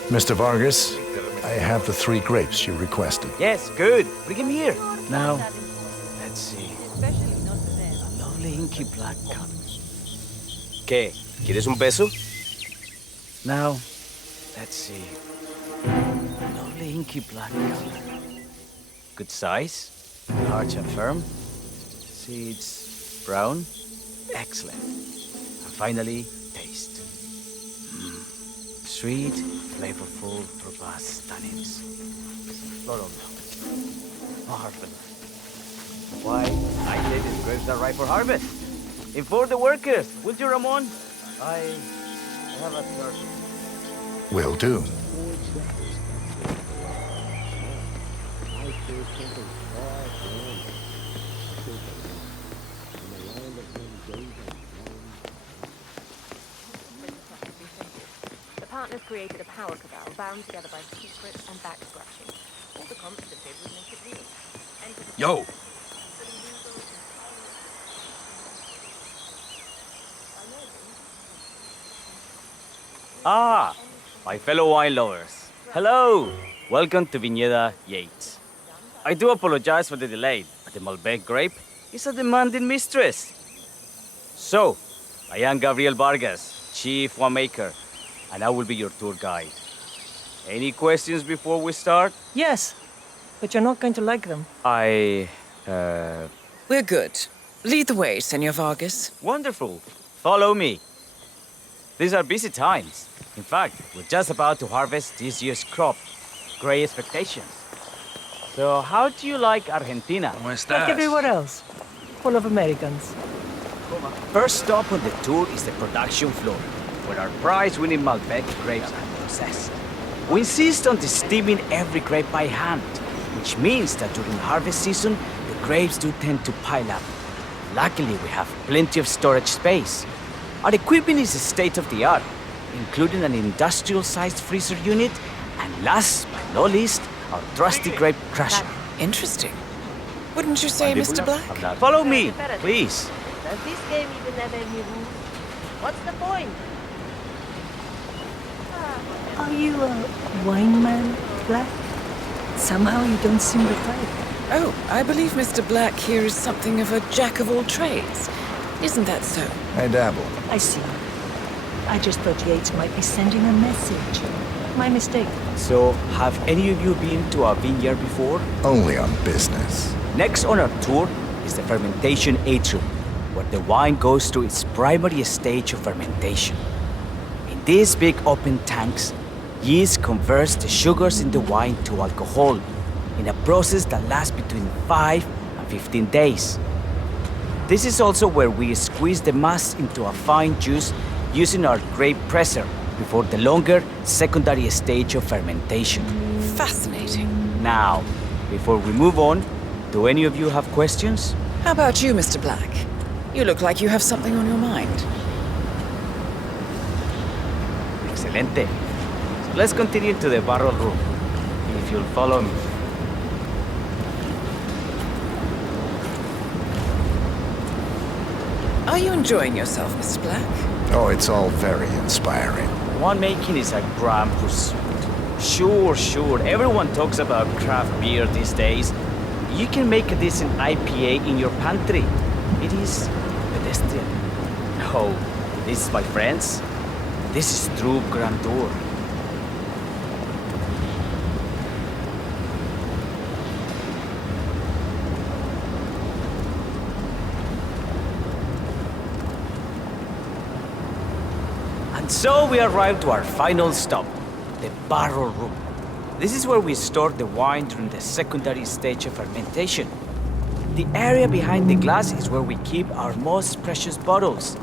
Mr. Vargas, I have the 3 grapes you requested. Yes, good. Bring him here. Now, let's see. A lovely inky black cup. ¿Qué? ¿Quieres un peso? Now, Let's see. Lovely inky black color. Good size. Hearts are firm. Seeds brown. Excellent. And finally, taste. Sweet, flavorful, robust tannins. Floral notes. Marvelous. Why, I say these grapes are ripe for harvest. Inform the workers, would you, Ramon? I have a thirst. Will do. The partners created a power cabal bound together by secrets and back scratching. All the constant did was make it real. Yo! Ah, my fellow wine lovers. Hello! Welcome to Viñeda Yates. I do apologize for the delay, but the Malbec grape is a demanding mistress. So, I am Gabriel Vargas, Chief Winemaker, and I will be your tour guide. Any questions before we start? Yes, but you're not going to like them. We're good. Lead the way, Senor Vargas. Wonderful. Follow me. These are busy times. In fact, we're just about to harvest this year's crop. Great expectations. So, how do you like Argentina? Like everywhere else. Full of Americans. First stop on the tour is the production floor, where our prize-winning Malbec grapes are processed. We insist on steaming every grape by hand, which means that during harvest season, the grapes do tend to pile up. Luckily, we have plenty of storage space. Our equipment is state-of-the-art, including an industrial-sized freezer unit, and last but not least, our trusty grape crusher. Interesting. Wouldn't you say, Mr. Black? Follow me, please. Does this game even have any rules? What's the point? Are you a wine man, Black? Somehow you don't seem the type. Oh, I believe Mr. Black here is something of a jack of all trades. Isn't that so? I dabble. I see. I just thought Yates might be sending a message. My mistake. So, have any of you been to a vineyard before? Only on business. Next on our tour is the fermentation atrium, where the wine goes through its primary stage of fermentation. In these big open tanks, yeast converts the sugars in the wine to alcohol in a process that lasts between 5 and 15 days. This is also where we squeeze the mass into a fine juice using our grape presser before the longer secondary stage of fermentation. Fascinating. Now, before we move on, do any of you have questions? How about you, Mr. Black? You look like you have something on your mind. Excelente. So let's continue to the barrel room, if you'll follow me. Are you enjoying yourself, Mr. Black? Oh, it's all very inspiring. Winemaking is a grand pursuit. Sure. Everyone talks about craft beer these days. You can make a decent IPA in your pantry. It is pedestrian. No, this, my friends, this is true grandeur. And so we arrived to our final stop, the barrel room. This is where we store the wine during the secondary stage of fermentation. The area behind the glass is where we keep our most precious bottles,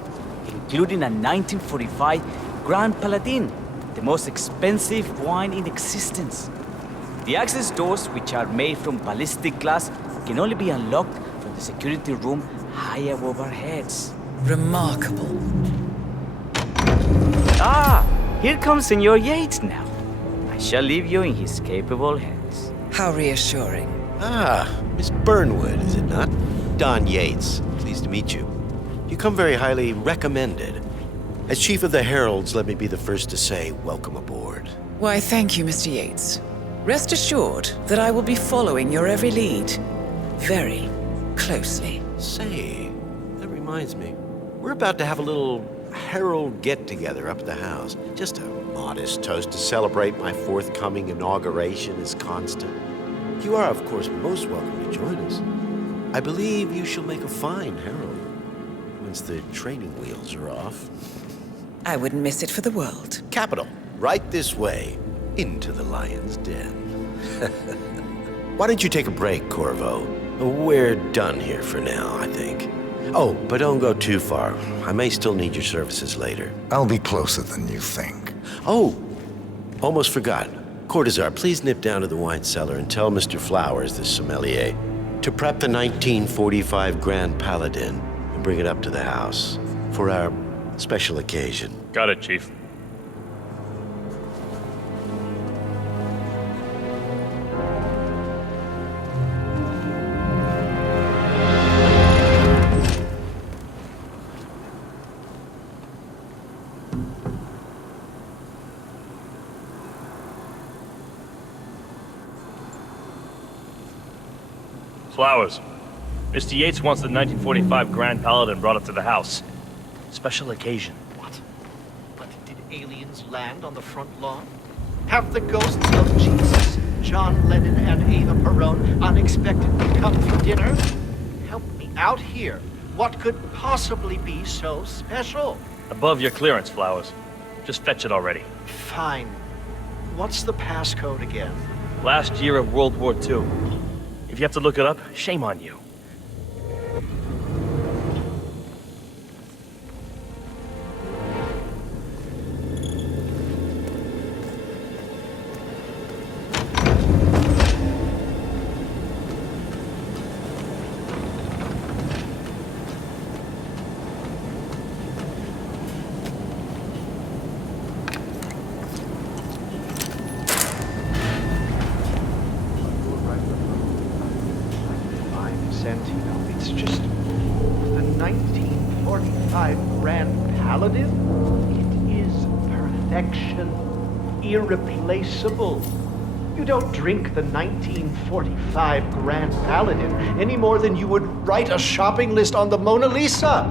including a 1945 Grand Paladin, the most expensive wine in existence. The access doors, which are made from ballistic glass, can only be unlocked from the security room high above our heads. Remarkable. Ah, here comes Senor Yates now. I shall leave you in his capable hands. How reassuring. Ah, Miss Burnwood, is it not? Don Yates, pleased to meet you. You come very highly recommended. As Chief of the Heralds, let me be the first to say welcome aboard. Why, thank you, Mr. Yates. Rest assured that I will be following your every lead. Very closely. Say, that reminds me. We're about to have a little herald get-together up at the house. Just a modest toast to celebrate my forthcoming inauguration as constant. You are, of course, most welcome to join us. I believe you shall make a fine herald once the training wheels are off. I wouldn't miss it for the world. Capital. Right this way, into the lion's den. Why don't you take a break, Corvo? We're done here for now, I think. Oh, but don't go too far. I may still need your services later. I'll be closer than you think. Oh, almost forgot. Cortazar, please nip down to the wine cellar and tell Mr. Flowers, the sommelier, to prep the 1945 Grand Paladin and bring it up to the house for our special occasion. Got it, Chief. Flowers. Mr. Yates wants the 1945 Grand Paladin brought up to the house. Special occasion. What? But did aliens land on the front lawn? Have the ghosts of Jesus, John Lennon, and Eva Perón unexpectedly come for dinner? Help me out here. What could possibly be so special? Above your clearance, Flowers. Just fetch it already. Fine. What's the passcode again? Last year of World War II. If you have to look it up, shame on you. It's just the 1945 Grand Paladin. It is perfection, irreplaceable. You don't drink the 1945 Grand Paladin any more than you would write a shopping list on the Mona Lisa.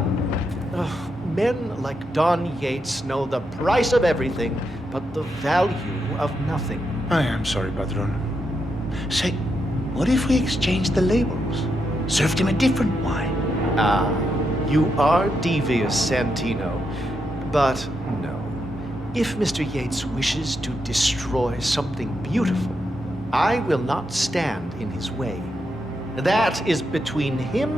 Men like Don Yates know the price of everything, but the value of nothing. I am sorry, Patron. Say, what if we exchange the labels? Served him a different wine. Ah, you are devious, Santino. But no. If Mr. Yates wishes to destroy something beautiful, I will not stand in his way. That is between him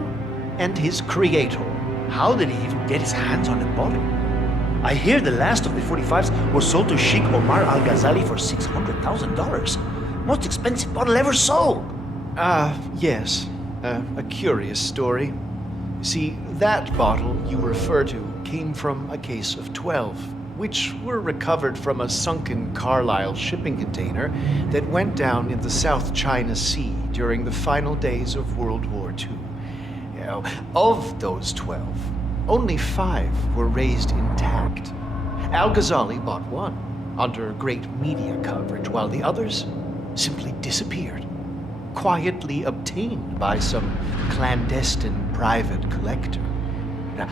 and his creator. How did he even get his hands on the bottle? I hear the last of the 45s was sold to Sheikh Omar Al-Ghazali for $600,000. Most expensive bottle ever sold. Yes. A curious story. See, that bottle you refer to came from a case of 12, which were recovered from a sunken Carlisle shipping container that went down in the South China Sea during the final days of World War II. Of those 12, only 5 were raised intact. Al-Ghazali bought one under great media coverage, while the others simply disappeared. Quietly obtained by some clandestine private collector.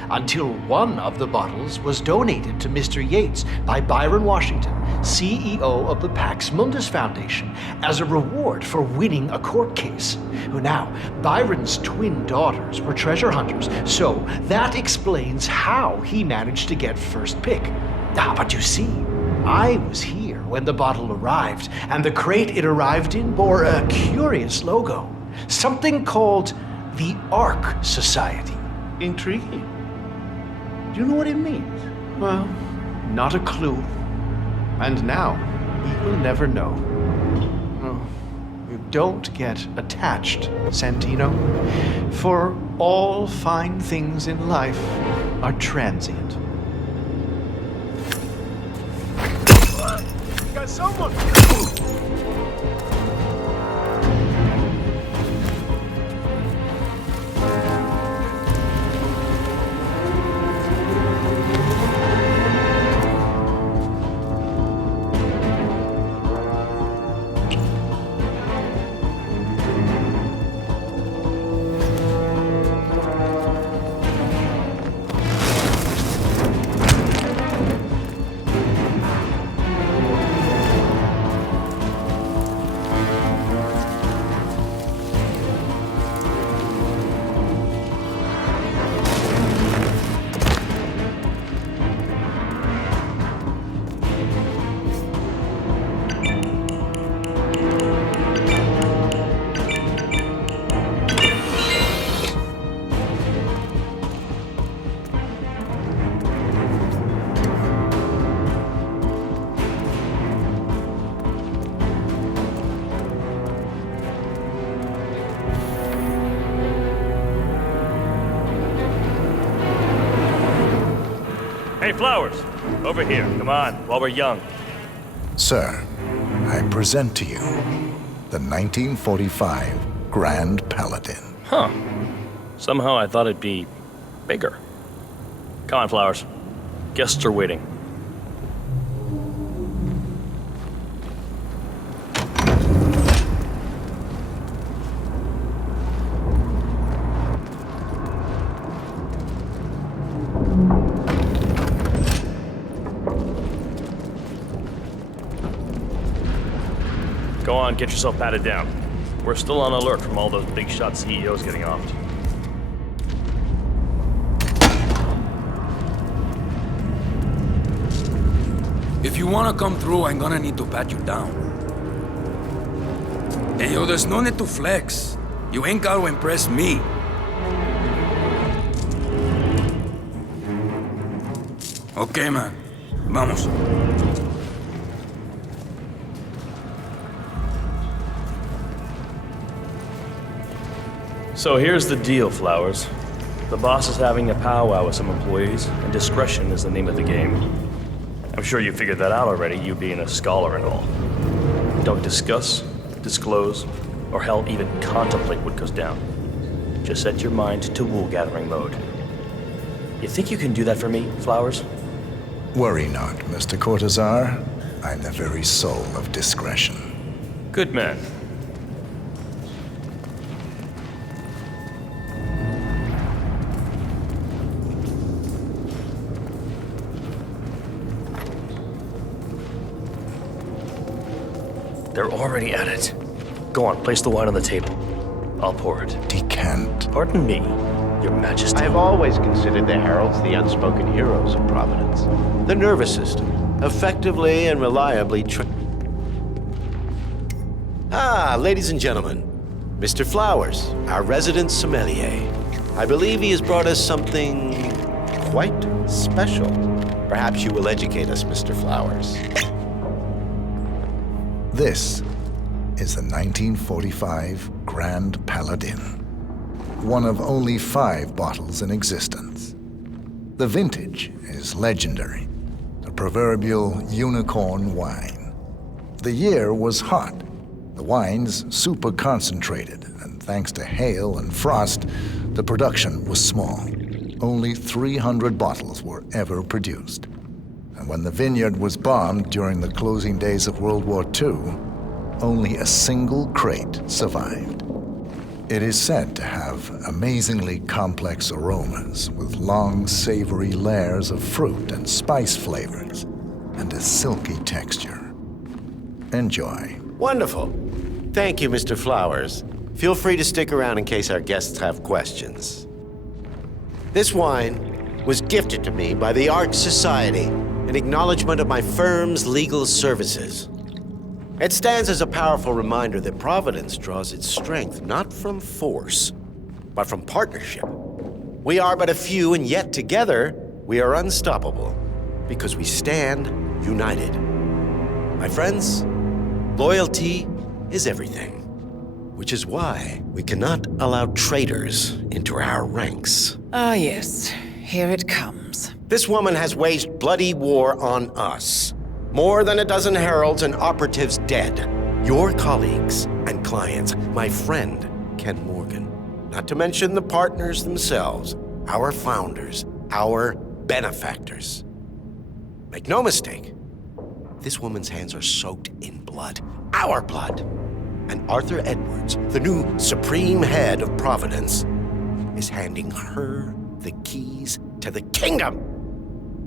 Until one of the bottles was donated to Mr. Yates by Byron Washington, CEO of the Pax Mundus Foundation, as a reward for winning a court case. Now, Byron's twin daughters were treasure hunters, so that explains how he managed to get first pick. But you see, I was here when the bottle arrived, and the crate it arrived in bore a curious logo. Something called the Ark Society. Intriguing. Do you know what it means? Well, not a clue. And now, we will never know. You don't get attached, Santino. For all fine things in life are transient. Got someone! Hey, Flowers, over here. Come on, while we're young. Sir, I present to you the 1945 Grand Paladin. Huh. Somehow I thought it'd be bigger. Come on, Flowers. Guests are waiting. Go on, get yourself patted down. We're still on alert from all those big shot CEOs getting offed. If you wanna come through, I'm gonna need to pat you down. Hey, yo, there's no need to flex. You ain't gotta impress me. Okay, man. Vamos. So here's the deal, Flowers. The boss is having a powwow with some employees, and discretion is the name of the game. I'm sure you figured that out already, you being a scholar and all. Don't discuss, disclose, or hell, even contemplate what goes down. Just set your mind to wool-gathering mode. You think you can do that for me, Flowers? Worry not, Mr. Cortazar. I'm the very soul of discretion. Good man. They're already at it. Go on, place the wine on the table. I'll pour it. Decant. Pardon me, Your Majesty. I have always considered the heralds the unspoken heroes of Providence. The nervous system, effectively and reliably ladies and gentlemen, Mr. Flowers, our resident sommelier. I believe he has brought us something quite special. Perhaps you will educate us, Mr. Flowers. This is the 1945 Grand Paladin, one of only 5 bottles in existence. The vintage is legendary, a proverbial unicorn wine. The year was hot, the wine's super concentrated, and thanks to hail and frost, the production was small. Only 300 bottles were ever produced. And when the vineyard was bombed during the closing days of World War II, only a single crate survived. It is said to have amazingly complex aromas with long, savory layers of fruit and spice flavors, and a silky texture. Enjoy. Wonderful. Thank you, Mr. Flowers. Feel free to stick around in case our guests have questions. This wine was gifted to me by the Art Society in acknowledgement of my firm's legal services. It stands as a powerful reminder that Providence draws its strength not from force, but from partnership. We are but a few, and yet together we are unstoppable because we stand united. My friends, loyalty is everything, which is why we cannot allow traitors into our ranks. Ah, yes. Here it comes. This woman has waged bloody war on us. More than a dozen heralds and operatives dead. Your colleagues and clients, my friend, Ken Morgan. Not to mention the partners themselves, our founders, our benefactors. Make no mistake, this woman's hands are soaked in blood. Our blood. And Arthur Edwards, the new supreme head of Providence, is handing her the keys to the kingdom.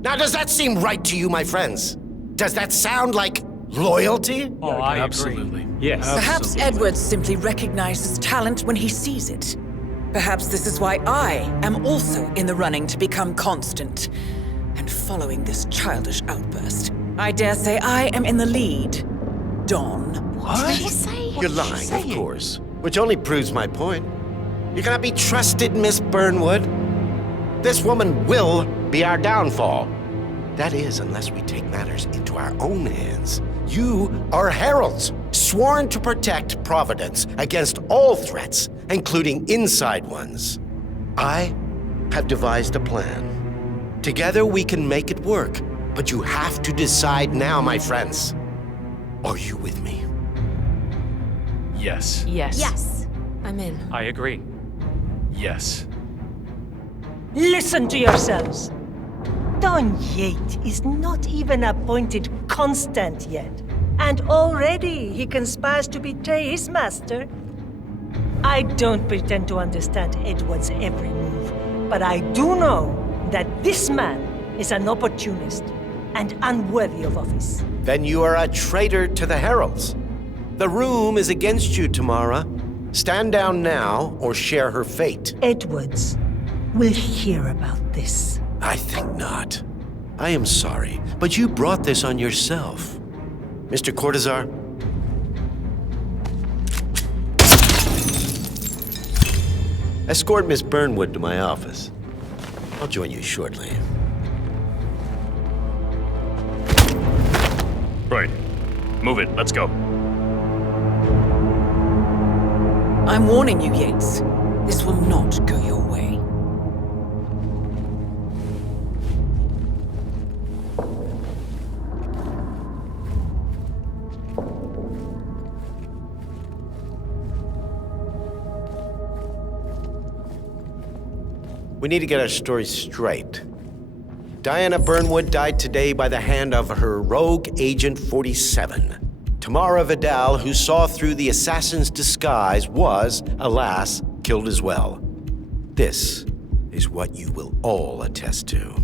Now, does that seem right to you, my friends? Does that sound like loyalty? Oh, I Absolutely. agree. Yes. Perhaps Edwards simply recognizes talent when he sees it. Perhaps this is why I am also in the running to become constant. And following this childish outburst, I dare say I am in the lead. Dawn. What? Did he say? You're lying, of course. Which only proves my point. You cannot be trusted, Miss Burnwood. This woman will be our downfall. That is, unless we take matters into our own hands. You are heralds, sworn to protect Providence against all threats, including inside ones. I have devised a plan Together we can make it work. But you have to decide now, my friends. Are you with me? Yes. Yes. Yes. I'm in. I agree. Yes. Listen to yourselves. Don Yates is not even appointed constant yet, and already he conspires to betray his master. I don't pretend to understand Edward's every move, but I do know that this man is an opportunist and unworthy of office. Then you are a traitor to the Heralds. The room is against you, Tamara. Stand down now or share her fate. Edwards will hear about this. I think not. I am sorry, but you brought this on yourself. Mr. Cortazar? Escort Miss Burnwood to my office. I'll join you shortly. Right. Move it. Let's go. I'm warning you, Yates. This will not go your way. We need to get our story straight. Diana Burnwood died today by the hand of her rogue Agent 47. Tamara Vidal, who saw through the assassin's disguise, was, alas, killed as well. This is what you will all attest to.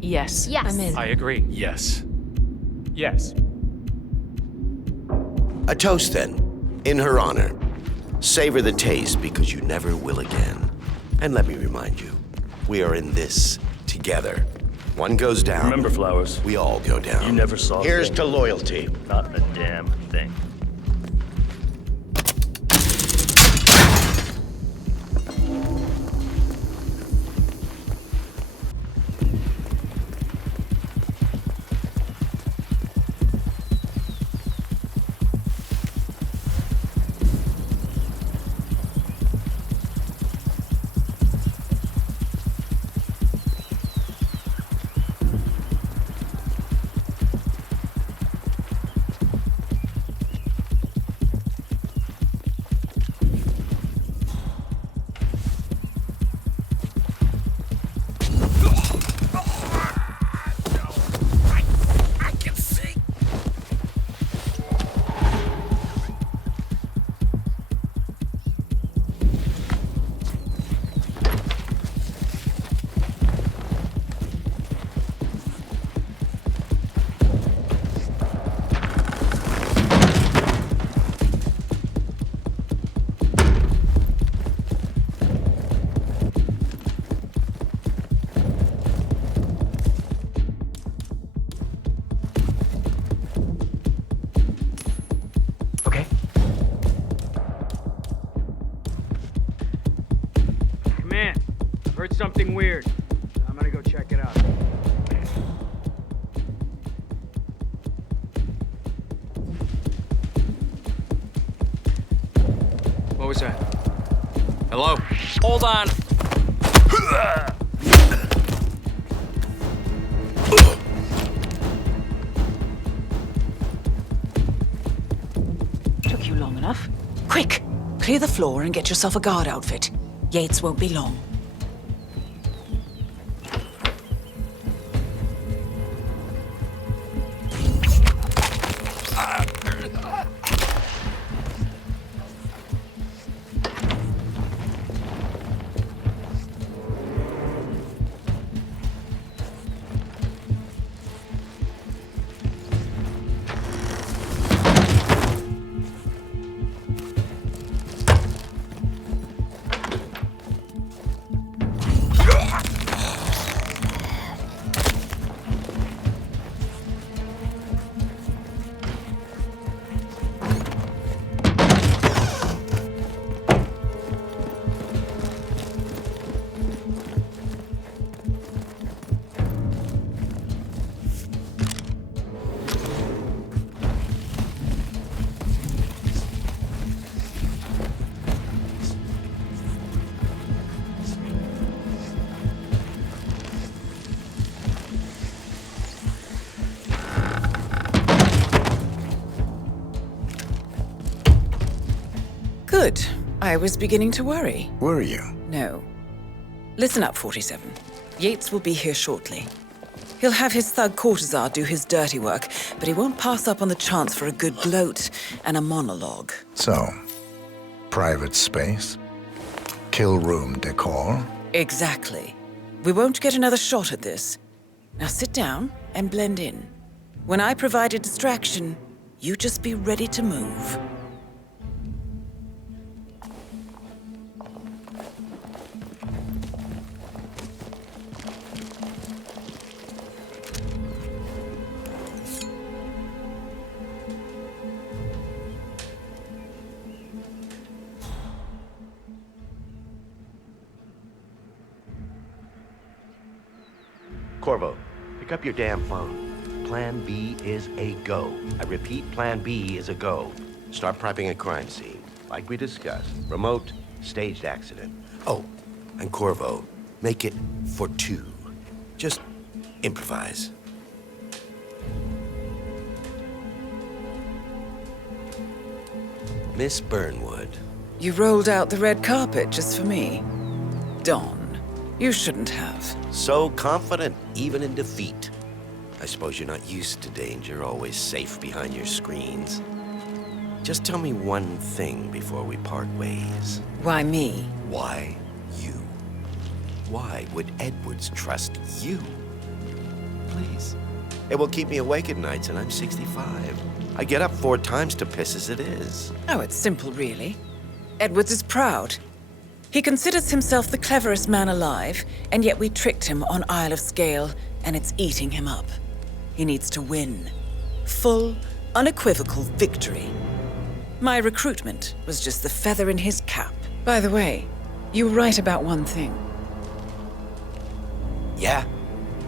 Yes. Yes. I'm in. I agree. Yes. Yes. A toast, then, in her honor. Savor the taste, because you never will again. And let me remind you, we are in this together. One goes down. Remember, Flowers. We all go down. You never saw. Here's to loyalty. Not a damn thing. Something weird. I'm gonna go check it out. What was that? Hello? Hold on. Took you long enough. Quick! Clear the floor and get yourself a guard outfit. Yates won't be long. Good. I was beginning to worry. Were you? No. Listen up, 47. Yates will be here shortly. He'll have his thug Cortazar do his dirty work, but he won't pass up on the chance for a good gloat and a monologue. So, private space? Kill room decor? Exactly. We won't get another shot at this. Now sit down and blend in. When I provide a distraction, you just be ready to move. Corvo, pick up your damn phone. Plan B is a go. I repeat, Plan B is a go. Start prepping a crime scene, like we discussed. Remote, staged accident. Oh, and Corvo, make it for 2. Just improvise. Miss Burnwood. You rolled out the red carpet just for me. Don, you shouldn't have. So confident, even in defeat. I suppose you're not used to danger, always safe behind your screens. Just tell me one thing before we part ways. Why me? Why you? Why would Edwards trust you? Please. It will keep me awake at nights, and I'm 65. I get up 4 times to piss as it is. Oh, it's simple, really. Edwards is proud. He considers himself the cleverest man alive, and yet we tricked him on Isle of Scale, and it's eating him up. He needs to win. Full, unequivocal victory. My recruitment was just the feather in his cap. By the way, you were right about one thing. Yeah?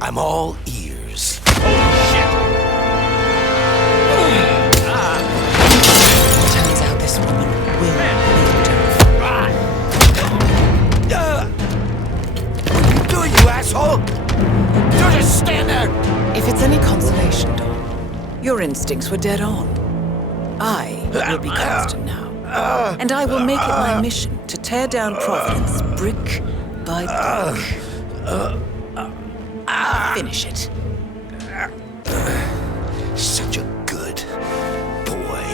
I'm all ears. Turns out this woman will What are you doing, you asshole? You just stand there! If it's any consolation, Don, your instincts were dead on. I will be constant now. And I will make it my mission to tear down Providence brick by brick. Finish it. Such a good boy.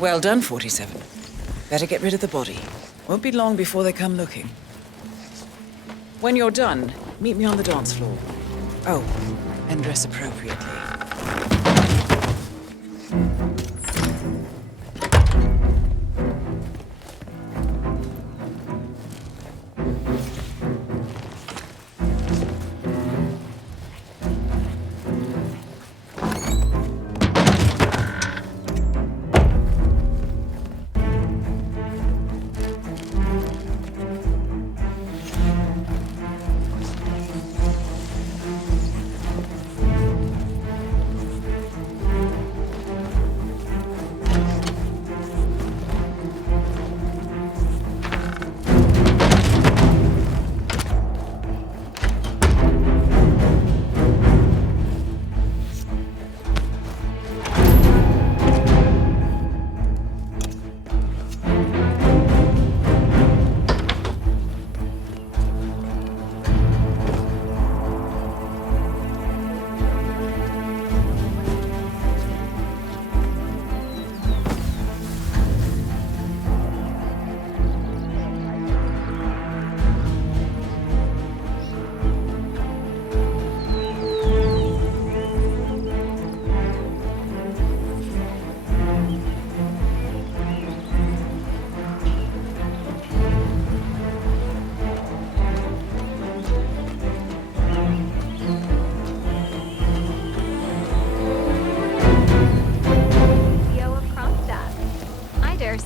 Well done, 47. Better get rid of the body. Won't be long before they come looking. When you're done, meet me on the dance floor. Oh, and dress appropriately.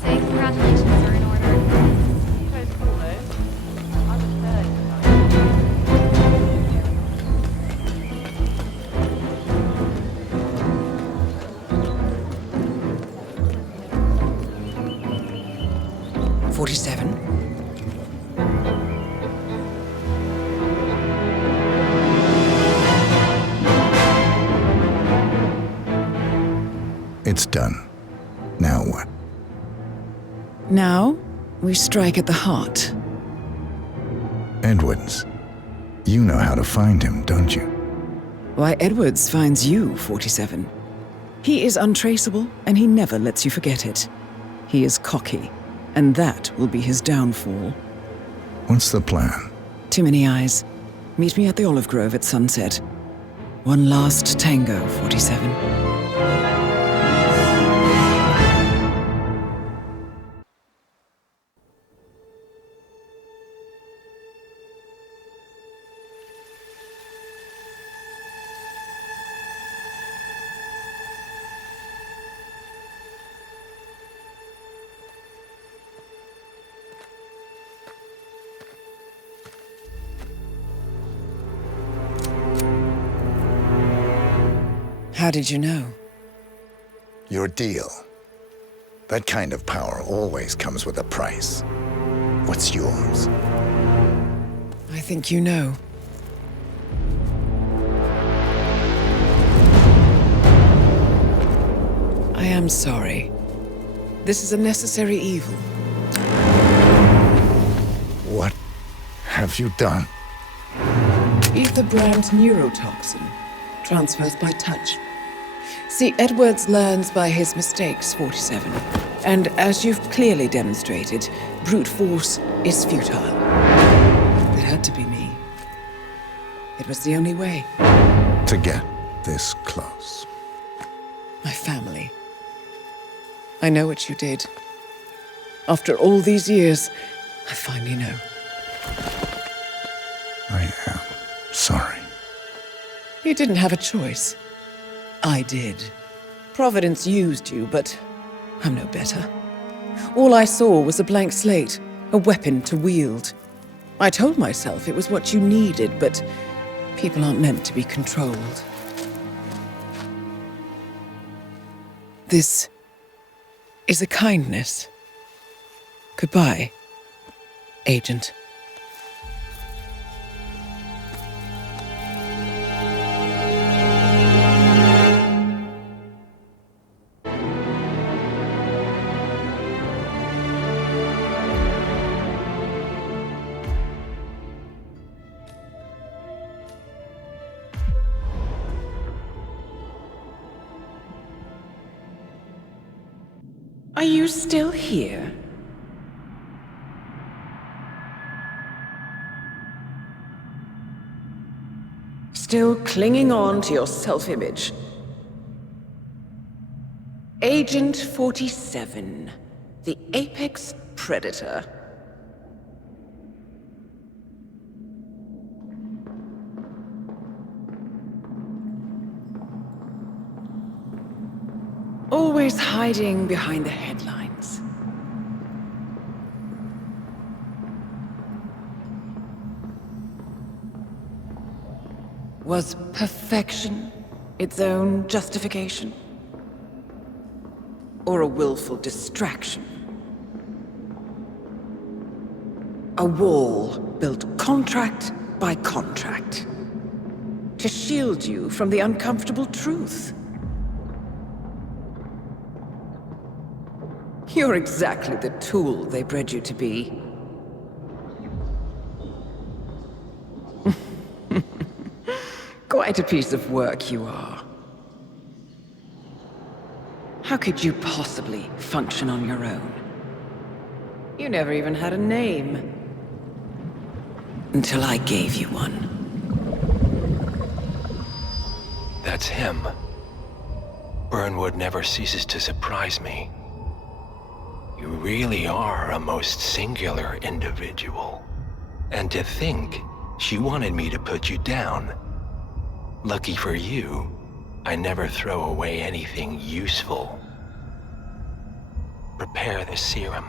Congratulations are in order. 47. It's done. Now what? Now, we strike at the heart. Edwards. You know how to find him, don't you? Why, Edwards finds you, 47. He is untraceable, and he never lets you forget it. He is cocky, and that will be his downfall. What's the plan? Too many eyes. Meet me at the olive grove at sunset. One last tango, 47. How did you know? Your deal. That kind of power always comes with a price. What's yours? I think you know. I am sorry. This is a necessary evil. What have you done? Ether brand neurotoxin. Transfers by touch. See, Edwards learns by his mistakes, 47. And as you've clearly demonstrated, brute force is futile. It had to be me. It was the only way. To get this close. My family. I know what you did. After all these years, I finally know. I am sorry. You didn't have a choice. I did. Providence used you, but I'm no better. All I saw was a blank slate, a weapon to wield. I told myself it was what you needed, but people aren't meant to be controlled. This is a kindness. Goodbye, Agent. Are you still here? Still clinging on to your self-image? Agent 47, the apex predator. Always hiding behind the headlines. Was perfection its own justification? Or a willful distraction? A wall built contract by contract to shield you from the uncomfortable truth. You're exactly the tool they bred you to be. Quite a piece of work you are. How could you possibly function on your own? You never even had a name. Until I gave you one. That's him. Burnwood never ceases to surprise me. You really are a most singular individual. And to think she wanted me to put you down. Lucky for you, I never throw away anything useful. Prepare the serum.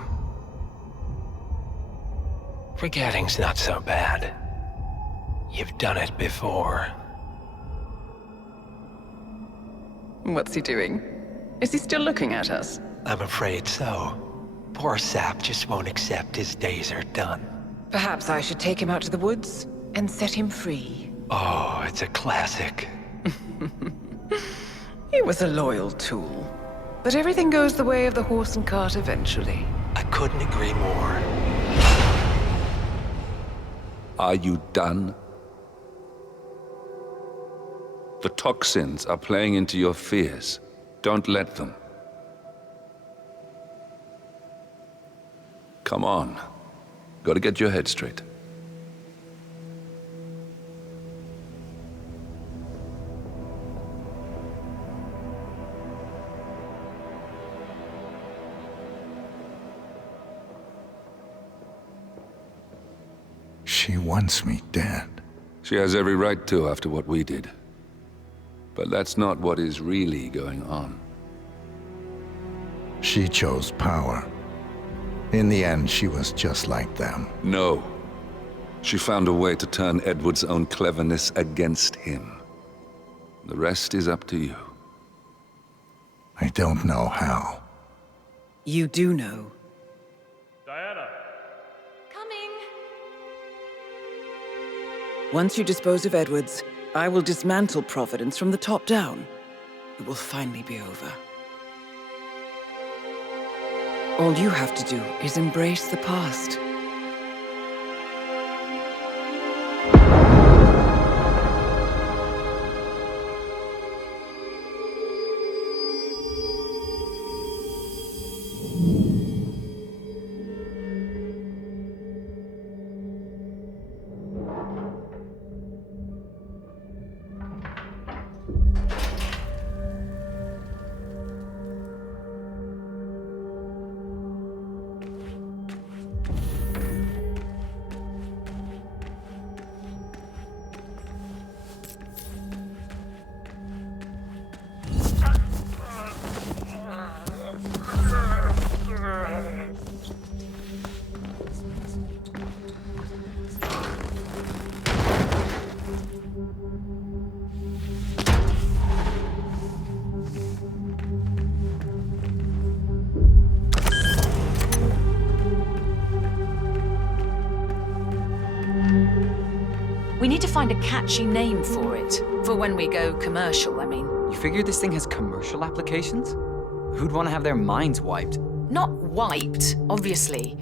Forgetting's not so bad. You've done it before. What's he doing? Is he still looking at us? I'm afraid so. Poor sap just won't accept his days are done. Perhaps I should take him out to the woods and set him free. Oh, it's a classic. He was a loyal tool. But everything goes the way of the horse and cart eventually. I couldn't agree more. Are you done? The toxins are playing into your fears. Don't let them. Come on. Gotta get your head straight. She wants me dead. She has every right to after what we did. But that's not what is really going on. She chose power. In the end, she was just like them. No. She found a way to turn Edward's own cleverness against him. The rest is up to you. I don't know how. You do know. Diana! Coming! Once you dispose of Edwards, I will dismantle Providence from the top down. It will finally be over. All you have to do is embrace the past. We need to find a catchy name for it. For when we go commercial, I mean. You figure this thing has commercial applications? Who'd want to have their minds wiped? Not wiped, obviously.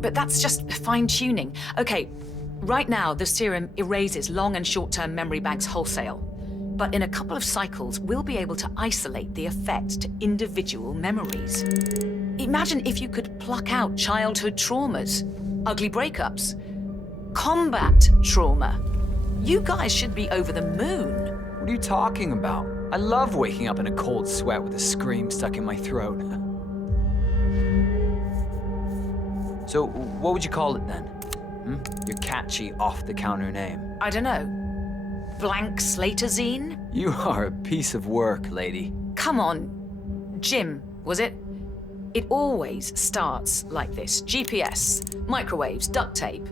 But that's just fine-tuning. Okay, right now the serum erases long and short-term memory banks wholesale. But in a couple of cycles, we'll be able to isolate the effect to individual memories. Imagine if you could pluck out childhood traumas, ugly breakups, combat trauma. You guys should be over the moon. What are you talking about? I love waking up in a cold sweat with a scream stuck in my throat. So, what would you call it then? Your catchy, off-the-counter name. I don't know. Blank Slaterzine? You are a piece of work, lady. Come on. Jim, was it? It always starts like this. GPS, microwaves, duct tape.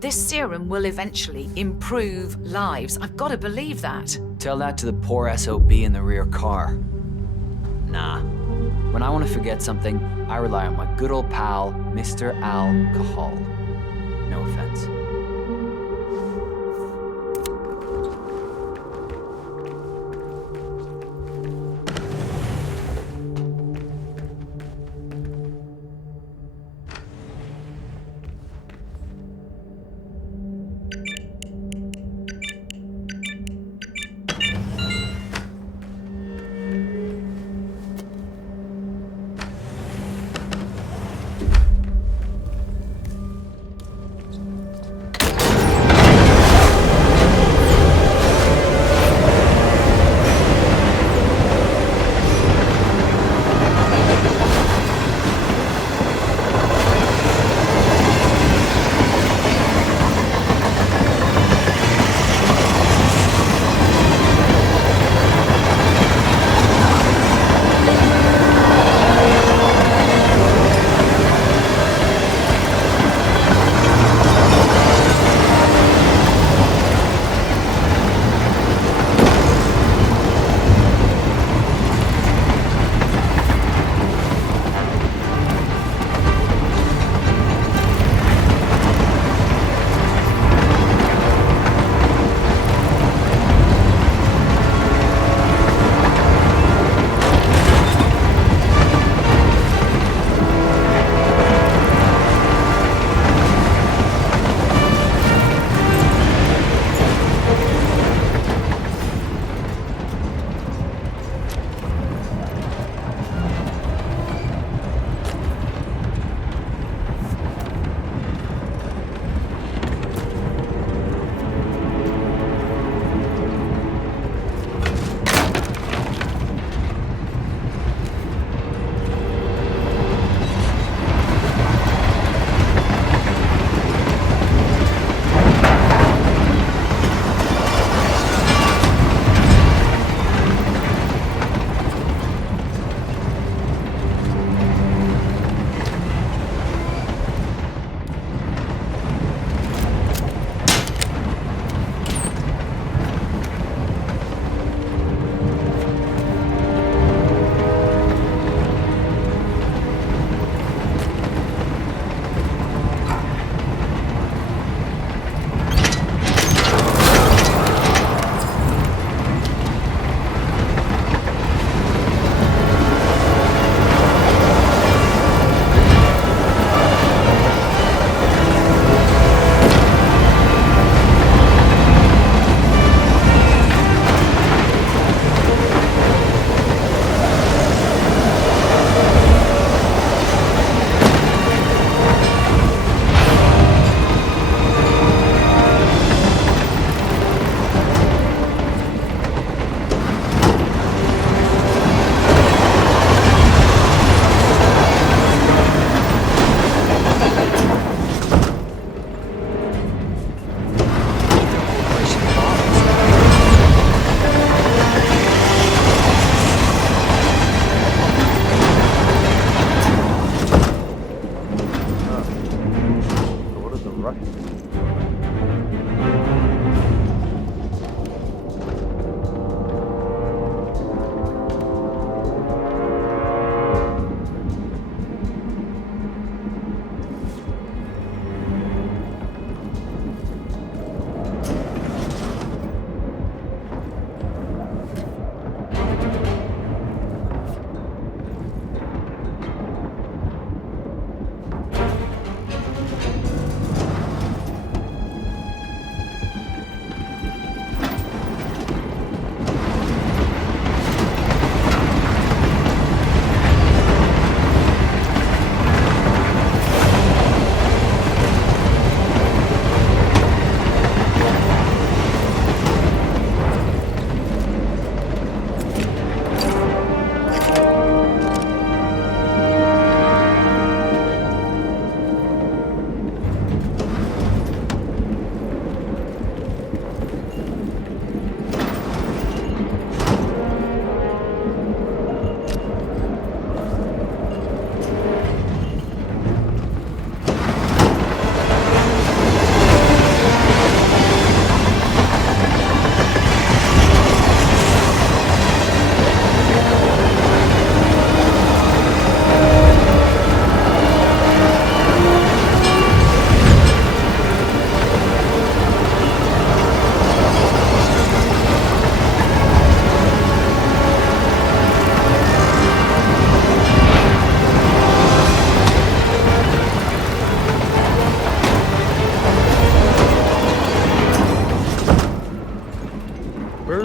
This serum will eventually improve lives. I've got to believe that. Tell that to the poor SOB in the rear car. Nah. When I want to forget something, I rely on my good old pal, Mr. Alcohol. No offense.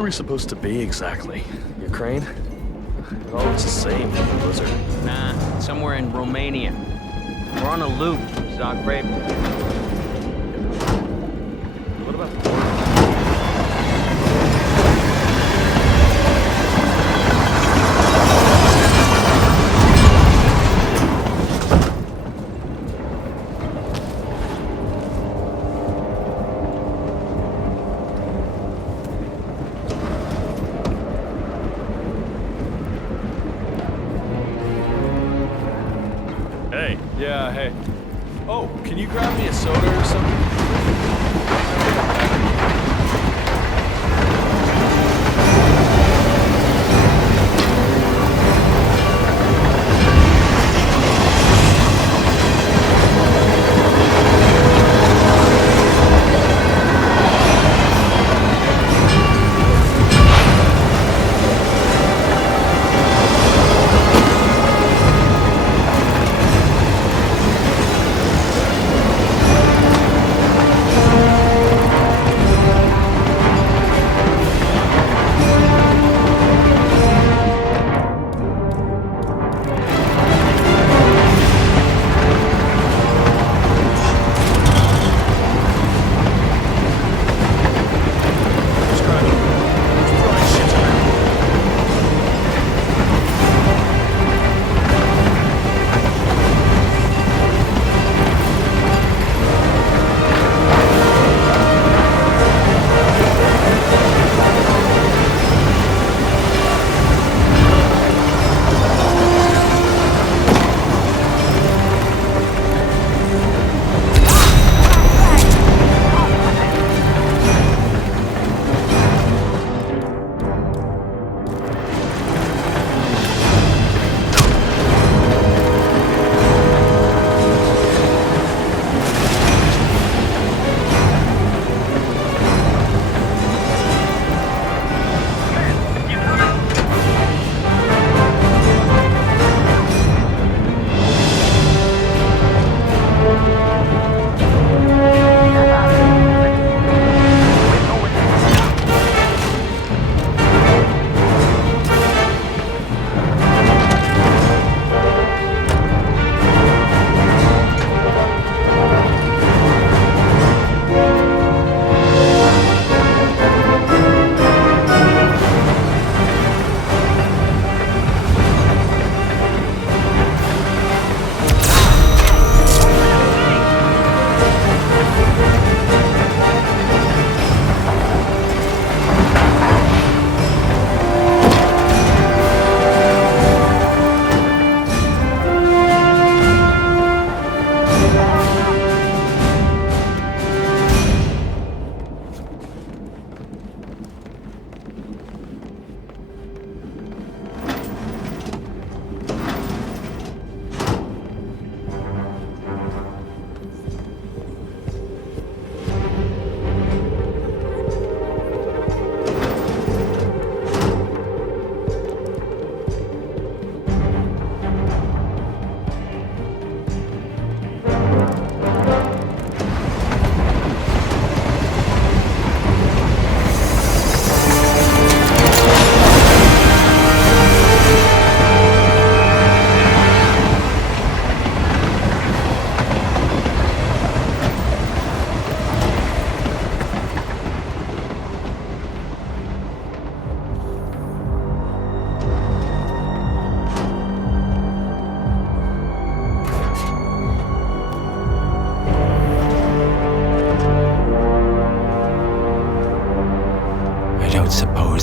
we supposed to be exactly? Ukraine? It all looks the same with the blizzard. Nah, somewhere in Romania. We're on a loop from Zagreb. What about the border? Yeah, hey. Oh, can you grab me a soda or something?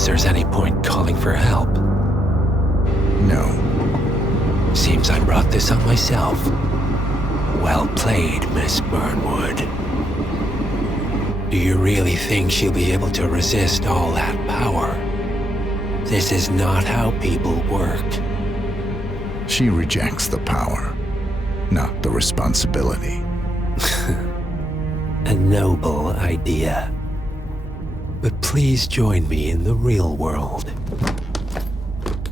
there's any point calling for help. No. Seems I brought this on myself. Well played, Miss Burnwood. Do you really think she'll be able to resist all that power? This is not how people work. She rejects the power, not the responsibility. A noble idea. But please join me in the real world.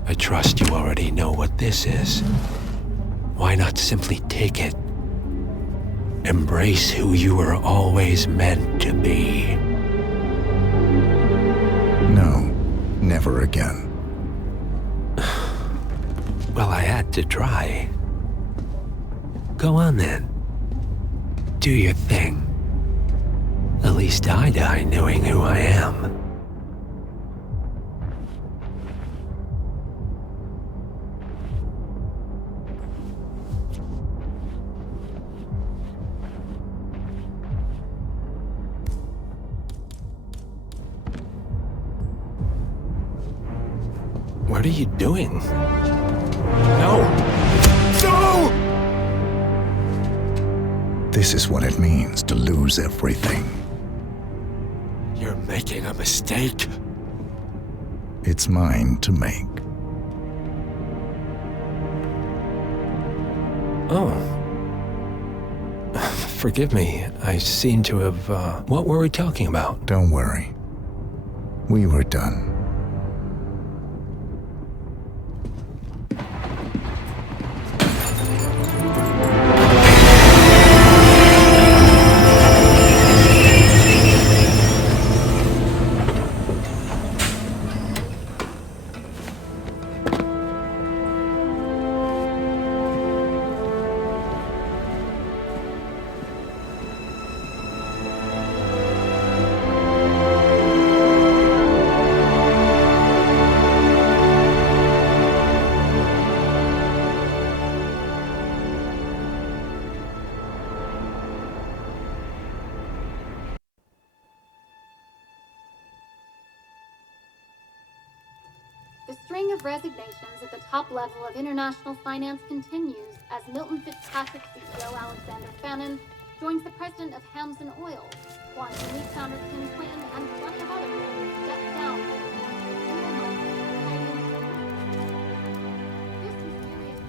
I trust you already know what this is. Why not simply take it? Embrace who you were always meant to be. No, never again. Well, I had to try. Go on then. Do your thing. At least I die knowing who I am. What are you doing? No! No! This is what it means to lose everything. You're making a mistake. It's mine to make. Oh. Forgive me. I seem to have, What were we talking about? Don't worry. We were done. The string of resignations at the top level of international finance continues as Milton Fitzpatrick CEO Alexander Fannin joins the president of Hamson Oil, Quantum Leap founder Tim Quinn, and plenty of others who stepped down in a single month, fighting this mysterious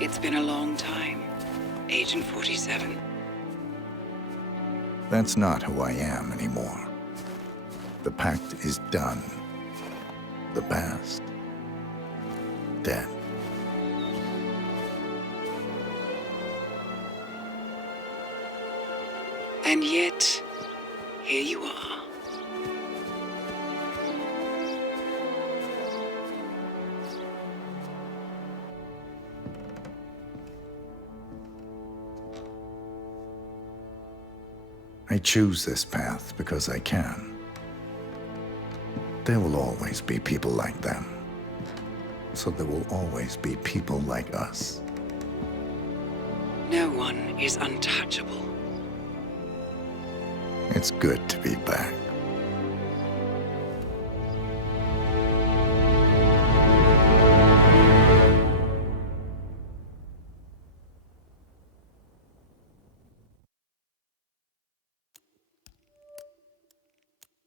It's been a long time, Agent 47. That's not who I am anymore. The pact is done. The past, dead. And yet, here you are. I choose this path because I can. There will always be people like them. So there will always be people like us. No one is untouchable. It's good to be back.